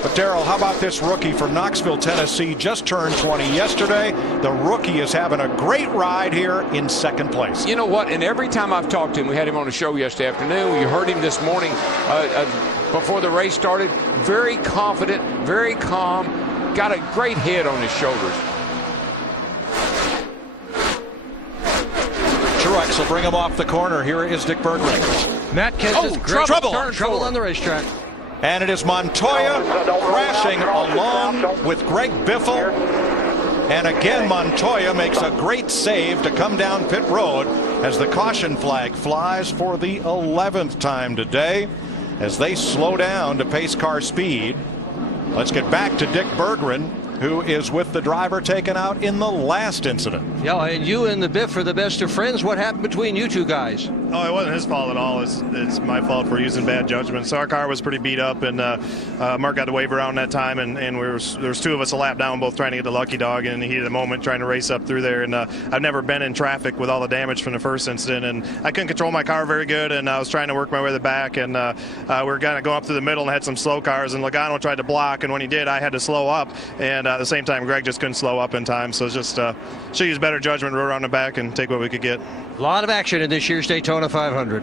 But Darrell, how about this rookie from Knoxville, Tennessee, just turned 20 yesterday. The rookie is having a great ride here in second place. You know what? And every time I've talked to him, we had him on the show yesterday afternoon. You heard him this morning before the race started. Very confident, very calm, got a great head on his shoulders. Truex will bring him off the corner. Here is Dick Bergman. Matt Kenseth, trouble on the racetrack. And it is Montoya crashing along with Greg Biffle. And again, Montoya makes a great save to come down pit road as the caution flag flies for the 11th time today as they slow down to pace car speed. Let's get back to Dick Berggren, who is with the driver taken out in the last incident. Yeah, and you and the Biff are the best of friends. What happened between you two guys? Oh, it wasn't his fault at all. It's my fault for using bad judgment. So our car was pretty beat up, and Mark got the wave around that time, and there was two of us a lap down, both trying to get the lucky dog, and he had a moment trying to race up through there. And I've never been in traffic with all the damage from the first incident, and I couldn't control my car very good, and I was trying to work my way to the back, and we were kind of going up through the middle and had some slow cars, and Logano tried to block, and when he did, I had to slow up, and at the same time, Greg just couldn't slow up in time. So it's just should use better judgment, roll around the back, and take what we could get. A lot of action in this year's Daytona 500.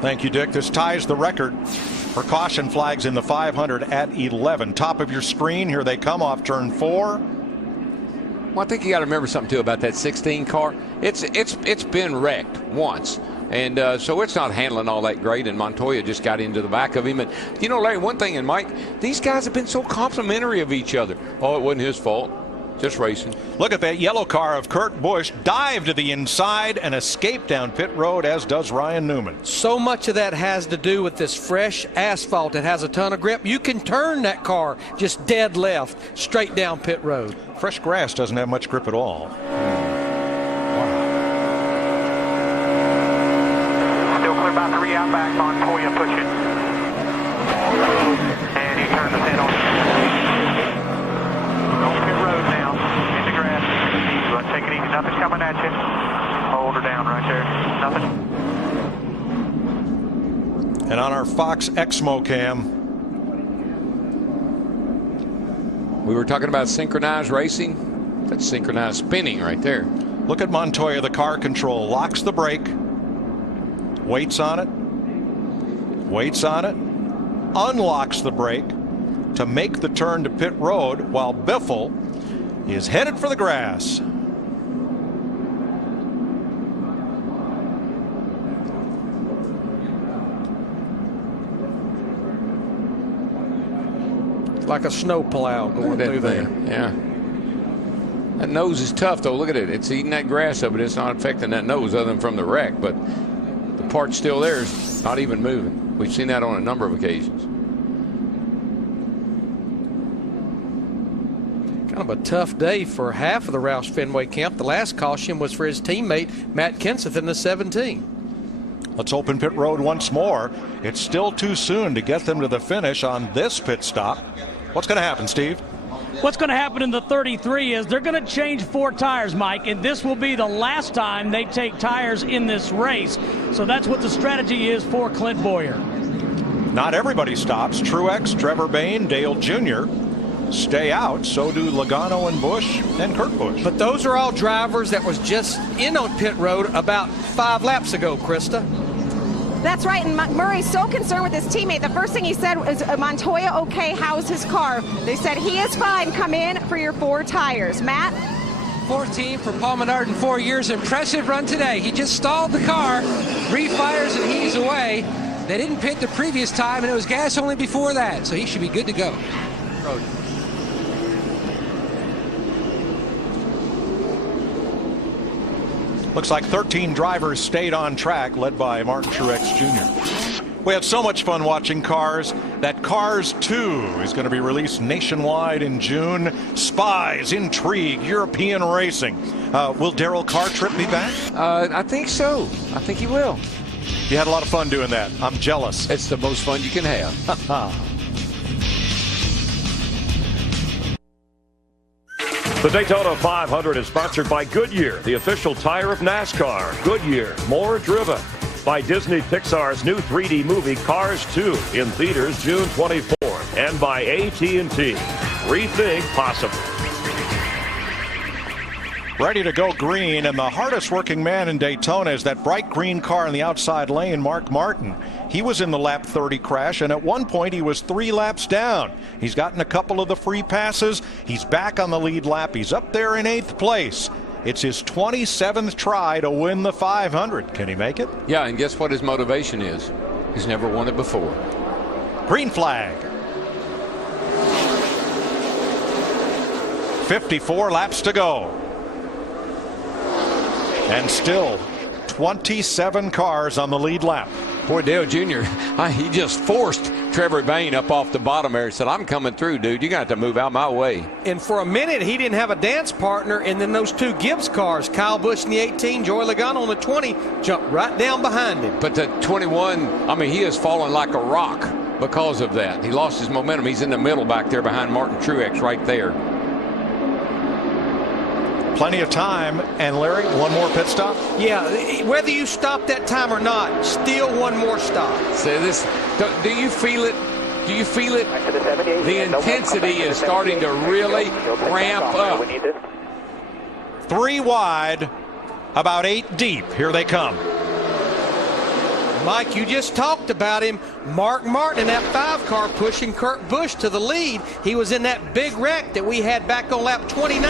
Thank you, Dick. This ties the record for caution flags in the 500 at 11. Top of your screen, here they come off turn 4. Well, I think you got to remember something too about that 16 car. It's been wrecked once, and so it's not handling all that great. And Montoya just got into the back of him. And you know, Larry, one thing, and Mike, these guys have been so complimentary of each other. Oh, it wasn't his fault. Just racing. Look at that yellow car of Kurt Busch dive to the inside and escape down pit road, as does Ryan Newman. So much of that has to do with this fresh asphalt. It has a ton of grip. You can turn that car just dead left straight down pit road. Fresh grass doesn't have much grip at all. Still clear about 3 out back. Montoya pushing. And he turned the pit on. On pit road now. In the grass. Take it easy. Nothing's coming at you. Hold her down right there. Nothing. And on our Fox Exmo cam, we were talking about synchronized racing. That's synchronized spinning right there. Look at Montoya, the car control, locks the brake, waits on it, unlocks the brake to make the turn to pit road while Biffle is headed for the grass. Like a snow plow going through there. Yeah. That nose is tough, though. Look at it. It's eating that grass up, but it's not affecting that nose other than from the wreck. But the part's still there. It's not even moving. We've seen that on a number of occasions. Kind of a tough day for half of the Roush Fenway camp. The last caution was for his teammate, Matt Kenseth, in the 17. Let's open pit road once more. It's still too soon to get them to the finish on this pit stop. What's going to happen, Steve? What's going to happen in the 33 is they're going to change 4 tires, Mike, and this will be the last time they take tires in this race. So that's what the strategy is for Clint Boyer. Not everybody stops. Truex, Trevor Bayne, Dale Jr. stay out. So do Logano and Busch and Kurt Busch. But those are all drivers that was just in on pit road about 5 laps ago, Krista. That's right, and McMurray's so concerned with his teammate. The first thing he said was, Montoya okay, how's his car? They said, he is fine, come in for your 4 tires. Matt? 14 for Paul Menard in 4 years. Impressive run today. He just stalled the car, refires, and he's away. They didn't pit the previous time, and it was gas only before that, so he should be good to go. Looks like 13 drivers stayed on track, led by Martin Truex Jr. We had so much fun watching Cars that Cars 2 is going to be released nationwide in June. Spies, intrigue, European racing. Will Darrell Cartrip be back? I think so. I think he will. You had a lot of fun doing that. I'm jealous. It's the most fun you can have. The Daytona 500 is sponsored by Goodyear, the official tire of NASCAR. Goodyear, more driven. By Disney Pixar's new 3D movie Cars 2 in theaters June 24th. And by AT&T. Rethink possible. Ready to go green, and the hardest working man in Daytona is that bright green car in the outside lane, Mark Martin. He was in the lap 30 crash, and at one point he was 3 laps down. He's gotten a couple of the free passes. He's back on the lead lap. He's up there in 8th place. It's his 27th try to win the 500. Can he make it? Yeah, and guess what his motivation is? He's never won it before. Green flag. 54 laps to go. And still 27 cars on the lead lap. Boy, Dale Jr., he just forced Trevor Bayne up off the bottom there and said, I'm coming through, dude. You're going to have to move out my way. And for a minute, he didn't have a dance partner, and then those 2 Gibbs cars, Kyle Busch in the 18, Joey Logano on the 20, jumped right down behind him. But the 21, I mean, he has fallen like a rock because of that. He lost his momentum. He's in the middle back there behind Martin Truex right there. Plenty of time. And Larry, one more pit stop? Yeah, whether you stop that time or not, still one more stop. So this, do you feel it? Do you feel it? The intensity is starting to really ramp up. 3 wide, about 8 deep. Here they come. Mike, you just talked about him. Mark Martin in that 5 car pushing Kurt Busch to the lead. He was in that big wreck that we had back on lap 29.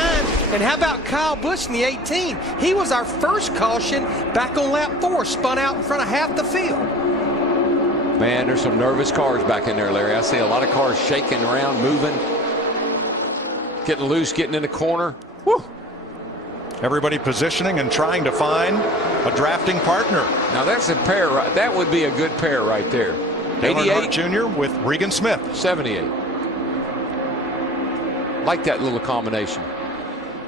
And how about Kyle Busch in the 18? He was our first caution back on lap 4, spun out in front of half the field. Man, there's some nervous cars back in there, Larry. I see a lot of cars shaking around, moving, getting loose, getting in the corner. Woo! Everybody positioning and trying to find a drafting partner. Now that's a pair. That would be a good pair right there. Dale Earnhardt Jr. with Regan Smith. 78. Like that little combination.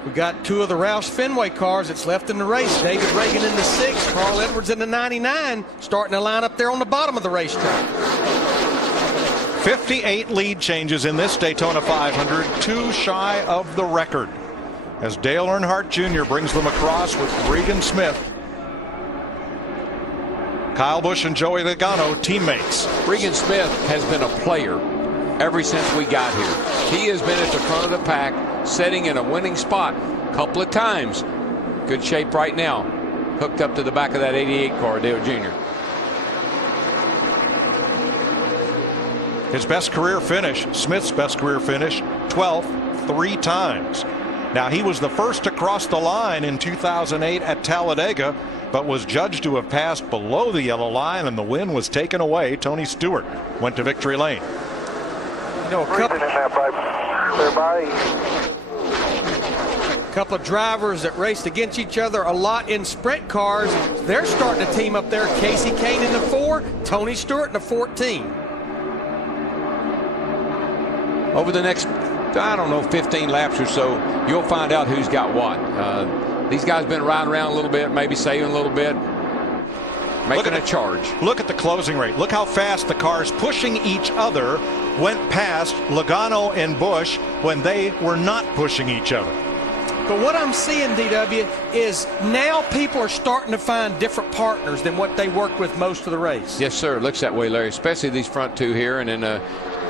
We got 2 of the Roush Fenway cars that's left in the race. David Reagan in the 6, Carl Edwards in the 99, starting to line up there on the bottom of the racetrack. 58 lead changes in this Daytona 500, 2 shy of the record. As Dale Earnhardt Jr. brings them across with Regan Smith. Kyle Busch and Joey Logano, teammates. Regan Smith has been a player ever since we got here. He has been at the front of the pack, setting in a winning spot a couple of times. Good shape right now. Hooked up to the back of that 88 car, Dale Jr. His best career finish, Smith's best career finish, 12th 3 times. Now, he was the first to cross the line in 2008 at Talladega, but was judged to have passed below the yellow line, and the win was taken away. Tony Stewart went to victory lane. You know, a couple of drivers that raced against each other a lot in sprint cars. They're starting to team up there. Casey Kane in the 4, Tony Stewart in the 14. Over the next, I don't know, 15 laps or so, you'll find out who's got what. These guys been riding around a little bit, maybe saving a little bit, making a charge. Look at the closing rate. Look how fast the cars pushing each other went past Logano and Busch when they were not pushing each other. But what I'm seeing, DW, is now people are starting to find different partners than what they worked with most of the race. Yes, sir. It looks that way, Larry, especially these front 2 here. And then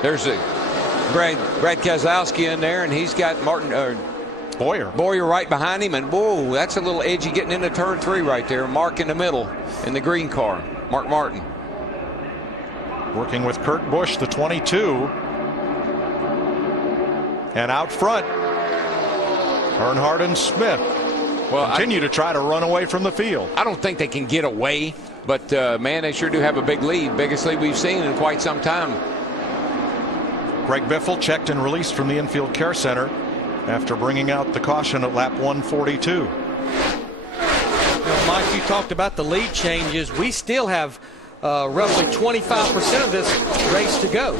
there's a Brad Keselowski in there, and he's got Boyer right behind him, and whoa, that's a little edgy getting into turn 3 right there. Mark in the middle in the green car, Mark Martin. Working with Kurt Busch, the 22. And out front, Earnhardt and Smith continue to try to run away from the field. I don't think they can get away, but man, they sure do have a big lead. Biggest lead we've seen in quite some time. Greg Biffle checked and released from the infield care center after bringing out the caution at lap 142. Mike, you talked about the lead changes. We still have roughly 25% of this race to go.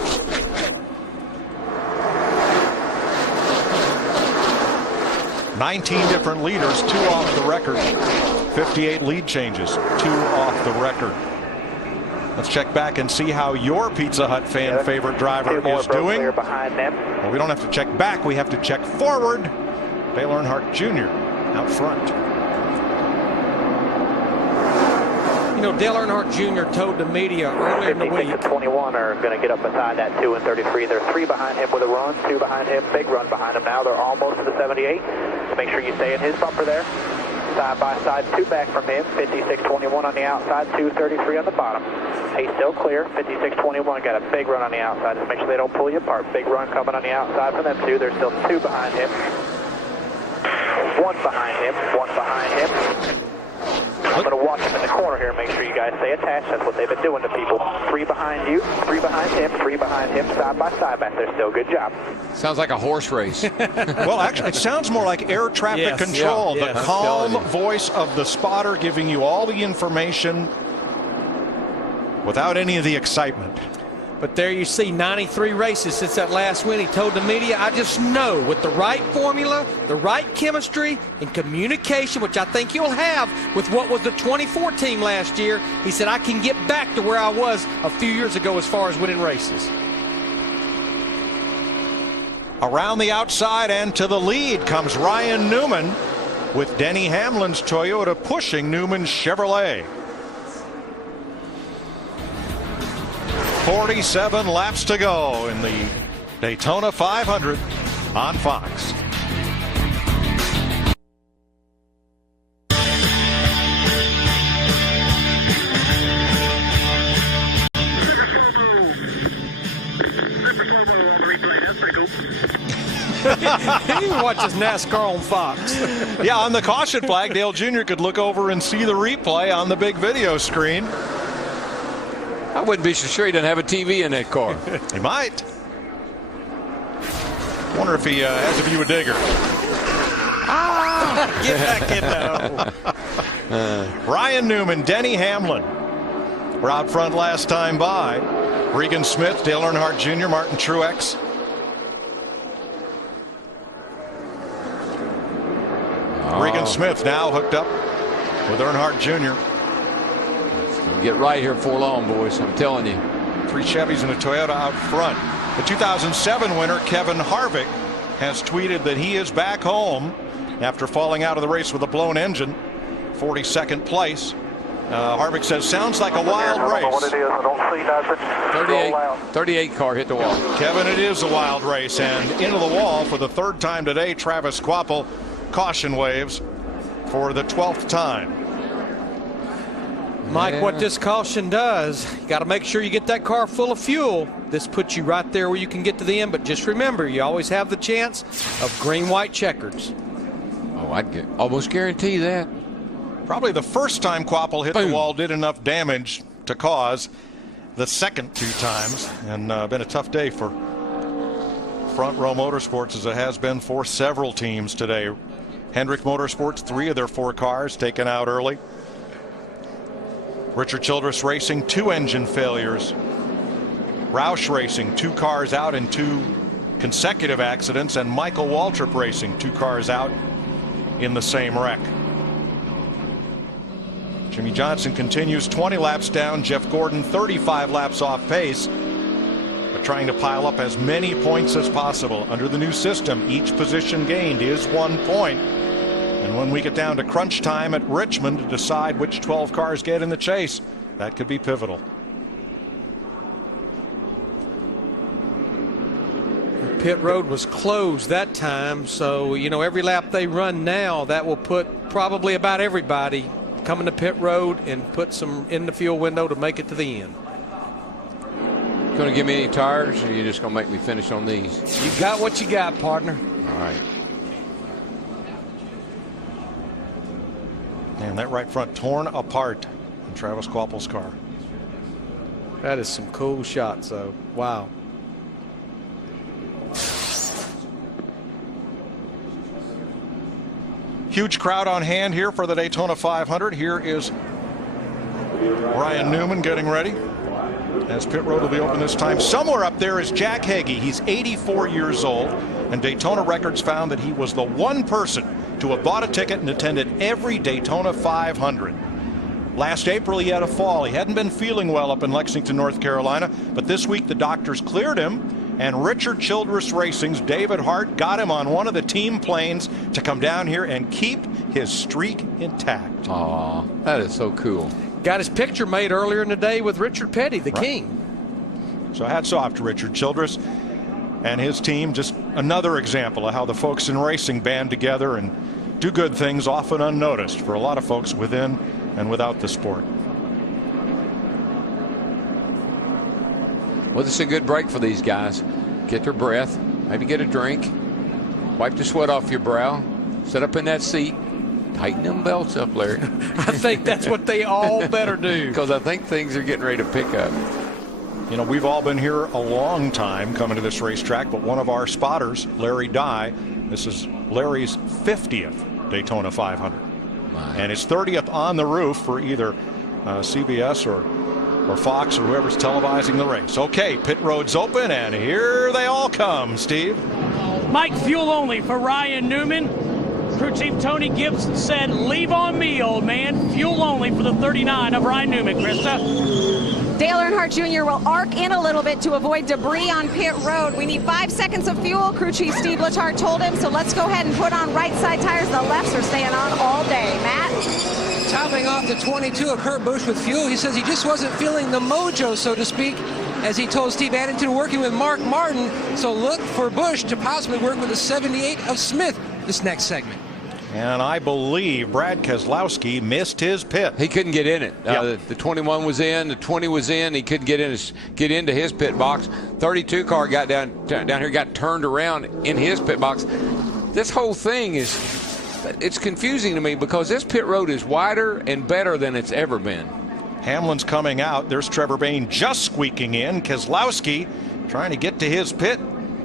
"19 different leaders, 2 off the record. 58 lead changes, 2 off the record." Let's check back and see how your Pizza Hut fan favorite driver is doing. Well, we don't have to check back, we have to check forward. Dale Earnhardt Jr. out front. You know, Dale Earnhardt Jr. told the media earlier in the week. 56 and 21 are going to get up beside that 2 and 33. There are 3 behind him with a run, 2 behind him, big run behind him now. They're almost to the 78. So make sure you stay in his bumper there. Side by side, 2 back from him. 56-21 on the outside, 2-33 on the bottom. He's still clear. 56-21 got a big run on the outside. Just make sure they don't pull you apart. Big run coming on the outside from them 2. There's still 2 behind him. 1 behind him. 1 behind him. I'm going to watch him in the corner here. Make sure you guys stay attached. That's what they've been doing to people. 3 behind you, 3 behind him, 3 behind him, side by side back there. Still good job. Sounds like a horse race. Well, actually, it sounds more like air traffic control. The calm voice of the spotter giving you all the information without any of the excitement. But there you see 93 races since that last win. He told the media, I just know with the right formula, the right chemistry, and communication, which I think you'll have with what was the 24 team last year, he said, I can get back to where I was a few years ago as far as winning races. Around the outside and to the lead comes Ryan Newman with Denny Hamlin's Toyota pushing Newman's Chevrolet. 47 laps to go in the Daytona 500 on Fox. He watches NASCAR on Fox. Yeah, on the caution flag, Dale Jr. could look over and see the replay on the big video screen. I wouldn't be so sure he doesn't have a TV in that car. He might. Wonder if he has a view of Digger. Get back in there. Ryan Newman, Denny Hamlin were out front last time by. Regan Smith, Dale Earnhardt Jr., Martin Truex. Regan Smith now hooked up with Earnhardt Jr. Get right here for long, boys. I'm telling you. 3 Chevys and a Toyota out front. The 2007 winner, Kevin Harvick, has tweeted that he is back home after falling out of the race with a blown engine. 42nd place. Harvick says, sounds like a wild race. What it is, I don't see nothing. 38 car hit the wall. Kevin, it is a wild race, and into the wall for the 3rd time today. Travis Kvapil, caution waves for the 12th time. Mike, what this caution does, you got to make sure you get that car full of fuel. This puts you right there where you can get to the end, but just remember, you always have the chance of green-white checkers. Oh, I'd almost guarantee that. Probably the first time Kvapil hit the wall did enough damage to cause the second 2 times, and been a tough day for Front Row Motorsports, as it has been for several teams today. Hendrick Motorsports, 3 of their 4 cars taken out early. Richard Childress Racing, 2 engine failures. Roush Racing, 2 cars out in 2 consecutive accidents, and Michael Waltrip Racing, 2 cars out in the same wreck. Jimmy Johnson continues 20 laps down. Jeff Gordon 35 laps off pace, but trying to pile up as many points as possible. Under the new system, each position gained is 1 point. And when we get down to crunch time at Richmond to decide which 12 cars get in the chase, that could be pivotal. pit road was closed that time, so every lap they run now, that will put probably about everybody coming to pit road and put some in the fuel window to make it to the end. Going to give me any tires, or are you just going to make me finish on these? You got what you got, partner. All right. And that right front torn apart in Travis Kvapil's car. That is some cool shots, though. Wow. Huge crowd on hand here for the Daytona 500. Here is Ryan Newman getting ready, as pit road will be open this time. Somewhere up there is Jack Hagee. He's 84 years old, and Daytona Records found that he was the one person to have bought a ticket and attended every Daytona 500. Last April he had a fall. He hadn't been feeling well up in Lexington, North Carolina, but this week the doctors cleared him, and Richard Childress Racing's David Hart got him on one of the team planes to come down here and keep his streak intact. Aw, that is so cool. Got his picture made earlier in the day with Richard Petty, the king. So hats off to Richard Childress and his team. Just another example of how the folks in racing band together and do good things often unnoticed for a lot of folks within and without the sport. Well, this is a good break for these guys. Get their breath, maybe get a drink, wipe the sweat off your brow, sit up in that seat, tighten them belts up, Larry. I think that's what they all better do. Because I think things are getting ready to pick up. We've all been here a long time coming to this racetrack, but one of our spotters, Larry Dye, this is Larry's 50th Daytona 500. And his 30th on the roof for either CBS or Fox or whoever's televising the race. Okay, pit road's open, and here they all come, Steve. Mike, fuel only for Ryan Newman. Crew Chief Tony Gibson said, leave on me, old man. Fuel only for the 39 of Ryan Newman. Krista? Dale Earnhardt Jr. will arc in a little bit to avoid debris on pit road. We need 5 seconds of fuel. Crew Chief Steve Letarte told him, so let's go ahead and put on right side tires. The lefts are staying on all day. Matt? Topping off the 22 of Kurt Busch with fuel. He says he just wasn't feeling the mojo, so to speak, as he told Steve Addington, working with Mark Martin. So look for Busch to possibly work with the 78 of Smith this next segment. And I believe Brad Keselowski missed his pit. He couldn't get in it. The 21 was in, the 20 was in. He couldn't get into his pit box. 32 car got down here, got turned around in his pit box. This whole thing it's confusing to me because this pit road is wider and better than it's ever been. Hamlin's coming out. There's Trevor Bayne just squeaking in. Keselowski trying to get to his pit.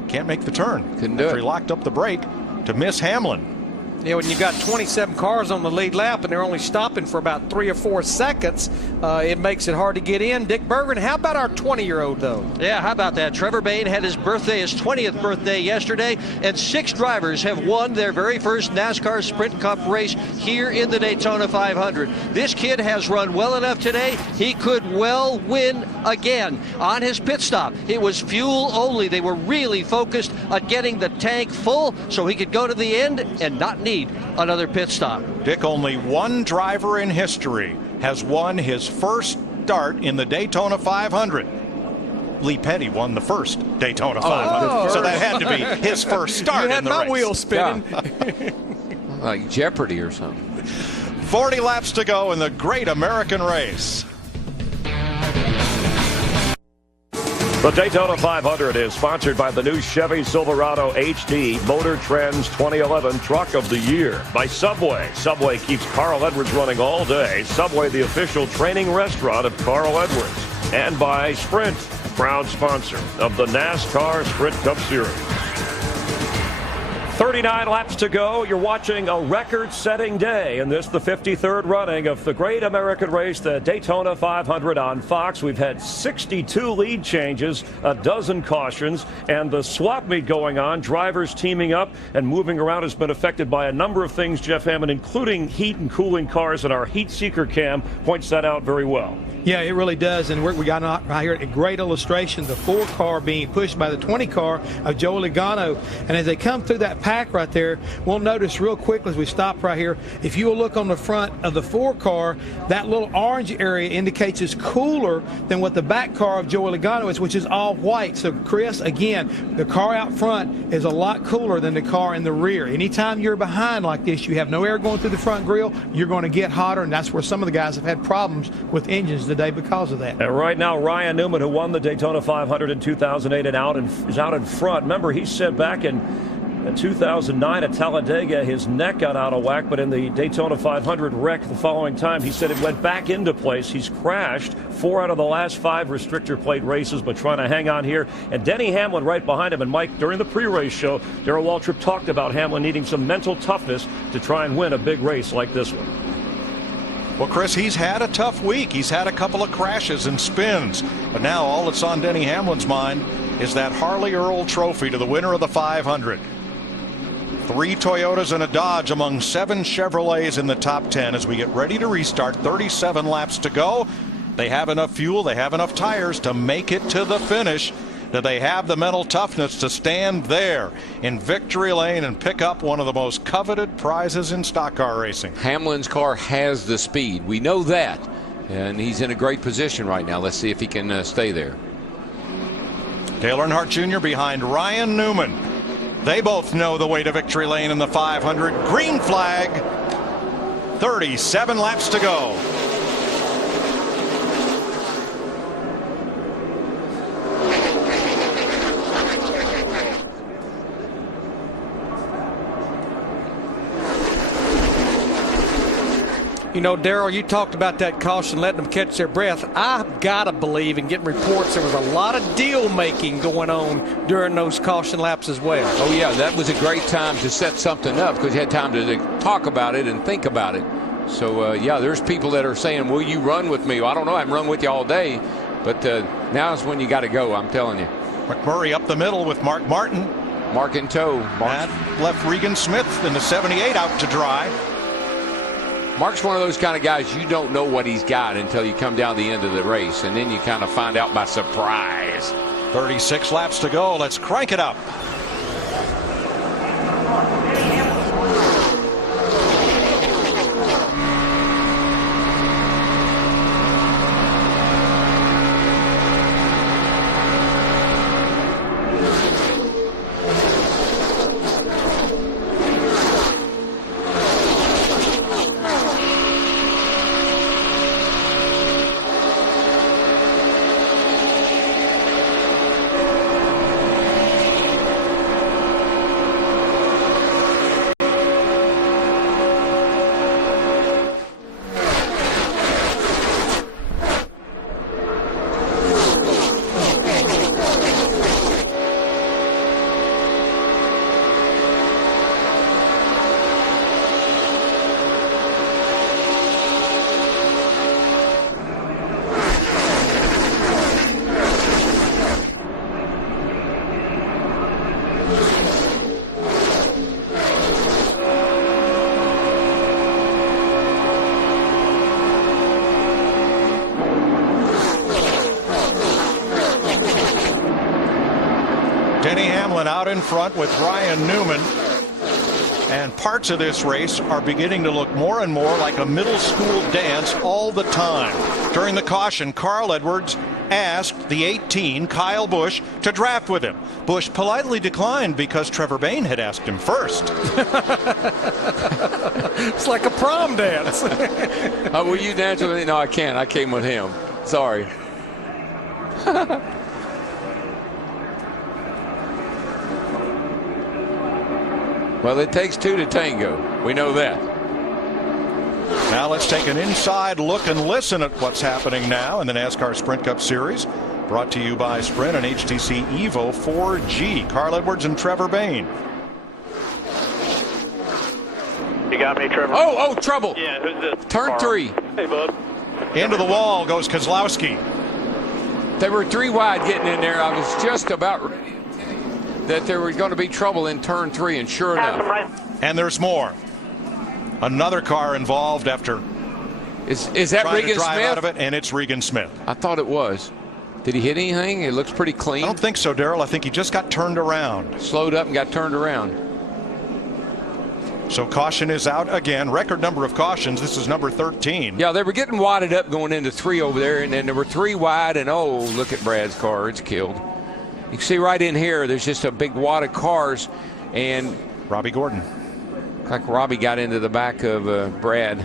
Can't make the turn. Couldn't do it. He locked up the brake to miss Hamlin. Yeah, when you've got 27 cars on the lead lap and they're only stopping for about 3 or 4 seconds, it makes it hard to get in. Dick Berggren, how about our 20-year-old, though? Yeah, how about that? Trevor Bayne had his 20th birthday yesterday, and 6 drivers have won their very first NASCAR Sprint Cup race here in the Daytona 500. This kid has run well enough today. He could well win again on his pit stop. It was fuel only. They were really focused on getting the tank full so he could go to the end and not need another pit stop. Dick, only one driver in history has won his first start in the Daytona 500. Lee Petty won the first Daytona 500, so that had to be his first start you had in the my race. wheel spinning. Yeah. Like Jeopardy or something. 40 laps to go in the Great American Race. The Daytona 500 is sponsored by the new Chevy Silverado HD Motor Trends 2011 Truck of the Year. By Subway. Subway keeps Carl Edwards running all day. Subway, the official training restaurant of Carl Edwards. And by Sprint, proud sponsor of the NASCAR Sprint Cup Series. 39 laps to go. You're watching a record-setting day in this, the 53rd running of the Great American Race, the Daytona 500 on Fox. We've had 62 lead changes, a dozen cautions, and the swap meet going on. Drivers teaming up and moving around has been affected by a number of things, Jeff Hammond, including heat and cooling cars, and our heat seeker cam points that out very well. Yeah, it really does. And we got right here a great illustration, the 4 car being pushed by the 20 car of Joey Logano. And as they come through that pack right there, we'll notice real quickly as we stop right here, if you will look on the front of the 4 car, that little orange area indicates it's cooler than what the back car of Joey Logano is, which is all white. So, Chris, again, the car out front is a lot cooler than the car in the rear. Anytime you're behind like this, you have no air going through the front grille, you're going to get hotter, and that's where some of the guys have had problems with engines today because of that. And right now, Ryan Newman, who won the Daytona 500 in 2008 and is out in front. Remember, he said back in 2009 at Talladega, his neck got out of whack, but in the Daytona 500 wreck the following time, he said it went back into place. He's crashed 4 out of the last 5 restrictor plate races, but trying to hang on here. And Denny Hamlin right behind him. And Mike, during the pre-race show, Darrell Waltrip talked about Hamlin needing some mental toughness to try and win a big race like this one. Well, Chris, he's had a tough week. He's had a couple of crashes and spins. But now all that's on Denny Hamlin's mind is that Harley Earl Trophy to the winner of the 500. 3 Toyotas and a Dodge among 7 Chevrolets in the top 10 as we get ready to restart. 37 laps to go. They have enough fuel, they have enough tires to make it to the finish. Do they have the mental toughness to stand there in victory lane and pick up one of the most coveted prizes in stock car racing? Hamlin's car has the speed. We know that. And he's in a great position right now. Let's see if he can stay there. Dale Earnhardt Jr. behind Ryan Newman. They both know the way to victory lane in the 500. Green flag. 37 laps to go. You know, Darrell, you talked about that caution, letting them catch their breath. I've got to believe and getting reports there was a lot of deal making going on during those caution laps as well. Oh, yeah, that was a great time to set something up because you had time to talk about it and think about it. So, yeah, there's people that are saying, will you run with me? Well, I don't know. I haven't run with you all day. But now is when you got to go, I'm telling you. McMurray up the middle with Mark Martin. Mark in tow. That left Regan Smith in the 78 out to dry. Mark's one of those kind of guys you don't know what he's got until you come down the end of the race, and then you kind of find out by surprise. 36 laps to go. Let's crank it up. Out in front with Ryan Newman, and parts of this race are beginning to look more and more like a middle school dance all the time. During the caution, Carl Edwards asked the 18 Kyle Busch to draft with him. Busch politely declined because Trevor Bayne had asked him first. It's like a prom dance. Will you dance with me? No, I can't. I came with him. Sorry. Well, it takes 2 to tango. We know that. Now let's take an inside look and listen at what's happening now in the NASCAR Sprint Cup Series. Brought to you by Sprint and HTC Evo 4G. Carl Edwards and Trevor Bayne. You got me, Trevor. Oh, trouble. Yeah, who's this? Turn 3. Hey, bud. Into the wall goes Kozlowski. They were 3 wide getting in there. I was just about ready that there was going to be trouble in turn 3, and sure enough. And there's more. Another car involved after Is that trying Regan to drive Smith? out of it, and it's Regan Smith. I thought it was. Did he hit anything? It looks pretty clean. I don't think so, Darrell. I think he just got turned around. Slowed up and got turned around. So caution is out again. Record number of cautions. This is number 13. Yeah, they were getting wadded up going into 3 over there, and then there were 3 wide, and oh, look at Brad's car. It's killed. You can see right in here, there's just a big wad of cars, and Robbie Gordon. Like Robbie got into the back of Brad.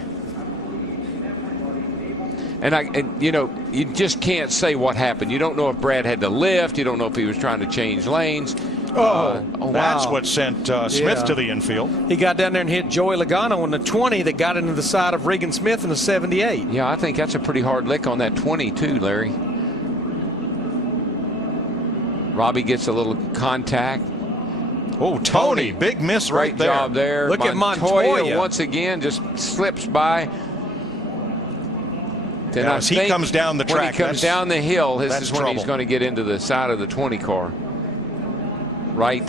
And you know, you just can't say what happened. You don't know if Brad had to lift. You don't know if he was trying to change lanes. That's what sent Smith to the infield. He got down there and hit Joey Logano in the 20 that got into the side of Regan Smith in the 78. Yeah, I think that's a pretty hard lick on that 20 too, Larry. Robbie gets a little contact. Oh, Tony, big miss right there. Great job there. Look at Montoya. Once again just slips by. Then as he comes down the track, when he comes down the hill, this is when trouble. he's going to get into the side of the 20 car. Right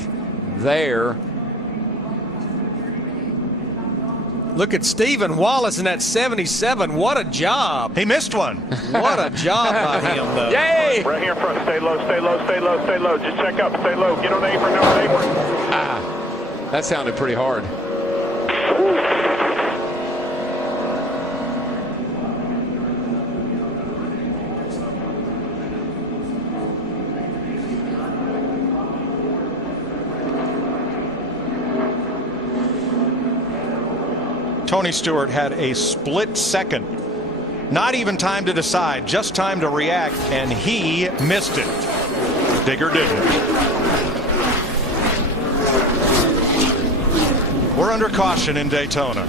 there. Look at Stephen Wallace in that 77. What a job. He missed one. What a job by him, though. Yay! Right here in front. Stay low, stay low, stay low, stay low. Just check up, stay low. Get on the apron, get on the apron. Ah, that sounded pretty hard. Tony Stewart had a split second. Not even time to decide, just time to react, and he missed it. Digger didn't. We're under caution in Daytona.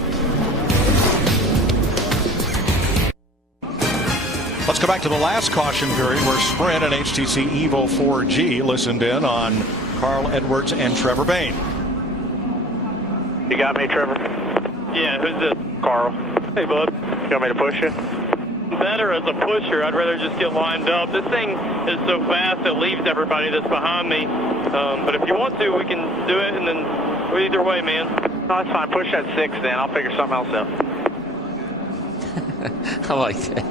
Let's go back to the last caution period where Sprint and HTC Evo 4G listened in on Carl Edwards and Trevor Bayne. You got me, Trevor? Yeah, who's this? Carl. Hey, bud. You want me to push you? Better as a pusher. I'd rather just get lined up. This thing is so fast it leaves everybody that's behind me. But if you want to, we can do it, and then either way, man. No, that's fine. Push that 6 then. I'll figure something else out. I like that.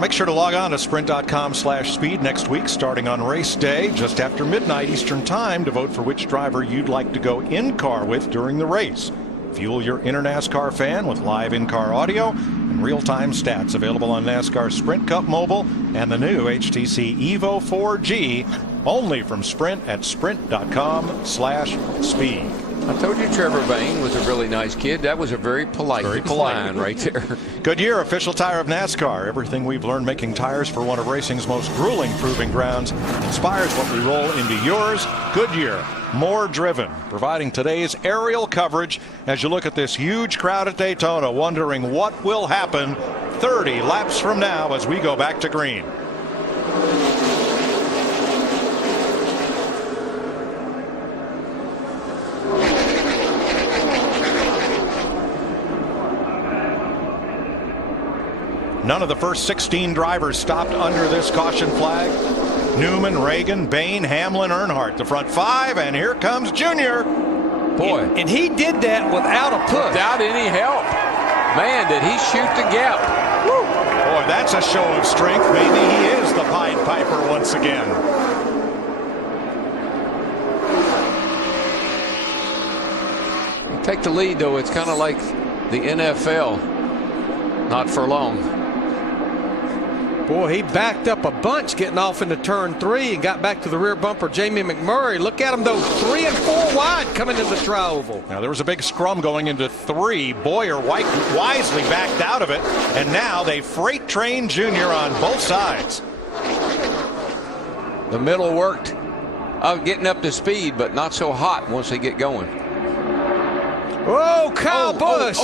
Make sure to log on to sprint.com/speed next week, starting on race day, just after midnight Eastern Time, to vote for which driver you'd like to go in car with during the race. Fuel your inner NASCAR fan with live in-car audio and real-time stats available on NASCAR Sprint Cup Mobile and the new HTC Evo 4G, only from Sprint at sprint.com/speed. I told you Trevor Bayne was a really nice kid. That was a very polite line right there. Goodyear, official tire of NASCAR. Everything we've learned making tires for one of racing's most grueling proving grounds inspires what we roll into yours. Goodyear, more driven, providing today's aerial coverage as you look at this huge crowd at Daytona, wondering what will happen 30 laps from now as we go back to green. None of the first 16 drivers stopped under this caution flag. Newman, Reagan, Bayne, Hamlin, Earnhardt, the front 5, and here comes Junior. Boy. And he did that without a push. Without any help. Man, did he shoot the gap. Woo. Boy, that's a show of strength. Maybe he is the Pied Piper once again. Take the lead, though. It's kind of like the NFL. Not for long. Boy, he backed up a bunch getting off into turn 3 and got back to the rear bumper. Jamie McMurray, look at him, though, 3 and 4 wide coming into the tri-oval. Now, there was a big scrum going into 3. Boyer wisely backed out of it, and now they freight train Junior on both sides. The middle worked getting up to speed, but not so hot once they get going. Oh, Kyle Busch.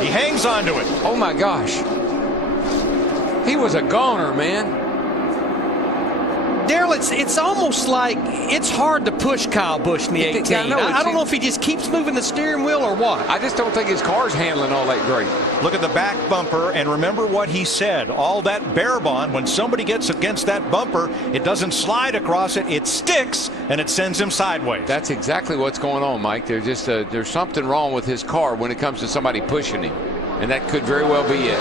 He hangs on to it. Oh, my gosh. He was a goner, man. Darrell, it's almost like it's hard to push Kyle Busch in the 18. I don't know if he just keeps moving the steering wheel or what. I just don't think his car's handling all that great. Look at the back bumper, and remember what he said. All that bear bond, when somebody gets against that bumper, it doesn't slide across it, it sticks, and it sends him sideways. That's exactly what's going on, Mike. There's just there's something wrong with his car when it comes to somebody pushing him, and that could very well be it.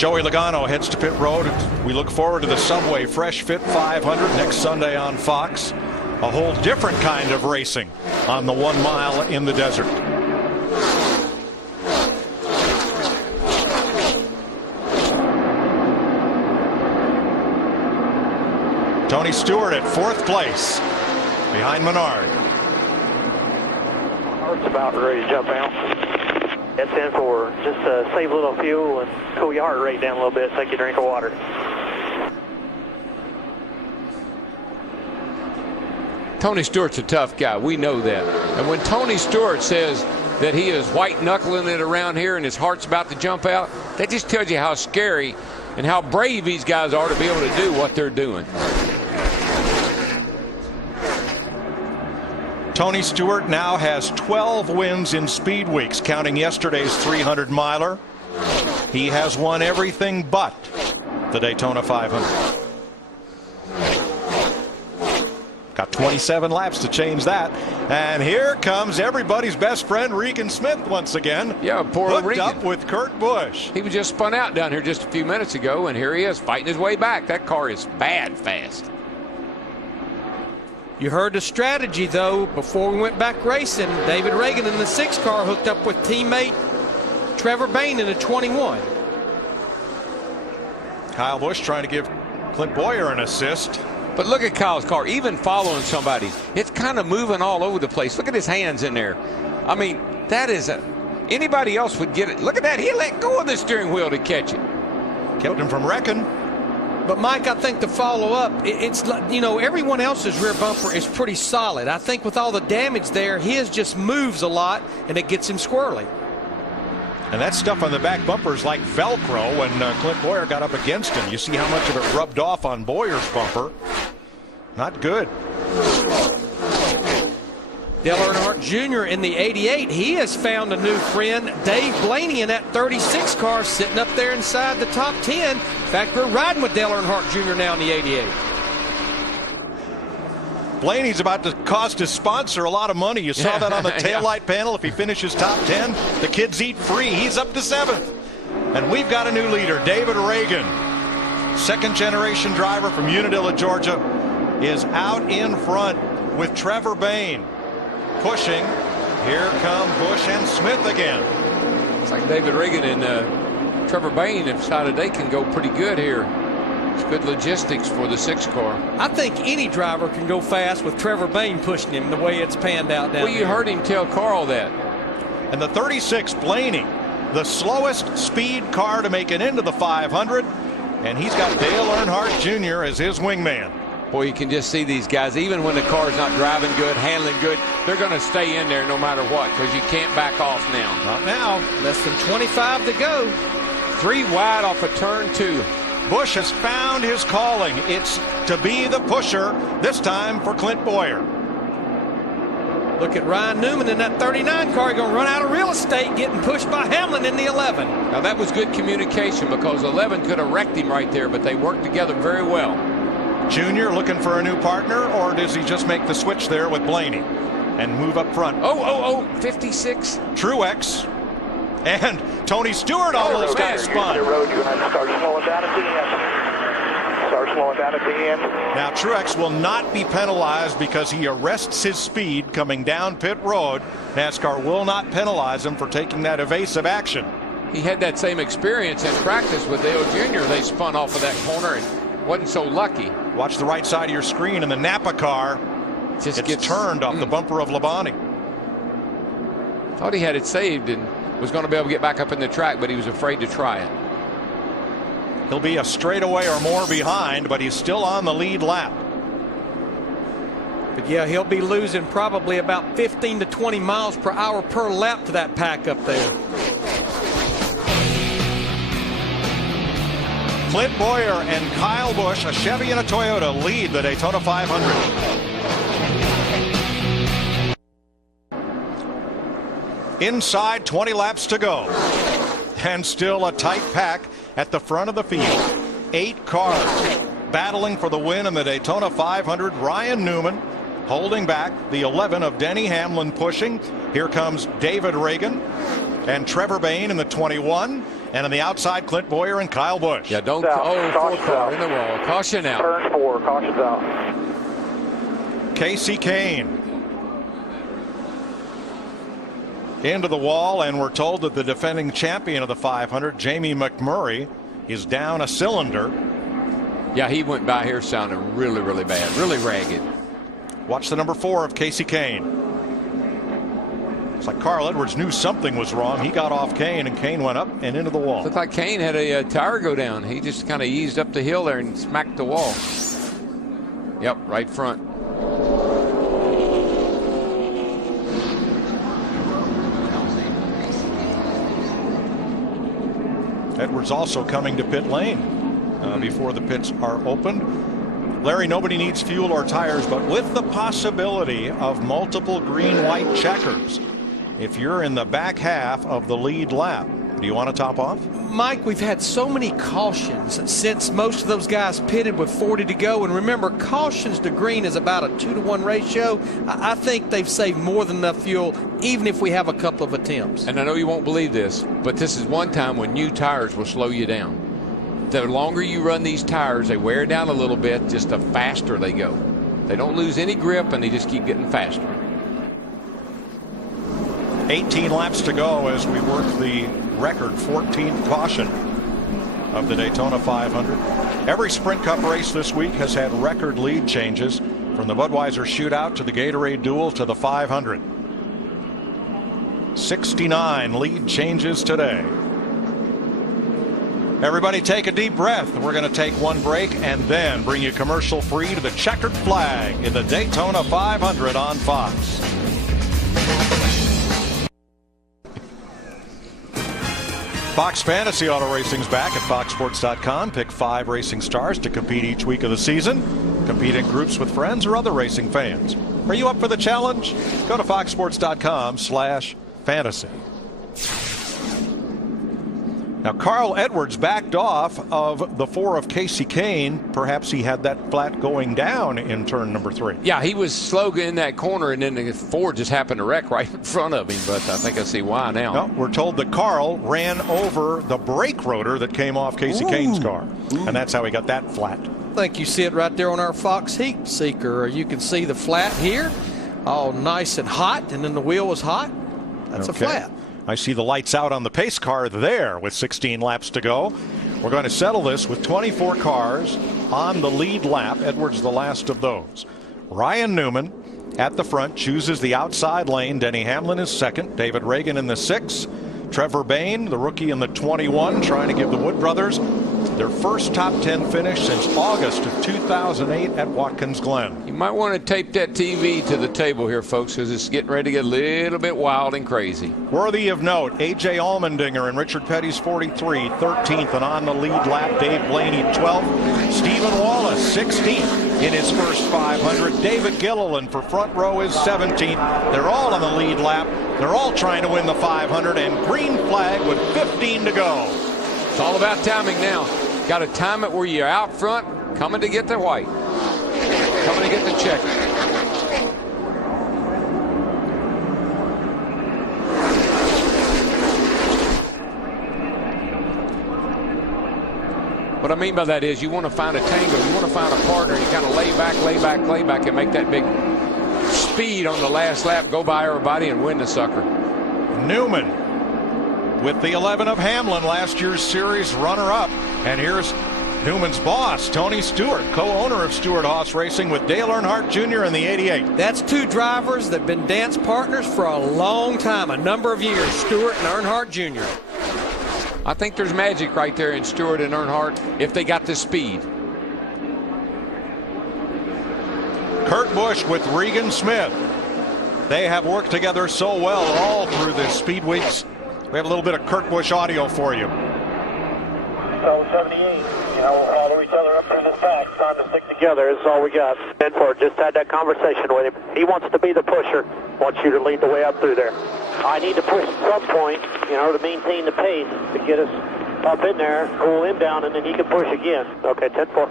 Joey Logano heads to pit road. We look forward to the Subway Fresh Fit 500 next Sunday on Fox. A whole different kind of racing on the 1 mile in the desert. Tony Stewart at 4th place behind Menard. Heart's about ready to jump out. That's in for just save a little fuel and cool your heart rate down a little bit, take a drink of water. Tony Stewart's a tough guy. We know that. And when Tony Stewart says that he is white-knuckling it around here and his heart's about to jump out, that just tells you how scary and how brave these guys are to be able to do what they're doing. Tony Stewart now has 12 wins in speed weeks, counting yesterday's 300-miler. He has won everything but the Daytona 500. Got 27 laps to change that. And here comes everybody's best friend, Regan Smith, once again. Yeah, poor hooked Regan. up with Kurt Busch. He was just spun out down here just a few minutes ago, and here he is fighting his way back. That car is bad fast. You heard the strategy, though, before we went back racing. David Reagan in the 6 car hooked up with teammate Trevor Bayne in the 21. Kyle Busch trying to give Clint Boyer an assist. But look at Kyle's car, even following somebody. It's kind of moving all over the place. Look at his hands in there. I mean, that is anybody else would get it. Look at that. He let go of the steering wheel to catch it. Kept him from wrecking. But, Mike, I think to follow up, it's like, you know, everyone else's rear bumper is pretty solid. I think with all the damage there, his just moves a lot, and it gets him squirrely. And that stuff on the back bumper is like Velcro when Clint Boyer got up against him. You see how much of it rubbed off on Boyer's bumper. Not good. Dale Earnhardt Jr. in the 88, he has found a new friend, Dave Blaney, in that 36 car sitting up there inside the top 10. In fact, we're riding with Dale Earnhardt Jr. now in the 88. Blaney's about to cost his sponsor a lot of money. You saw that on the taillight panel. If he finishes top 10, the kids eat free. He's up to 7th. And we've got a new leader, David Reagan. 2nd generation driver from Unadilla, Georgia, is out in front with Trevor Bayne. Pushing. Here come Busch and Smith again. It's like David Reagan and Trevor Bayne have decided they can go pretty good here. It's good logistics for the 6 car. I think any driver can go fast with Trevor Bayne pushing him the way it's panned out down Well, you heard him tell Carl that. And the 36 Blaney, the slowest speed car to make it into the 500. And he's got Dale Earnhardt Jr. as his wingman. Boy, you can just see these guys, even when the car's not driving good, handling good, they're going to stay in there no matter what, because you can't back off now. Not now. Less than 25 to go. 3 wide off of turn 2. Busch has found his calling. It's to be the pusher, this time for Clint Boyer. Look at Ryan Newman in that 39 car. He's going to run out of real estate getting pushed by Hamlin in the 11. Now, that was good communication because 11 could have wrecked him right there, but they worked together very well. Junior looking for a new partner, or does he just make the switch there with Blaney and move up front? 56. Truex and Tony Stewart almost got spun. The road, you have to start slowing down at the end. Start slowing down at the end. Now Truex will not be penalized because he arrests his speed coming down pit road. NASCAR will not penalize him for taking that evasive action. He had that same experience in practice with Dale Jr. They spun off of that corner and wasn't so lucky. Watch the right side of your screen, and the Napa car just gets turned off the bumper of Labonte. Thought he had it saved and was going to be able to get back up in the track, but he was afraid to try it. He'll be a straightaway or more behind, but he's still on the lead lap. But yeah, he'll be losing probably about 15 to 20 miles per hour per lap to that pack up there. Clint Boyer and Kyle Busch, a Chevy and a Toyota, lead the Daytona 500. Inside 20 laps to go. And still a tight pack at the front of the field. 8 cars battling for the win in the Daytona 500. Ryan Newman holding back. The 11 of Denny Hamlin pushing. Here comes David Reagan and Trevor Bayne in the 21. And on the outside, Clint Boyer and Kyle Busch. Yeah, don't. South. Fourth car in the wall. Caution out. Turn 4. Caution's out. Casey Kane into the wall, and we're told that the defending champion of the 500, Jamie McMurray, is down a cylinder. Yeah, he went by here sounding really, really bad, really ragged. Watch the number 4 of Casey Kane. It's like Carl Edwards knew something was wrong. He got off Kane, and Kane went up and into the wall. Looked like Kane had a tire go down. He just kind of eased up the hill there and smacked the wall. Yep, right front. Edwards also coming to pit lane before the pits are opened. Larry, nobody needs fuel or tires, but with the possibility of multiple green-white checkers, if you're in the back half of the lead lap, do you want to top off? Mike, we've had so many cautions since most of those guys pitted with 40 to go. And remember, cautions to green is about a 2-to-1 ratio. I think they've saved more than enough fuel, even if we have a couple of attempts. And I know you won't believe this, but this is one time when new tires will slow you down. The longer you run these tires, they wear down a little bit, just the faster they go. They don't lose any grip, and they just keep getting faster. 18 laps to go as we work the record 14th caution of the Daytona 500. Every Sprint Cup race this week has had record lead changes, from the Budweiser Shootout to the Gatorade Duel to the 500. 69 lead changes today. Everybody take a deep breath. We're going to take one break and then bring you commercial free to the checkered flag in the Daytona 500 on Fox. Fox Fantasy Auto Racing's back at foxsports.com. Pick 5 racing stars to compete each week of the season. Compete in groups with friends or other racing fans. Are you up for the challenge? Go to foxsports.com/fantasy. Now, Carl Edwards backed off of the 4 of Casey Kane. Perhaps he had that flat going down in turn number 3. Yeah, he was slow in that corner, and then the Ford just happened to wreck right in front of him. But I think I see why now. No, we're told that Carl ran over the brake rotor that came off Casey Kane's car. And that's how he got that flat. I think you see it right there on our Fox Heat Seeker. You can see the flat here, all nice and hot, and then the wheel was hot. That's okay. a flat. I see the lights out on the pace car there with 16 laps to go. We're going to settle this with 24 cars on the lead lap. Edwards the last of those. Ryan Newman at the front chooses the outside lane. Denny Hamlin is second. David Reagan in the 6. Trevor Bayne, the rookie, in the 21, trying to give the Wood brothers their first top 10 finish since August of 2008 at Watkins Glen. You might want to tape that TV to the table here, folks, because it's getting ready to get a little bit wild and crazy. Worthy of note, A.J. Allmendinger and Richard Petty's 43, 13th, and on the lead lap, Dave Blaney 12th. Stephen Wallace 16th in his first 500. David Gilliland for front row is 17th. They're all on the lead lap. They're all trying to win the 500, and green flag with 15 to go. It's all about timing now. Got to time it where you're out front, coming to get the white, coming to get the check. What I mean by that is you want to find a tango, you want to find a partner, you kind of lay back, and make that big speed on the last lap, go by everybody and win the sucker. Newman with the 11 of Hamlin, last year's series runner-up. And here's Newman's boss, Tony Stewart, co-owner of Stewart Haas Racing, with Dale Earnhardt Jr. in the 88. That's 2 drivers that have been dance partners for a long time, a number of years, Stewart and Earnhardt Jr. I think there's magic right there in Stewart and Earnhardt if they got the speed. Kurt Busch with Regan Smith. They have worked together so well all through the speed weeks. We have a little bit of Kurt Busch audio for you. So 78, follow each other up through this pack. Time to stick together. That's all we got. Benford just had that conversation with him. He wants to be the pusher. Wants you to lead the way up through there. I need to push at some point, to maintain the pace to get us up in there, cool him down, and then he can push again. Okay, 10-4.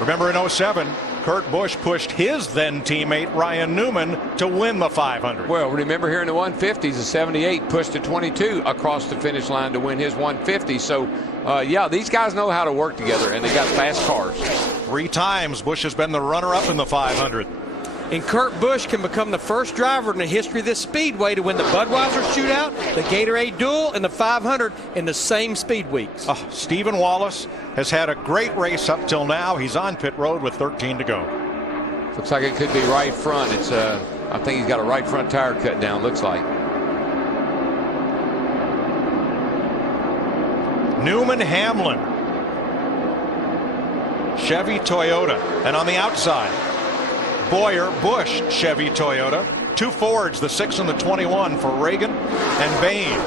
Remember in 07, Kurt Busch pushed his then teammate Ryan Newman to win the 500. Well, remember here in the 150s, the 78 pushed the 22 across the finish line to win his 150. So, yeah, these guys know how to work together, and they got fast cars. 3 times Busch has been the runner-up in the 500. And Kurt Busch can become the first driver in the history of this speedway to win the Budweiser Shootout, the Gatorade Duel, and the 500 in the same speed weeks. Stephen Wallace has had a great race up till now. He's on pit road with 13 to go. Looks like it could be right front. It's I think he's got a right front tire cut down, looks like. Newman Hamlin. Chevy Toyota. And on the outside, Boyer, Busch, Chevy, Toyota. 2 Fords, the 6 and the 21 for Reagan and Bain.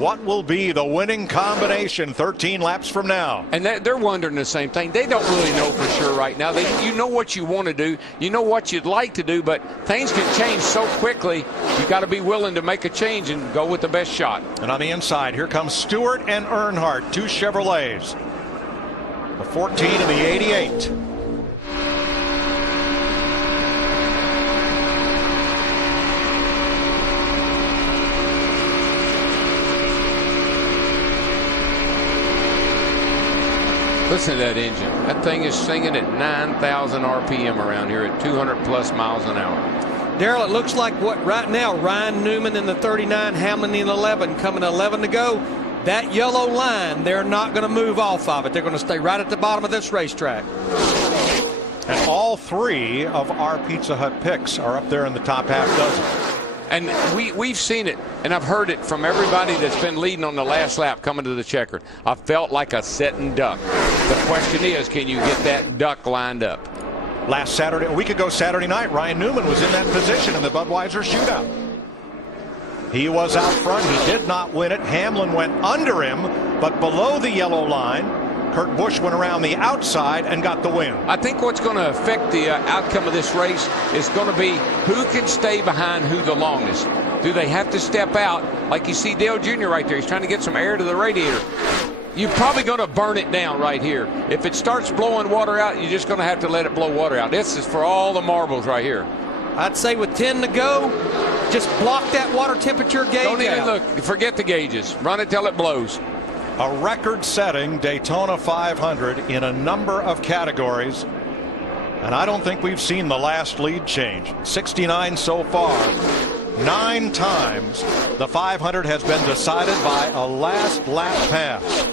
What will be the winning combination 13 laps from now? And they're wondering the same thing. They don't really know for sure right now. You know what you want to do. You know what you'd like to do, but things can change so quickly. You got to be willing to make a change and go with the best shot. And on the inside, here comes Stewart and Earnhardt, 2 Chevrolets. The 14 and the 88. Listen to that engine. That thing is singing at 9,000 RPM around here at 200 plus miles an hour. Darrell, it looks like what right now, Ryan Newman in the 39, Hamlin in 11, coming to 11 to go. That yellow line, they're not going to move off of it. They're going to stay right at the bottom of this racetrack. And all 3 of our Pizza Hut picks are up there in the top half dozen. And we've seen it, and I've heard it from everybody that's been leading on the last lap coming to the checkered. I felt like a sitting duck. The question is, can you get that duck lined up? Last Saturday, a week ago Saturday night, Ryan Newman was in that position in the Budweiser Shootout. He was out front. He did not win it. Hamlin went under him, but below the yellow line. Kurt Busch went around the outside and got the win. I think what's going to affect the outcome of this race is going to be who can stay behind who the longest. Do they have to step out? Like you see Dale Jr. right there. He's trying to get some air to the radiator. You're probably going to burn it down right here. If it starts blowing water out, you're just going to have to let it blow water out. This is for all the marbles right here. I'd say with 10 to go, just block that water temperature gauge Don't even out. look. Forget the gauges. Run it till it blows. A record-setting Daytona 500 in a number of categories. And I don't think we've seen the last lead change. 69 so far. 9 times the 500 has been decided by a last lap pass.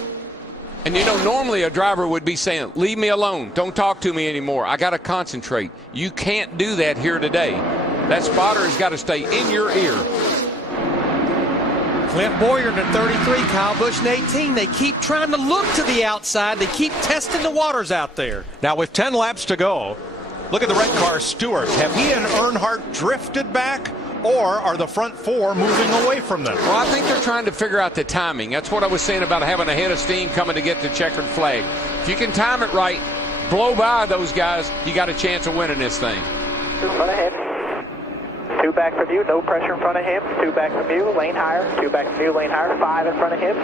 And you know, normally a driver would be saying, leave me alone. Don't talk to me anymore. I got to concentrate. You can't do that here today. That spotter has got to stay in your ear. Clint Boyer to 33, Kyle Busch in 18. They keep trying to look to the outside. They keep testing the waters out there. Now with 10 laps to go, look at the red car, Stewart. Have he and Earnhardt drifted back, or are the front 4 moving away from them? Well, I think they're trying to figure out the timing. That's what I was saying about having a head of steam coming to get the checkered flag. If you can time it right, blow by those guys, you got a chance of winning this thing. In front of him. 2 back from you, no pressure in front of him. 2 back from you, lane higher. 2 back from you, lane higher. 5 in front of him.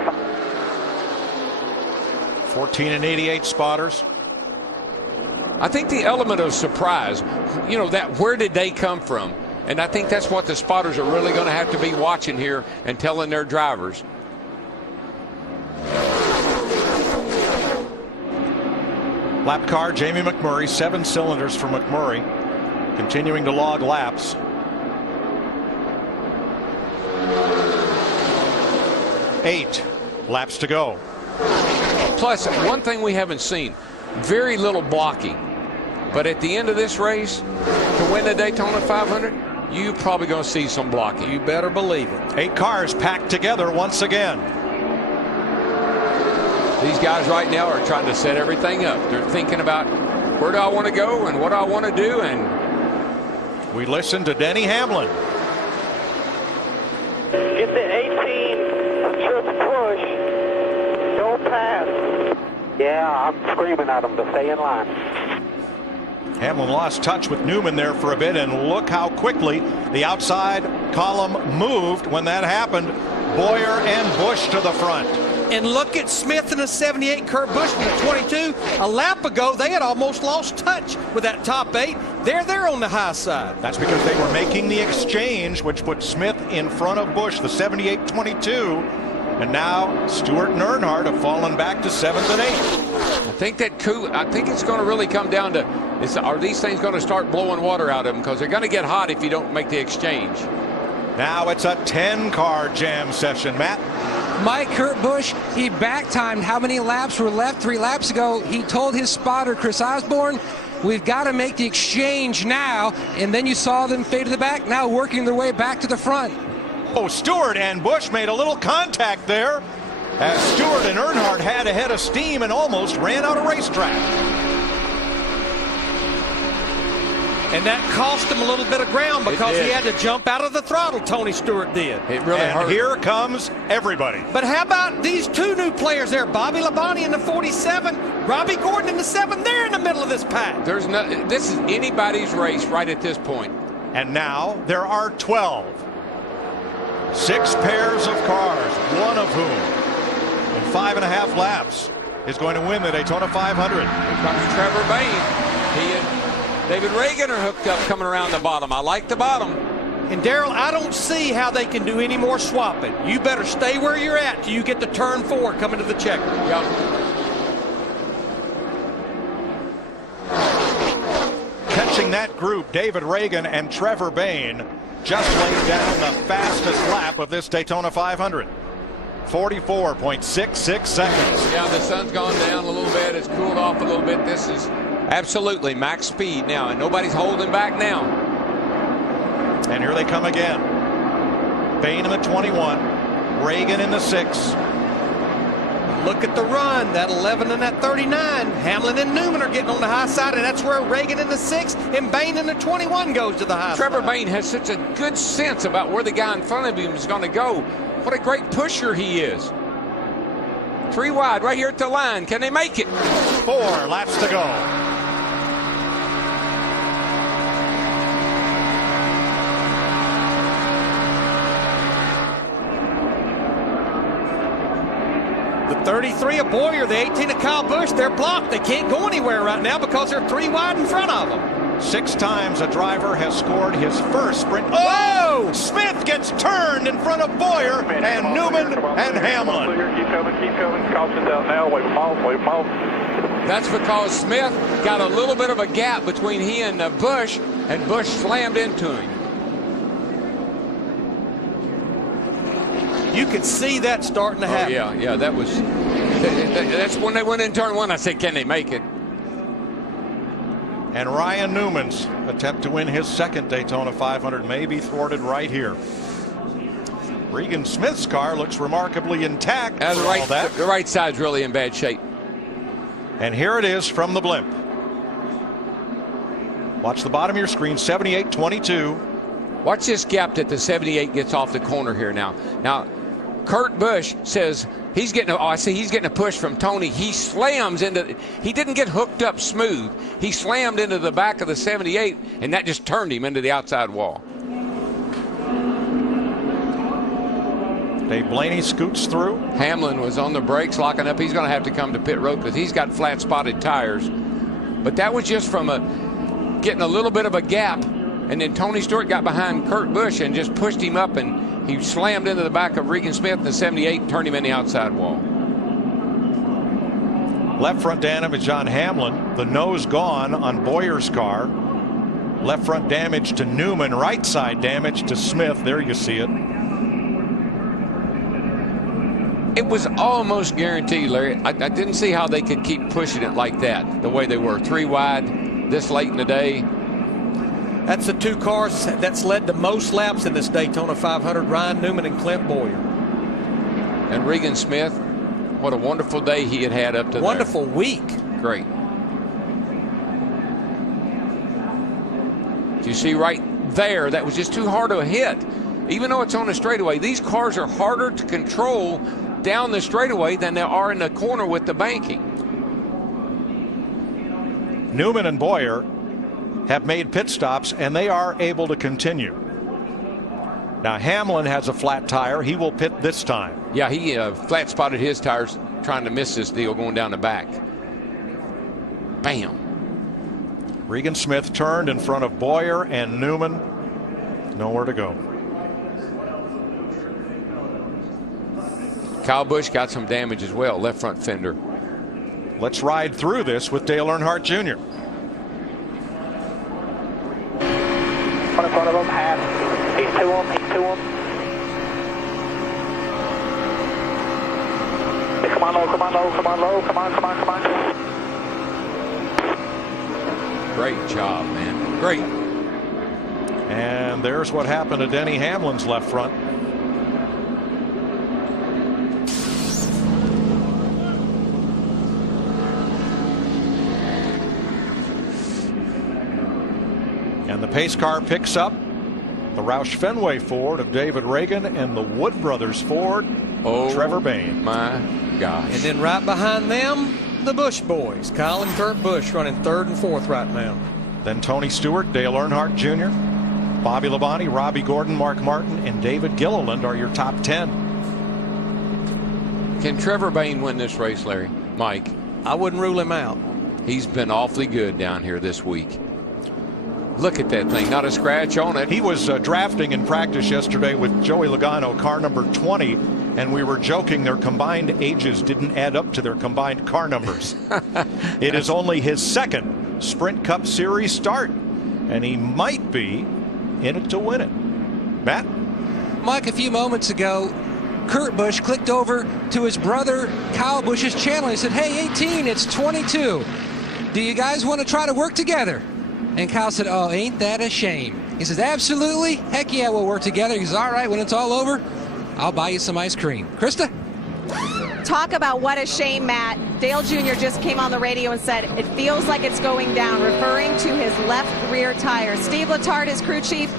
14 and 88 spotters. I think the element of surprise, you know, that where did they come from? And I think that's what the spotters are really going to have to be watching here and telling their drivers. Lap car, Jamie McMurray, 7 cylinders for McMurray, continuing to log laps. Eight laps to go. Plus, one thing we haven't seen, very little blocking. But at the end of this race, to win the Daytona 500, you're probably going to see some blocking. You better believe it. 8 cars packed together once again. These guys right now are trying to set everything up. They're thinking about where do I want to go and what do I want to do. And we listen to Denny Hamlin. Get the 18, just push, don't pass. Yeah, I'm screaming at them to stay in line. Hamlin lost touch with Newman there for a bit, and look how quickly the outside column moved when that happened. Boyer and Busch to the front. And look at Smith in the 78, Kurt Busch in the 22. A lap ago, they had almost lost touch with that top 8. They're on the high side. That's because they were making the exchange, which put Smith in front of Busch, the 78-22. And now Stewart and Earnhardt have fallen back to 7th and 8th. I think it's going to really come down to, are these things going to start blowing water out of them? Because they're going to get hot if you don't make the exchange. Now it's a 10-car jam session, Matt. Mike, Kurt Busch, he back-timed how many laps were left 3 laps ago. He told his spotter, Chris Osborne, we've got to make the exchange now. And then you saw them fade to the back, now working their way back to the front. Oh, Stewart and Busch made a little contact there as Stewart and Earnhardt had a head of steam and almost ran out of racetrack. And that cost him a little bit of ground because he had to jump out of the throttle, Tony Stewart did. It really hurt. And here comes everybody. But how about these 2 new players there? Bobby Labonte in the 47, Robbie Gordon in the 7. They're in the middle of this pack. This is anybody's race right at this point. And now there are 12. 6 pairs of cars, one of whom in 5.5 laps is going to win the Daytona 500. Here comes Trevor Bayne. He and David Reagan are hooked up coming around the bottom. I like the bottom. And Darrell, I don't see how they can do any more swapping. You better stay where you're at till you get to turn 4 coming to the checker. Yep. Catching that group, David Reagan and Trevor Bayne just laid down the fastest lap of this Daytona 500. 44.66 seconds. Yeah, the sun's gone down a little bit. It's cooled off a little bit. This is absolutely max speed now, and nobody's holding back now. And here they come again. Bayne in the 21, Reagan in the 6. Look at the run, that 11 and that 39. Hamlin and Newman are getting on the high side, and that's where Reagan in the 6 and Bayne in the 21 goes to the high Trevor side. Bayne has such a good sense about where the guy in front of him is going to go. What a great pusher he is. 3 wide right here at the line. Can they make it? 4 laps to go. The 33 of Boyer, the 18 of Kyle Busch, they're blocked. They can't go anywhere right now because they're 3 wide in front of them. 6 times a driver has scored his first sprint. Oh! Smith gets turned in front of Boyer and Newman and Hamlin. Keep coming. Caution's out now. Wait them off. That's because Smith got a little bit of a gap between he and Busch slammed into him. You could see that starting to happen. Yeah, that's when they went in turn 1. I said, can they make it? And Ryan Newman's attempt to win his 2nd Daytona 500 may be thwarted right here. Regan Smith's car looks remarkably intact. The right side's really in bad shape. And here it is from the blimp. Watch the bottom of your screen, 78-22. Watch this gap that the 78 gets off the corner here now. Now, Kurt Busch says he's getting a push from Tony. He slams into, he didn't get hooked up smooth. He slammed into the back of the 78, and that just turned him into the outside wall. Dave Blaney scoots through. Hamlin was on the brakes, locking up. He's going to have to come to pit road because he's got flat spotted tires. But that was just from getting a little bit of a gap. And then Tony Stewart got behind Kurt Busch and just pushed him up, and he slammed into the back of Regan Smith in the 78 and turned him in the outside wall. Left front damage on Hamlin. The nose gone on Boyer's car. Left front damage to Newman. Right side damage to Smith. There you see it. It was almost guaranteed, Larry. I didn't see how they could keep pushing it like that, the way they were. 3 wide this late in the day. That's the 2 cars that's led to most laps in this Daytona 500, Ryan Newman and Clint Boyer. And Regan Smith, what a wonderful day he had up to wonderful there. Week. Great. You see right there, that was just too hard of a hit. Even though it's on the straightaway, these cars are harder to control down the straightaway than they are in the corner with the banking. Newman and Boyer have made pit stops, and they are able to continue. Now Hamlin has a flat tire. He will pit this time. Yeah, he flat spotted his tires trying to miss this deal going down the back. Bam. Regan Smith turned in front of Boyer and Newman. Nowhere to go. Kyle Busch got some damage as well, left front fender. Let's ride through this with Dale Earnhardt Jr. One in front of him, half. He's to him, he's to him. Hey, come on low, come on low, come on low, come on, come on, come on. Great job, man. Great. And there's what happened to Denny Hamlin's left front. And the pace car picks up the Roush Fenway Ford of David Reagan and the Wood Brothers Ford of Trevor Bayne. My gosh. And then right behind them, the Busch boys. Kyle and Kurt Busch running 3rd and 4th right now. Then Tony Stewart, Dale Earnhardt Jr., Bobby Labonte, Robbie Gordon, Mark Martin, and David Gilliland are your top 10. Can Trevor Bayne win this race, Larry? Mike? I wouldn't rule him out. He's been awfully good down here this week. Look at that thing, not a scratch on it. He was drafting in practice yesterday with Joey Logano, car number 20, and we were joking their combined ages didn't add up to their combined car numbers. It is only his 2nd Sprint Cup Series start, and he might be in it to win it. Matt? Mike, a few moments ago, Kurt Busch clicked over to his brother Kyle Busch's channel. He said, hey, 18, it's 22. Do you guys want to try to work together? And Kyle said, oh, ain't that a shame? He says, absolutely. Heck yeah, we'll work together. He says, all right, when it's all over, I'll buy you some ice cream. Krista? Talk about what a shame, Matt. Dale Jr. just came on the radio and said, it feels like it's going down, referring to his left rear tire. Steve Letarte, his crew chief,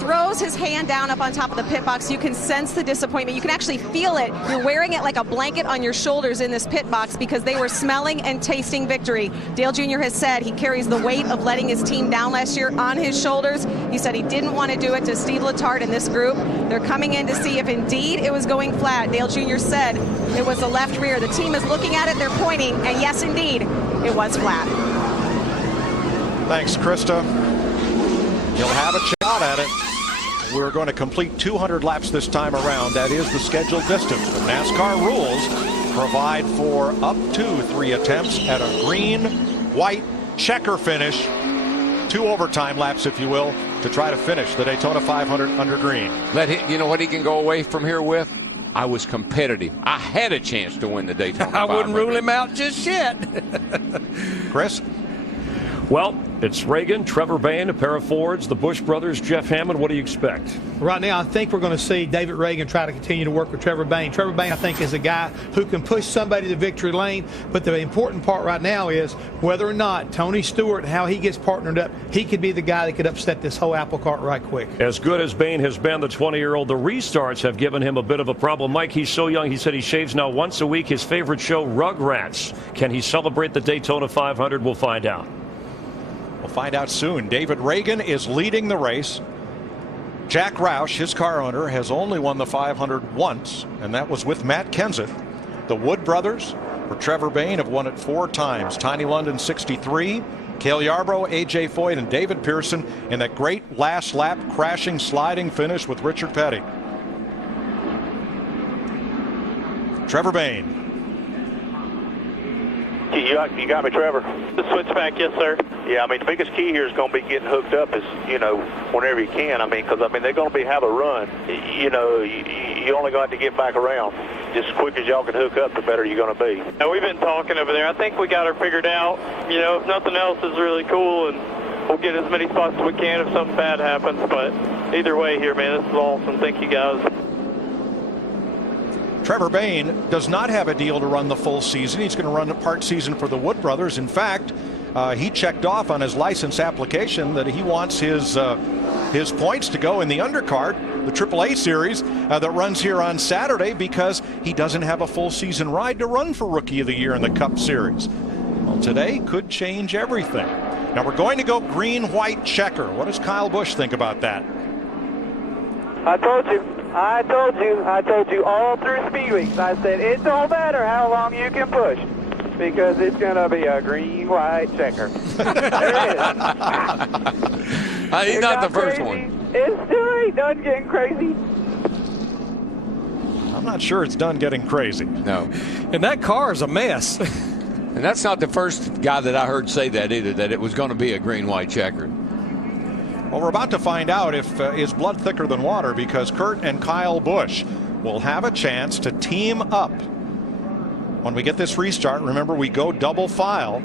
throws his hand down up on top of the pit box. You can sense the disappointment. You can actually feel it. You're wearing it like a blanket on your shoulders in this pit box because they were smelling and tasting victory. Dale Jr. has said he carries the weight of letting his team down last year on his shoulders. He said he didn't want to do it to Steve Letarte and this group. They're coming in to see if indeed it was going flat. Dale Jr. said it was the left rear. The team is looking at it, they're pointing, and yes, indeed, it was flat. Thanks, Krista. He'll have a shot at it. We're going to complete 200 laps this time around. That is the scheduled distance. But NASCAR rules provide for up to 3 attempts at a green, white checker finish. 2 overtime laps, if you will, to try to finish the Daytona 500 under green. You know what he can go away from here with? I was competitive. I had a chance to win the Daytona 500. I wouldn't rule him out just yet. Chris? Well, it's Reagan, Trevor Bayne, a pair of Fords, the Busch brothers, Jeff Hammond. What do you expect? Right now, I think we're going to see David Reagan try to continue to work with Trevor Bayne. Trevor Bayne, I think, is a guy who can push somebody to victory lane. But the important part right now is whether or not Tony Stewart, how he gets partnered up, he could be the guy that could upset this whole apple cart right quick. As good as Bayne has been, the 20-year-old, the restarts have given him a bit of a problem. Mike, he's so young. He said he shaves now once a week. His favorite show, Rugrats. Can he celebrate the Daytona 500? We'll find out. We'll find out soon. David Reagan is leading the race. Jack Roush, his car owner, has only won the 500 once, and that was with Matt Kenseth. The Wood brothers, for Trevor Bayne, have won it 4 times. Tiny London 63, Cale Yarborough, A.J. Foyt, and David Pearson in that great last lap crashing, sliding finish with Richard Petty. Trevor Bayne. You got me, Trevor. The switchback, yes, sir. Yeah, I mean, the biggest key here is going to be getting hooked up as, whenever you can. I mean, because, they're going to have a run. You only got to get back around. Just as quick as y'all can hook up, the better you're going to be. Now, we've been talking over there. I think we got her figured out. If nothing else is really cool, and we'll get as many spots as we can if something bad happens. But either way here, man, this is awesome. Thank you, guys. Trevor Bayne does not have a deal to run the full season. He's going to run the part season for the Wood brothers. In fact, he checked off on his license application that he wants his points to go in the undercard, the AAA series that runs here on Saturday, because he doesn't have a full season ride to run for Rookie of the Year in the Cup Series. Well, today could change everything. Now we're going to go green, white checker. What does Kyle Busch think about that? I told you all through Speed Weeks. I said it don't matter how long you can push because it's going to be a green-white checker. There it is. He's not the first one. It's still done getting crazy. I'm not sure it's done getting crazy. No. And that car is a mess. And that's not the first guy that I heard say that either, that it was going to be a green-white checkered. Well, we're about to find out if is blood thicker than water, because Kurt and Kyle Busch will have a chance to team up. When we get this restart, remember we go double file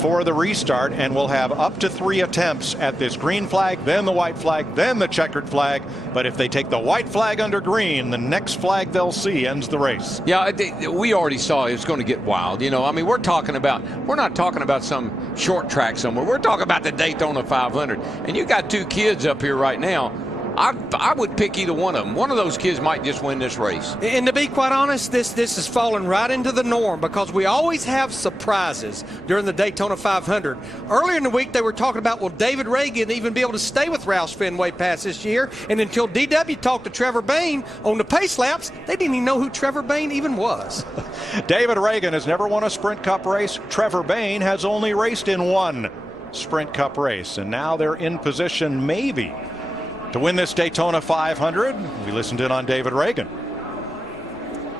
for the restart, and we'll have up to 3 attempts at this green flag, then the white flag, then the checkered flag. But if they take the white flag under green, the next flag they'll see ends the race. Yeah, we already saw it's going to get wild. You know, I mean, we're not talking about some short track somewhere. We're talking about the Daytona 500. And you got 2 kids up here right now. I would pick either one of them. One of those kids might just win this race. And to be quite honest, this has fallen right into the norm because we always have surprises during the Daytona 500. Earlier in the week, they were talking about, will David Reagan even be able to stay with Roush Fenway Pass this year? And until DW talked to Trevor Bayne on the pace laps, they didn't even know who Trevor Bayne even was. David Reagan has never won a Sprint Cup race. Trevor Bayne has only raced in 1 Sprint Cup race. And now they're in position maybe to win this Daytona 500. We listened in on David Reagan.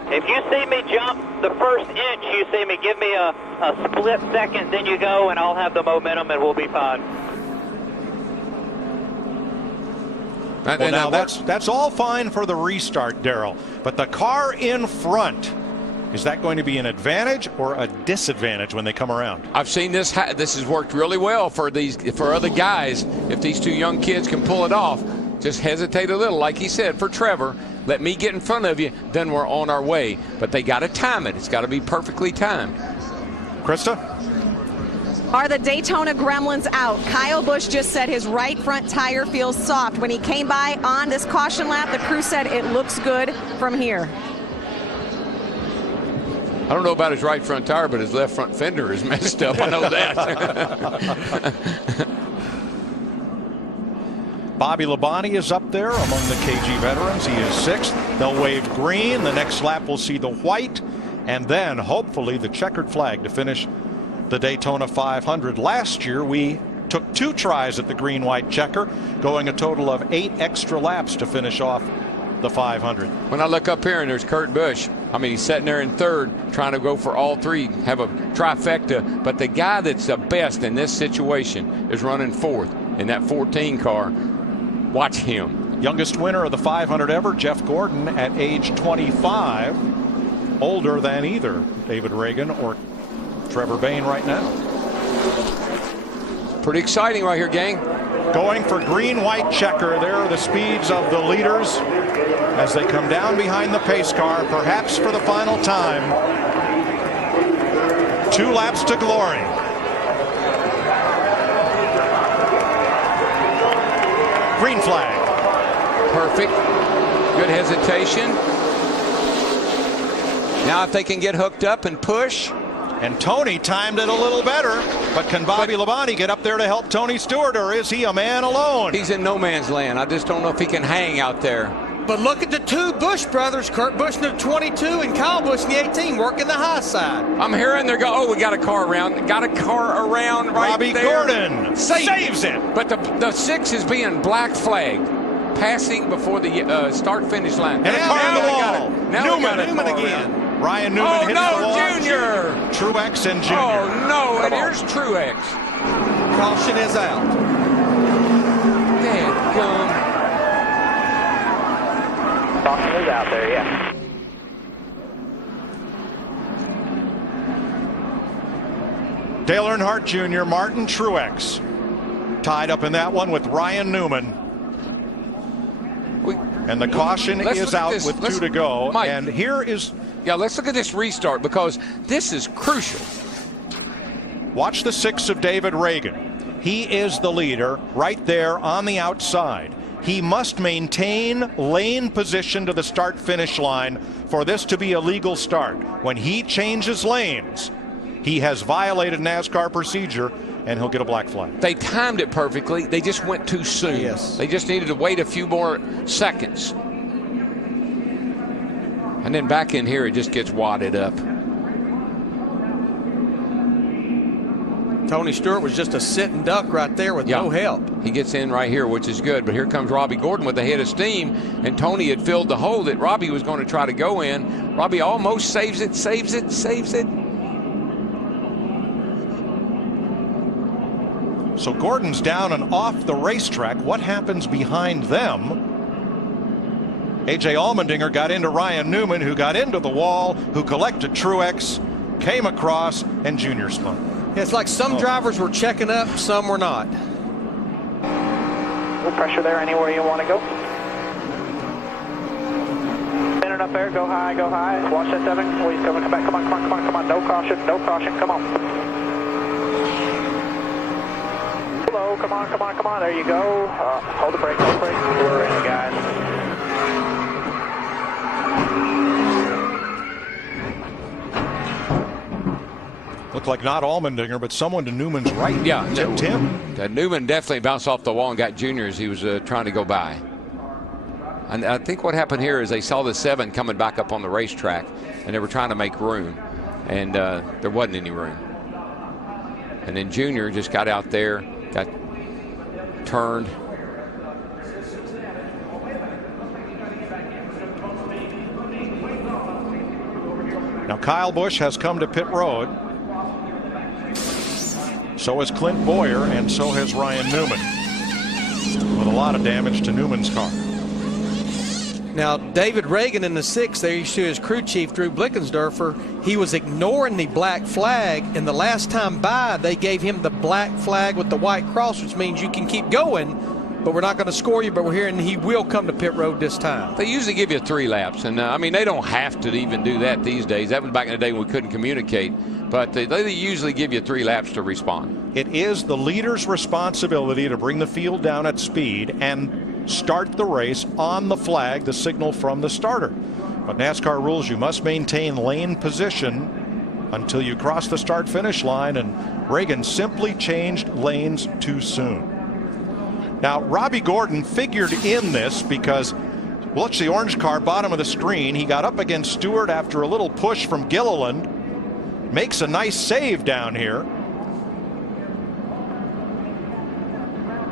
If you see me jump the first inch, you see me give me a split second, then you go, and I'll have the momentum, and we'll be fine. Well, now that's all fine for the restart, Darrell. But the car in front, is that going to be an advantage or a disadvantage when they come around? I've seen this. This has worked really well for other guys. If these 2 young kids can pull it off, just hesitate a little, like he said, for Trevor. Let me get in front of you, then we're on our way. But they got to time it. It's got to be perfectly timed. Krista? Are the Daytona Gremlins out? Kyle Busch just said his right front tire feels soft. When he came by on this caution lap, the crew said it looks good from here. I don't know about his right front tire, but his left front fender is messed up. I know that. Bobby Labonte is up there among the KG veterans. He is 6th. They'll wave green. The next lap we'll see the white, and then hopefully the checkered flag to finish the Daytona 500. Last year we took 2 tries at the green-white checker, going a total of 8 extra laps to finish off the 500. When I look up here and there's Kurt Busch, I mean, he's sitting there in 3rd trying to go for all 3, have a trifecta. But the guy that's the best in this situation is running 4th in that 14 car. Watch him. Youngest winner of the 500 ever, Jeff Gordon, at age 25. Older than either David Reagan or Trevor Bayne right now. Pretty exciting right here, gang. Going for green-white checker. There are the speeds of the leaders as they come down behind the pace car, perhaps for the final time. 2 laps to glory. Green flag. Perfect. Good hesitation. Now if they can get hooked up and push. And Tony timed it a little better, but can Bobby Labonte get up there to help Tony Stewart, or is he a man alone? He's in no man's land. I just don't know if he can hang out there. But look at the 2 Busch brothers, Kurt Busch in the 22 and Kyle Busch in the 18, working the high side. I'm hearing they're going, oh, we got a car around. Got a car around right Bobby there. Gordon saves it. But the 6 is being black flagged, passing before the start-finish line. And a car on the wall. Newman again. Ryan Newman hits the wall. Junior. Truex and Junior. Oh, no, and here's Truex. Caution is out. Dadgum. Caution is out there, yeah. Dale Earnhardt Jr., Martin Truex tied up in that one with Ryan Newman. And the caution is out with 2 to go. Mike, and here is... Yeah, let's look at this restart because this is crucial. Watch the 6 of David Reagan. He is the leader right there on the outside. He must maintain lane position to the start-finish line for this to be a legal start. When he changes lanes, he has violated NASCAR procedure and he'll get a black flag. They timed it perfectly. They just went too soon. Yes. They just needed to wait a few more seconds. And then back in here, it just gets wadded up. Tony Stewart was just a sitting duck right there with no help. He gets in right here, which is good. But here comes Robbie Gordon with a head of steam. And Tony had filled the hole that Robbie was going to try to go in. Robbie almost saves it. So Gordon's down and off the racetrack. What happens behind them? A.J. Allmendinger got into Ryan Newman, who got into the wall, who collected Truex, came across, and Junior spun. It's like some drivers were checking up, some were not. No pressure there anywhere you want to go. Spinning up there, go high, go high. Watch that 7. Oh, he's coming, come back, come on. No caution, come on. Slow, come on. There you go. Hold the brake. We're in, guys. Looked like not Allmendinger, but someone to Newman's right. Yeah, tipped him. Newman definitely bounced off the wall and got Junior as he was trying to go by. And I think what happened here is they saw the 7 coming back up on the racetrack, and they were trying to make room, and there wasn't any room. And then Junior just got out there, got turned. Now Kyle Busch has come to pit road. So has Clint Boyer, and so has Ryan Newman, with a lot of damage to Newman's car. Now, David Reagan in the 6th, there you see his crew chief, Drew Blickensderfer. He was ignoring the black flag, and the last time by, they gave him the black flag with the white cross, which means you can keep going, but we're not going to score you, but we're here, and he will come to pit road this time. They usually give you 3 laps, and I mean, they don't have to even do that these days. That was back in the day when we couldn't communicate, but they usually give you 3 laps to respond. It is the leader's responsibility to bring the field down at speed and start the race on the flag, the signal from the starter. But NASCAR rules, you must maintain lane position until you cross the start-finish line, and Reagan simply changed lanes too soon. Now, Robbie Gordon figured in this because, watch the orange car, bottom of the screen. He got up against Stewart after a little push from Gilliland, makes a nice save down here,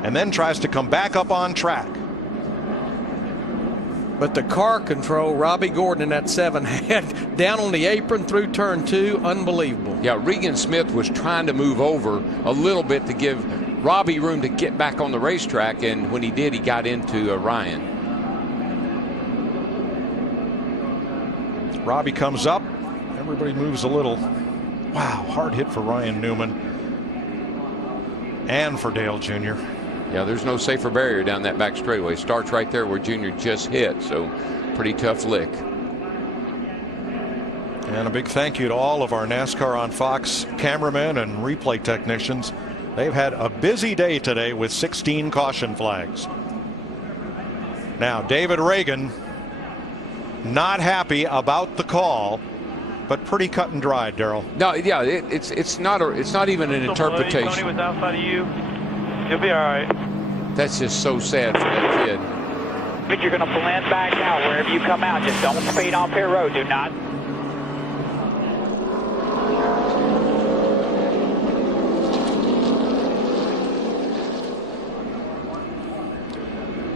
and then tries to come back up on track. But the car control, Robbie Gordon in that 7 had down on the apron through turn 2, unbelievable. Yeah, Regan Smith was trying to move over a little bit to give Robbie room to get back on the racetrack, and when he did, he got into Ryan. Robbie comes up, everybody moves a little. Wow, hard hit for Ryan Newman and for Dale Jr. Yeah, there's no safer barrier down that back straightaway. Starts right there where Junior just hit, so pretty tough lick. And a big thank you to all of our NASCAR on Fox cameramen and replay technicians. They've had a busy day today with 16 caution flags. Now, David Reagan not happy about the call, but pretty cut and dried, Darrell. No, yeah, it's not even an interpretation. Tony was outside of you. You'll be all right. That's just so sad for that kid. But you're going to blend back out wherever you come out. Just don't speed on pit road. Do not.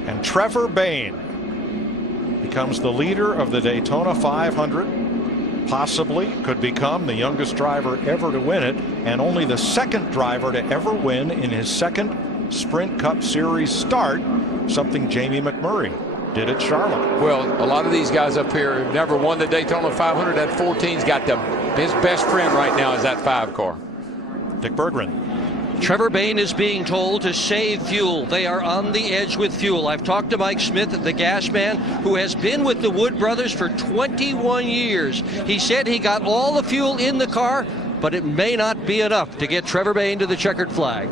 And Trevor Bayne becomes the leader of the Daytona 500. Possibly could become the youngest driver ever to win it, and only the second driver to ever win in his second Sprint Cup Series start, something Jamie McMurray did at Charlotte. Well, a lot of these guys up here have never won the Daytona 500. That 14's got his best friend right now is that 5 car. Dick Berggren. Trevor Bayne is being told to save fuel. They are on the edge with fuel. I've talked to Mike Smith, the gas man, who has been with the Wood brothers for 21 years. He said he got all the fuel in the car, but it may not be enough to get Trevor Bayne to the checkered flag.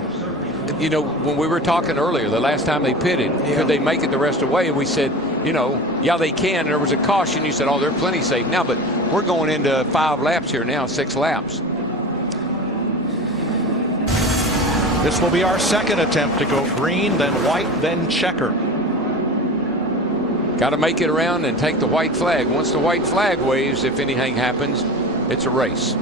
You know, when we were talking earlier, the last time they pitted, could they make it the rest of the way? And we said, you know, yeah, they can. And there was a caution. You said, oh, they're plenty safe now. But we're going into 5 laps here now, 6 laps. This will be our second attempt to go green, then white, then checker. Got to make it around and take the white flag. Once the white flag waves, if anything happens, it's a race.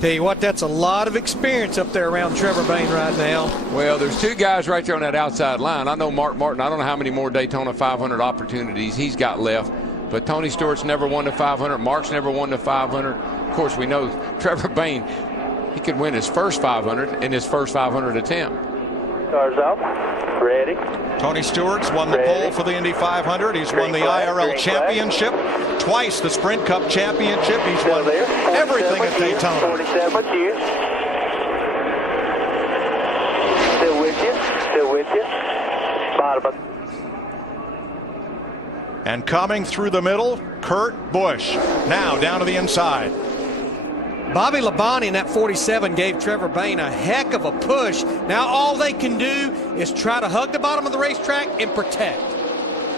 Tell you what, that's a lot of experience up there around Trevor Bayne right now. Well, there's two guys right there on that outside line. I know Mark Martin. I don't know how many more Daytona 500 opportunities he's got left. But Tony Stewart's never won the 500. Mark's never won the 500. Of course, we know Trevor Bayne, he could win his first 500 in his first 500 attempt. Cars up. Ready. Tony Stewart's won the pole for the Indy 500. He's won the IRL championship. Twice the Sprint Cup championship. He's won everything at Daytona. 47 with you. Still with you. Still with you. Bottom of. And coming through the middle, Kurt Busch. Now down to the inside. Bobby Labonte in that 47 gave Trevor Bayne a heck of a push. Now all they can do is try to hug the bottom of the racetrack and protect.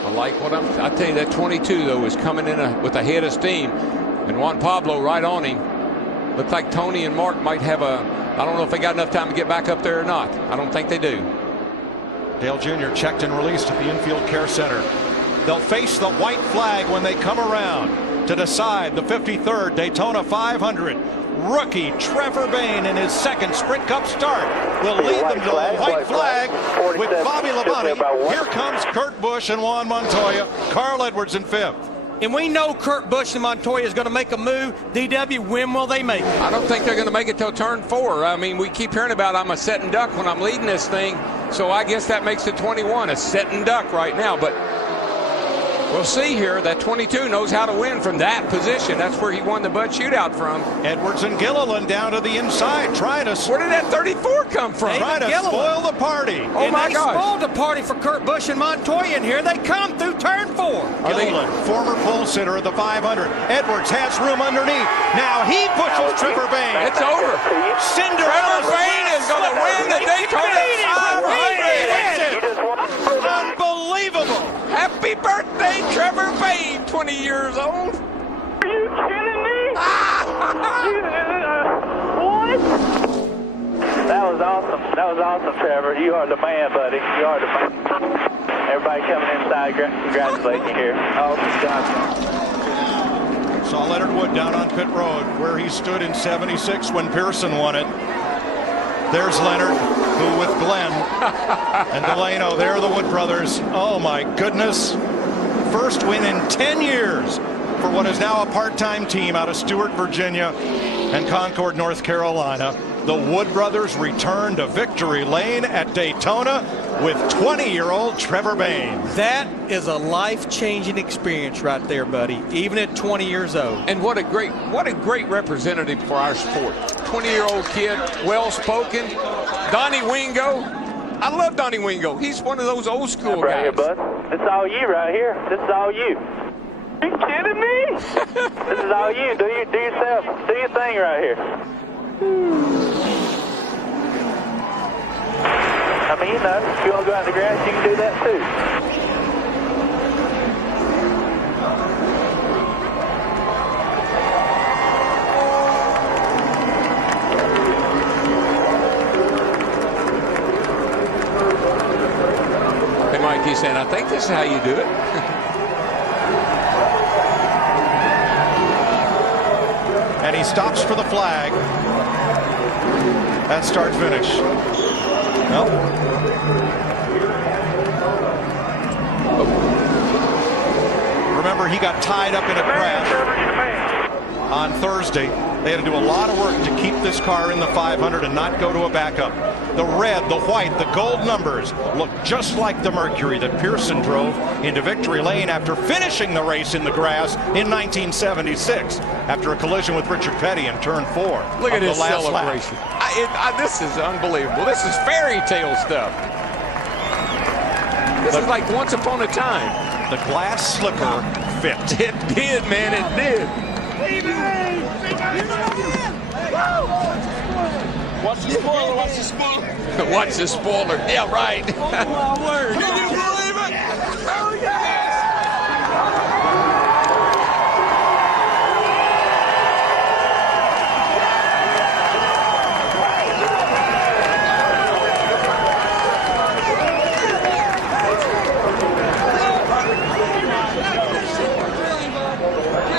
I like what I tell you, that 22 though is coming in with a head of steam, and Juan Pablo right on him. Looks like Tony and Mark might have I don't know if they got enough time to get back up there or not. I don't think they do. Dale Jr. checked and released at the infield care center. They'll face the white flag when they come around to decide the 53rd Daytona 500. Rookie Trevor Bayne in his second Sprint Cup start will lead them to a white flag with Bobby Labonte. Here comes Kurt Busch and Juan Montoya. Carl Edwards in fifth. And we know Kurt Busch and Montoya is going to make a move. DW, when will they make it? I don't think they're going to make it till turn 4. I mean, we keep hearing about I'm a setting duck when I'm leading this thing. So I guess that makes the 21 a setting duck right now. But we'll see here. That 22 knows how to win from that position. That's where he won the Bud Shootout from. Edwards and Gilliland down to the inside, trying to. Where did that 34 come from? Trying to spoil the party. Oh my God! Spoiled the party for Kurt Busch and Montoya in here. They come through turn 4. Gilliland, former pole sitter of the 500. Edwards has room underneath. Now he pushes Trevor Bayne. It's over. Cinderella. Trevor Bayne is going to win the Daytona 500. Unbelievable. Happy birthday, Trevor Bayne, 20 years old. Are you kidding me? What? That was awesome. That was awesome, Trevor. You are the man, buddy. You are the man. Everybody coming inside, congratulating you here. Awesome job. Saw Leonard Wood down on pit road where he stood in 76 when Pearson won it. There's Leonard, who with Glenn and Delano, they're the Wood brothers. Oh my goodness. First win in 10 years for what is now a part-time team out of Stewart, Virginia and Concord, North Carolina. The Wood brothers return to victory lane at Daytona with 20-year-old Trevor Bayne. That is a life-changing experience right there, buddy, even at 20 years old. And what a great representative for our sport. 20-year-old kid, well-spoken. Donnie Wingo. I love Donnie Wingo. He's one of those old school guys. Right here, bud. This is all you right here. This is all you. Are you kidding me? This is all you. Do yourself. Do your thing right here. I mean, you know, if you want to go out in the grass, you can do that too. They might be saying, I think this is how you do it. And he stops for the flag. That start finish. Nope. Remember, he got tied up in a crash on Thursday. They had to do a lot of work to keep this car in the 500 and not go to a backup. The red, the white, the gold numbers look just like the Mercury that Pearson drove into victory lane after finishing the race in the grass in 1976 after a collision with Richard Petty in turn 4. Look at this celebration. This is unbelievable. This is fairy tale stuff. This is like once upon a time. The glass slipper fit. It did, man. It did. Watch the spoiler, watch the spoiler. Watch the spoiler. Yeah, right. Oh, my word. Can you believe it? Oh, yes!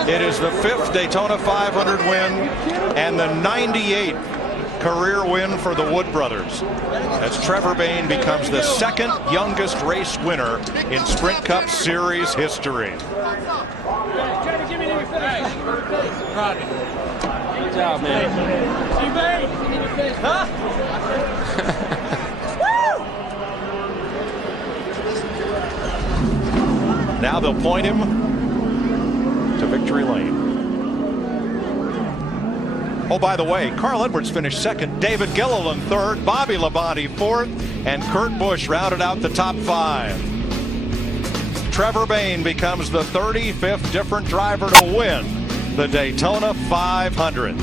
It is the 5th Daytona 500 win and the 98th career win for the Wood brothers, as Trevor Bayne becomes the 2nd youngest race winner in Sprint Cup Series history. Good job, man. Now they'll point him to victory lane. Oh, by the way, Carl Edwards finished 2nd, David Gilliland 3rd, Bobby Labonte 4th, and Kurt Busch rounded out the top 5. Trevor Bayne becomes the 35th different driver to win the Daytona 500.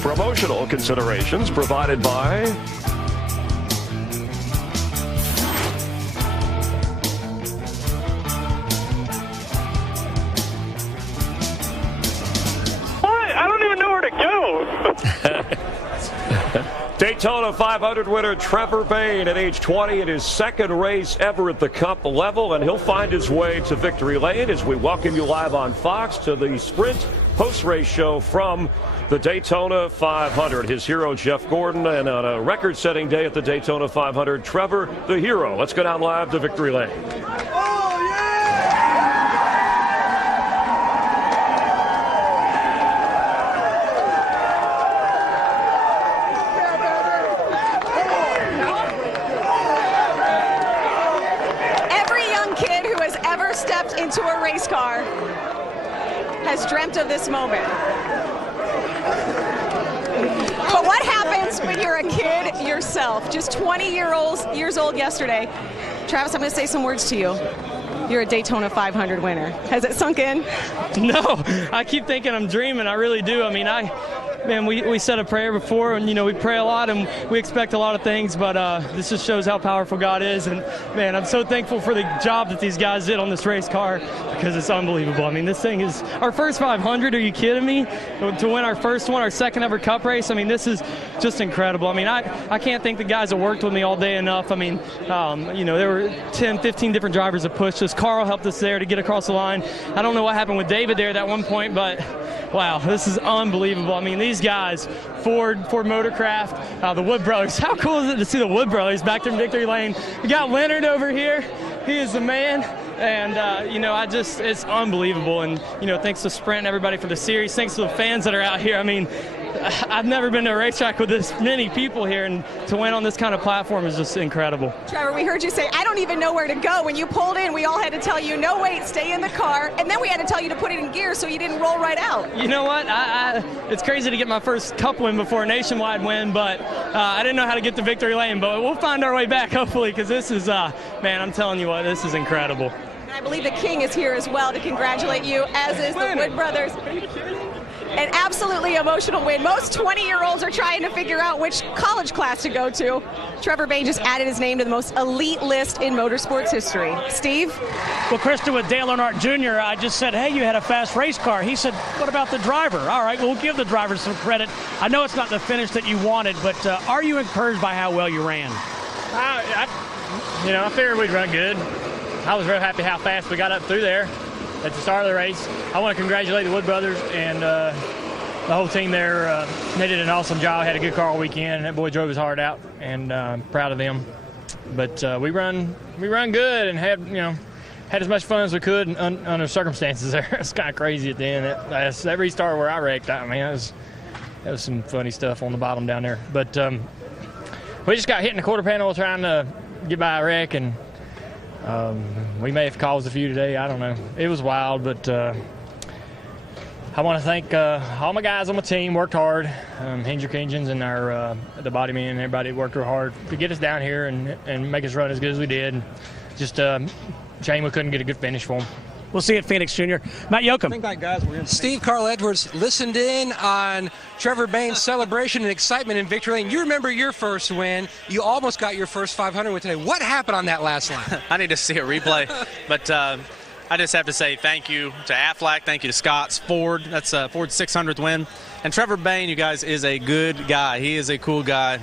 Promotional considerations provided by I don't even know where to go. Daytona 500 winner Trevor Bayne at age 20 in his 2nd race ever at the Cup level, and he'll find his way to victory lane as we welcome you live on Fox to the Sprint post-race show from the Daytona 500. His hero Jeff Gordon, and on a record-setting day at the Daytona 500, Trevor the hero. Let's go down live to victory lane. Stepped into a race car has dreamt of this moment. But what happens when you're a kid yourself? Just 20 years old yesterday. Travis, I'm going to say some words to you. You're a Daytona 500 winner. Has it sunk in? No, I keep thinking I'm dreaming. I really do. I mean, we said a prayer before, and we pray a lot and we expect a lot of things, but this just shows how powerful God is. And man, I'm so thankful for the job that these guys did on this race car, because it's unbelievable. I mean, this thing is our first 500. Are you kidding me? To win our first one, our 2nd ever Cup race. I mean, this is just incredible. I mean, I can't thank the guys that worked with me all day enough. I mean, there were 10, 15 different drivers that pushed us. Carl helped us there to get across the line. I don't know what happened with David there at that one point, but wow, this is unbelievable. I mean, these guys, Ford Motorcraft, the Wood brothers. How cool is it to see the Wood brothers back there in victory lane? We got Leonard over here. He is the man. And, it's unbelievable. And, thanks to Sprint and everybody for the series. Thanks to the fans that are out here. I mean, I've never been to a racetrack with this many people here, and to win on this kind of platform is just incredible. Trevor, we heard you say, I don't even know where to go. When you pulled in, we all had to tell you, no, wait, stay in the car. And then we had to tell you to put it in gear so you didn't roll right out. You know what? It's crazy to get my first Cup win before a nationwide win, but I didn't know how to get to victory lane. But we'll find our way back, hopefully, because this is, man, I'm telling you what, this is incredible. And I believe the King is here as well to congratulate you, as is the Wood brothers. An absolutely emotional win. Most 20-year-olds are trying to figure out which college class to go to. Trevor Bayne just added his name to the most elite list in motorsports history. Steve? Well, Krista, with Dale Earnhardt Jr., I just said, hey, you had a fast race car. He said, what about the driver? All right, we'll give the driver some credit. I know it's not the finish that you wanted, but are you encouraged by how well you ran? I figured we'd run good. I was real happy how fast we got up through there at the start of the race. I want to congratulate the Wood brothers and the whole team there. They did an awesome job. Had a good car all weekend. That boy drove his heart out, and I'm proud of them. But we run good and had as much fun as we could under circumstances there. It's kind of crazy at the end. That restart where I wrecked, that was some funny stuff on the bottom down there. But we just got hit in the quarter panel trying to get by a wreck, and we may have caused a few today. I don't know. It was wild, but I want to thank all my guys on my team. Worked hard. Hendrick Engines and the body man and everybody worked real hard to get us down here and make us run as good as we did. Just shame we couldn't get a good finish for them. We'll see you at Phoenix, Jr. Matt Yoakum. Steve, Carl Edwards listened in on Trevor Bayne's celebration and excitement in victory lane. You remember your first win. You almost got your first 500 win today. What happened on that last lap? I need to see a replay. But I just have to say thank you to Aflac, thank you to Scott's, Ford. That's Ford's 600th win. And Trevor Bayne, you guys, is a good guy. He is a cool guy.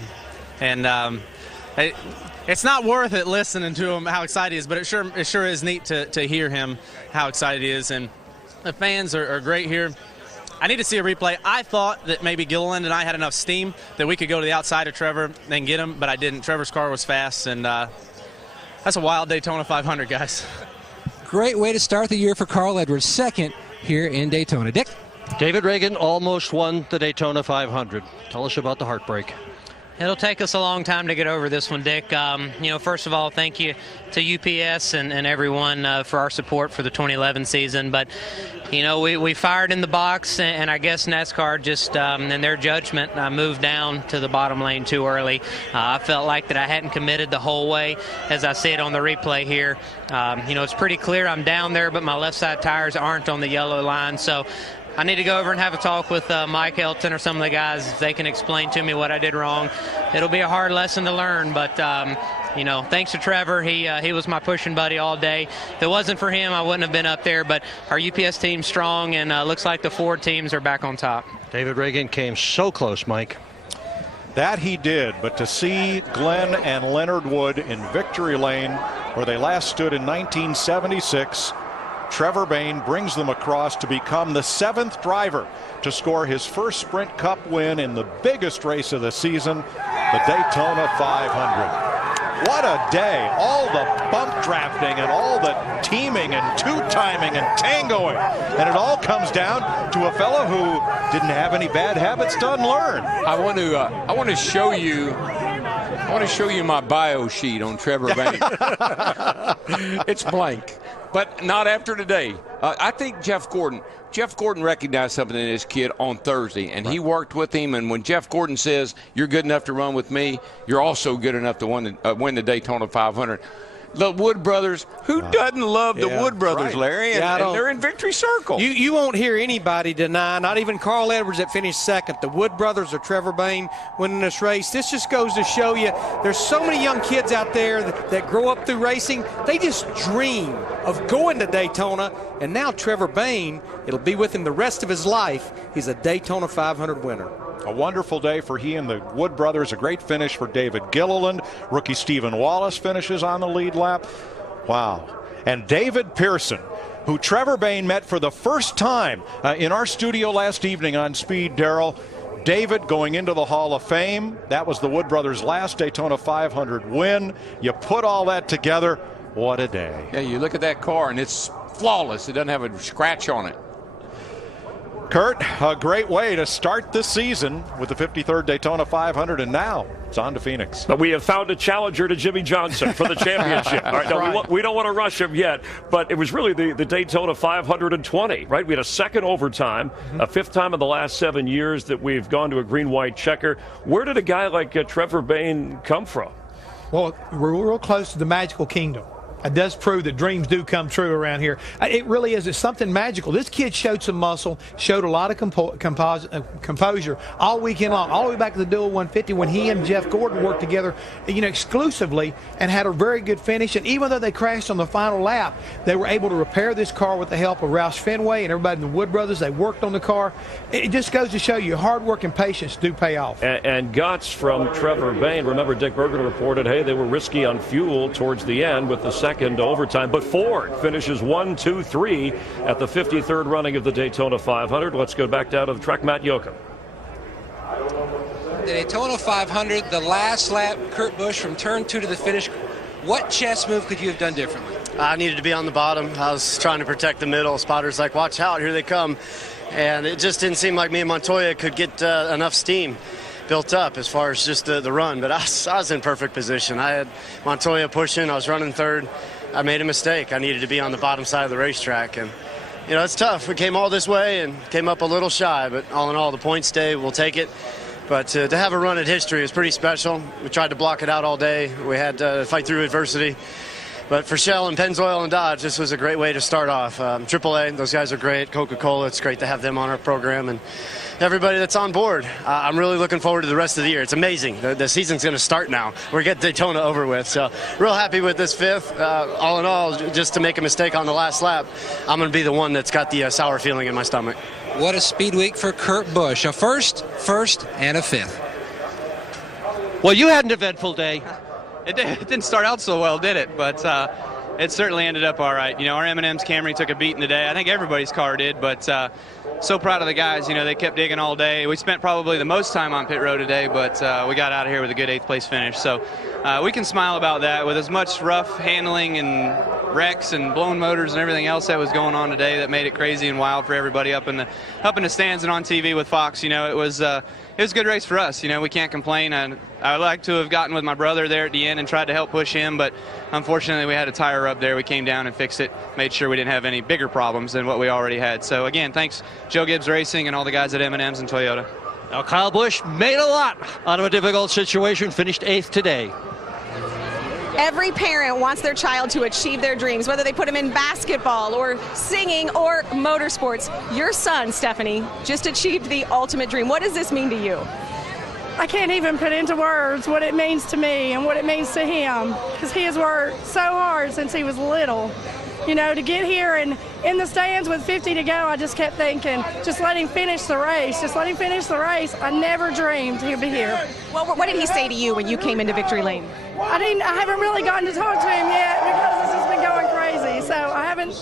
And It's not worth it listening to him how excited he is, but it sure is neat to hear him how excited he is. And the fans are great here. I need to see a replay. I thought that maybe Gilliland and I had enough steam that we could go to the outside of Trevor and get him, but I didn't. Trevor's car was fast, and that's a wild Daytona 500, guys. Great way to start the year for Carl Edwards, second here in Daytona. Dick? David Reagan almost won the Daytona 500. Tell us about the heartbreak. It'll take us a long time to get over this one, Dick. First of all, thank you to UPS and everyone for our support for the 2011 season. But, we fired in the box, and I guess NASCAR just, in their judgment, moved down to the bottom lane too early. I felt like that I hadn't committed the whole way, as I see it on the replay here. It's pretty clear I'm down there, but my left side tires aren't on the yellow line. So I need to go over and have a talk with Mike Elton or some of the guys if they can explain to me what I did wrong. It'll be a hard lesson to learn, but thanks to Trevor. He was my pushing buddy all day. If it wasn't for him, I wouldn't have been up there, but our UPS team's strong, and looks like the Ford teams are back on top. David Reagan came so close, Mike. That he did, but to see Glenn and Leonard Wood in victory lane, where they last stood in 1976, Trevor Bayne brings them across to become the 7th driver to score his first Sprint Cup win in the biggest race of the season, the Daytona 500. What a day. All the bump drafting and all the teaming and two-timing and tangoing. And it all comes down to a fellow who didn't have any bad habits to unlearn. I want to show you my bio sheet on Trevor Bayne. It's blank. But not after today. I think Jeff Gordon recognized something in this kid on Thursday, and he worked with him. And when Jeff Gordon says, you're good enough to run with me, you're also good enough to win the Daytona 500. The Wood brothers, who doesn't love the Wood brothers, Larry? And they're in victory circle. You won't hear anybody deny, not even Carl Edwards that finished second, the Wood brothers or Trevor Bayne winning this race. This just goes to show you there's so many young kids out there that grow up through racing. They just dream of going to Daytona, and now Trevor Bayne, it'll be with him the rest of his life. He's a Daytona 500 winner. A wonderful day for he and the Wood brothers. A great finish for David Gilliland. Rookie Stephen Wallace finishes on the lead lap. Wow. And David Pearson, who Trevor Bayne met for the first time in our studio last evening on Speed, Darrell. David going into the Hall of Fame. That was the Wood brothers' last Daytona 500 win. You put all that together. What a day. Yeah, you look at that car, and it's flawless. It doesn't have a scratch on it. Kurt, a great way to start this season with the 53rd Daytona 500, and now it's on to Phoenix. But we have found a challenger to Jimmy Johnson for the championship. All right, no, we don't want to rush him yet, but it was really the Daytona 520, right? We had a second overtime, a 5th time in the last 7 years that we've gone to a green-white checker. Where did a guy like Trevor Bayne come from? Well, we're real close to the magical kingdom. It does prove that dreams do come true around here. It really is. It's something magical. This kid showed some muscle, showed a lot of composure all weekend long, all the way back to the dual 150 when he and Jeff Gordon worked together, exclusively, and had a very good finish. And even though they crashed on the final lap, they were able to repair this car with the help of Roush Fenway and everybody in the Wood brothers. They worked on the car. It just goes to show you hard work and patience do pay off. And guts from Trevor Bayne. Remember, Dick Bergen reported, hey, they were risky on fuel towards the end with the second overtime, but Ford finishes 1, 2, 3 at the 53rd running of the Daytona 500. Let's go back down to the track. Matt Yoakum. The Daytona 500, the last lap, Kurt Busch from turn 2 to the finish. What chess move could you have done differently? I needed to be on the bottom. I was trying to protect the middle. Spotter's like, watch out, here they come. And it just didn't seem like me and Montoya could get enough steam built up as far as just the run, but I was in perfect position. I had Montoya pushing, I was running third. I made a mistake. I needed to be on the bottom side of the racetrack, and it's tough. We came all this way and came up a little shy, but all in all, the points stay, we'll take it. But to have a run at history is pretty special. We tried to block it out all day. We had to fight through adversity. But for Shell and Pennzoil and Dodge, this was a great way to start off. AAA, those guys are great. Coca-Cola, it's great to have them on our program. And everybody that's on board, I'm really looking forward to the rest of the year. It's amazing. The season's going to start now. We're getting Daytona over with. So real happy with this 5th. All in all, just to make a mistake on the last lap, I'm going to be the one that's got the sour feeling in my stomach. What a speed week for Kurt Busch. A first, and a 5th. Well, you had an eventful day. It didn't start out so well, did it? But it certainly ended up all right. You know, our M&M's Camry took a beating today. I think everybody's car did, but so proud of the guys. You know, they kept digging all day. We spent probably the most time on pit road today, but we got out of here with a good 8th place finish. So we can smile about that. With as much rough handling and wrecks and blown motors and everything else that was going on today that made it crazy and wild for everybody up in the stands and on TV with Fox, you know, it was a good race for us. You know, we can't complain. And I would like to have gotten with my brother there at the end and tried to help push him, but unfortunately we had a tire rub there. We came down and fixed it, made sure we didn't have any bigger problems than what we already had. So again, thanks Joe Gibbs Racing and all the guys at M&M's and Toyota. Now Kyle Busch made a lot out of a difficult situation, finished 8th today. Every parent wants their child to achieve their dreams, whether they put them in basketball or singing or motorsports. Your son, Stephanie, just achieved the ultimate dream. What does this mean to you? I can't even put into words what it means to me and what it means to him, because he has worked so hard since he was little. You know, to get here and in the stands with 50 to go, I just kept thinking, just let him finish the race. Just let him finish the race. I never dreamed he'd be here. Well, what did he say to you when you came into victory lane? I haven't really gotten to talk to him yet because this has been going crazy. So I haven't,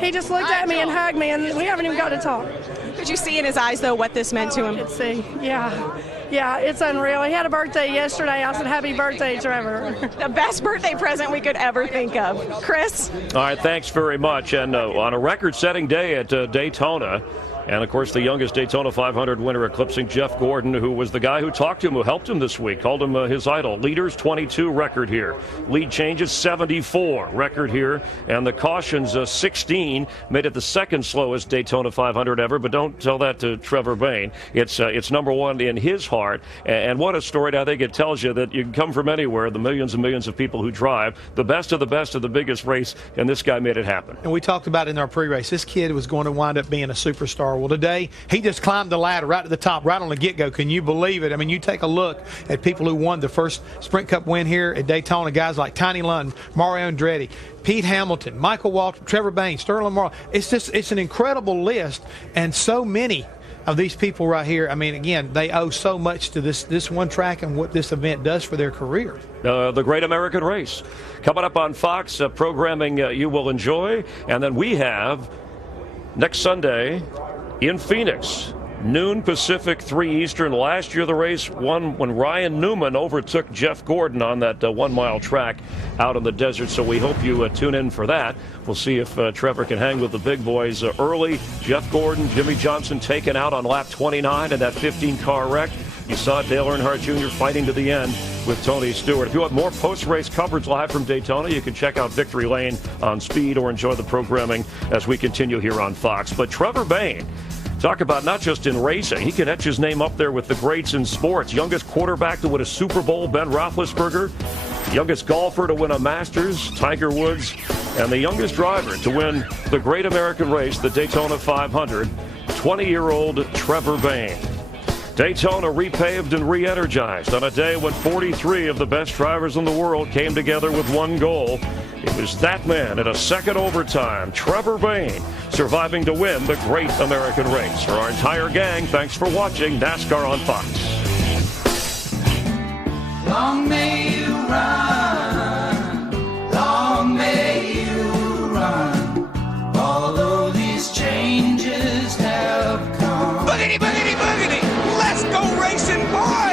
he just looked at me and hugged me, and we haven't even got to talk. Could you see in his eyes, though, what this meant to him? I could see, yeah. Yeah, it's unreal. He had a birthday yesterday. I said, happy birthday, Trevor. The best birthday present we could ever think of. Chris? All right, thanks very much. And on a record-setting day at Daytona, and, of course, the youngest Daytona 500 winner eclipsing Jeff Gordon, who was the guy who talked to him, who helped him this week, called him his idol. Leaders, 22, record here. Lead changes, 74, record here. And the cautions, 16, made it the second slowest Daytona 500 ever. But don't tell that to Trevor Bayne. It's number one in his heart. And what a story. I think it tells you that you can come from anywhere, the millions and millions of people who drive, the best of the biggest race, and this guy made it happen. And we talked about in our pre-race, this kid was going to wind up being a superstar. Well, today, he just climbed the ladder right to the top, right on the get-go. Can you believe it? I mean, you take a look at people who won the first Sprint Cup win here at Daytona, guys like Tiny Lund, Mario Andretti, Pete Hamilton, Michael Waltrip, Trevor Bayne, Sterling Morrow. It's an incredible list, and so many of these people right here, I mean, again, they owe so much to this one track and what this event does for their career. The Great American Race. Coming up on Fox, programming you will enjoy. And then we have next Sunday in Phoenix, noon Pacific, 3 Eastern. Last year the race won when Ryan Newman overtook Jeff Gordon on that 1 mile track out in the desert. So we hope you tune in for that. We'll see if Trevor can hang with the big boys early. Jeff Gordon, Jimmy Johnson taken out on lap 29 in that 15-car wreck. You saw Dale Earnhardt Jr. fighting to the end with Tony Stewart. If you want more post-race coverage live from Daytona, you can check out Victory Lane on Speed or enjoy the programming as we continue here on Fox. But Trevor Bayne, talk about not just in racing, he can etch his name up there with the greats in sports. Youngest quarterback to win a Super Bowl, Ben Roethlisberger. Youngest golfer to win a Masters, Tiger Woods. And the youngest driver to win the Great American Race, the Daytona 500, 20-year-old Trevor Bayne. Daytona repaved and re-energized on a day when 43 of the best drivers in the world came together with one goal. It was that man in a second overtime, Trevor Bayne, surviving to win the Great American Race. For our entire gang, thanks for watching NASCAR on Fox. Long may you run, long may you run, although these changes have come. Boogity, boogity, boogity, let's go racing, boys!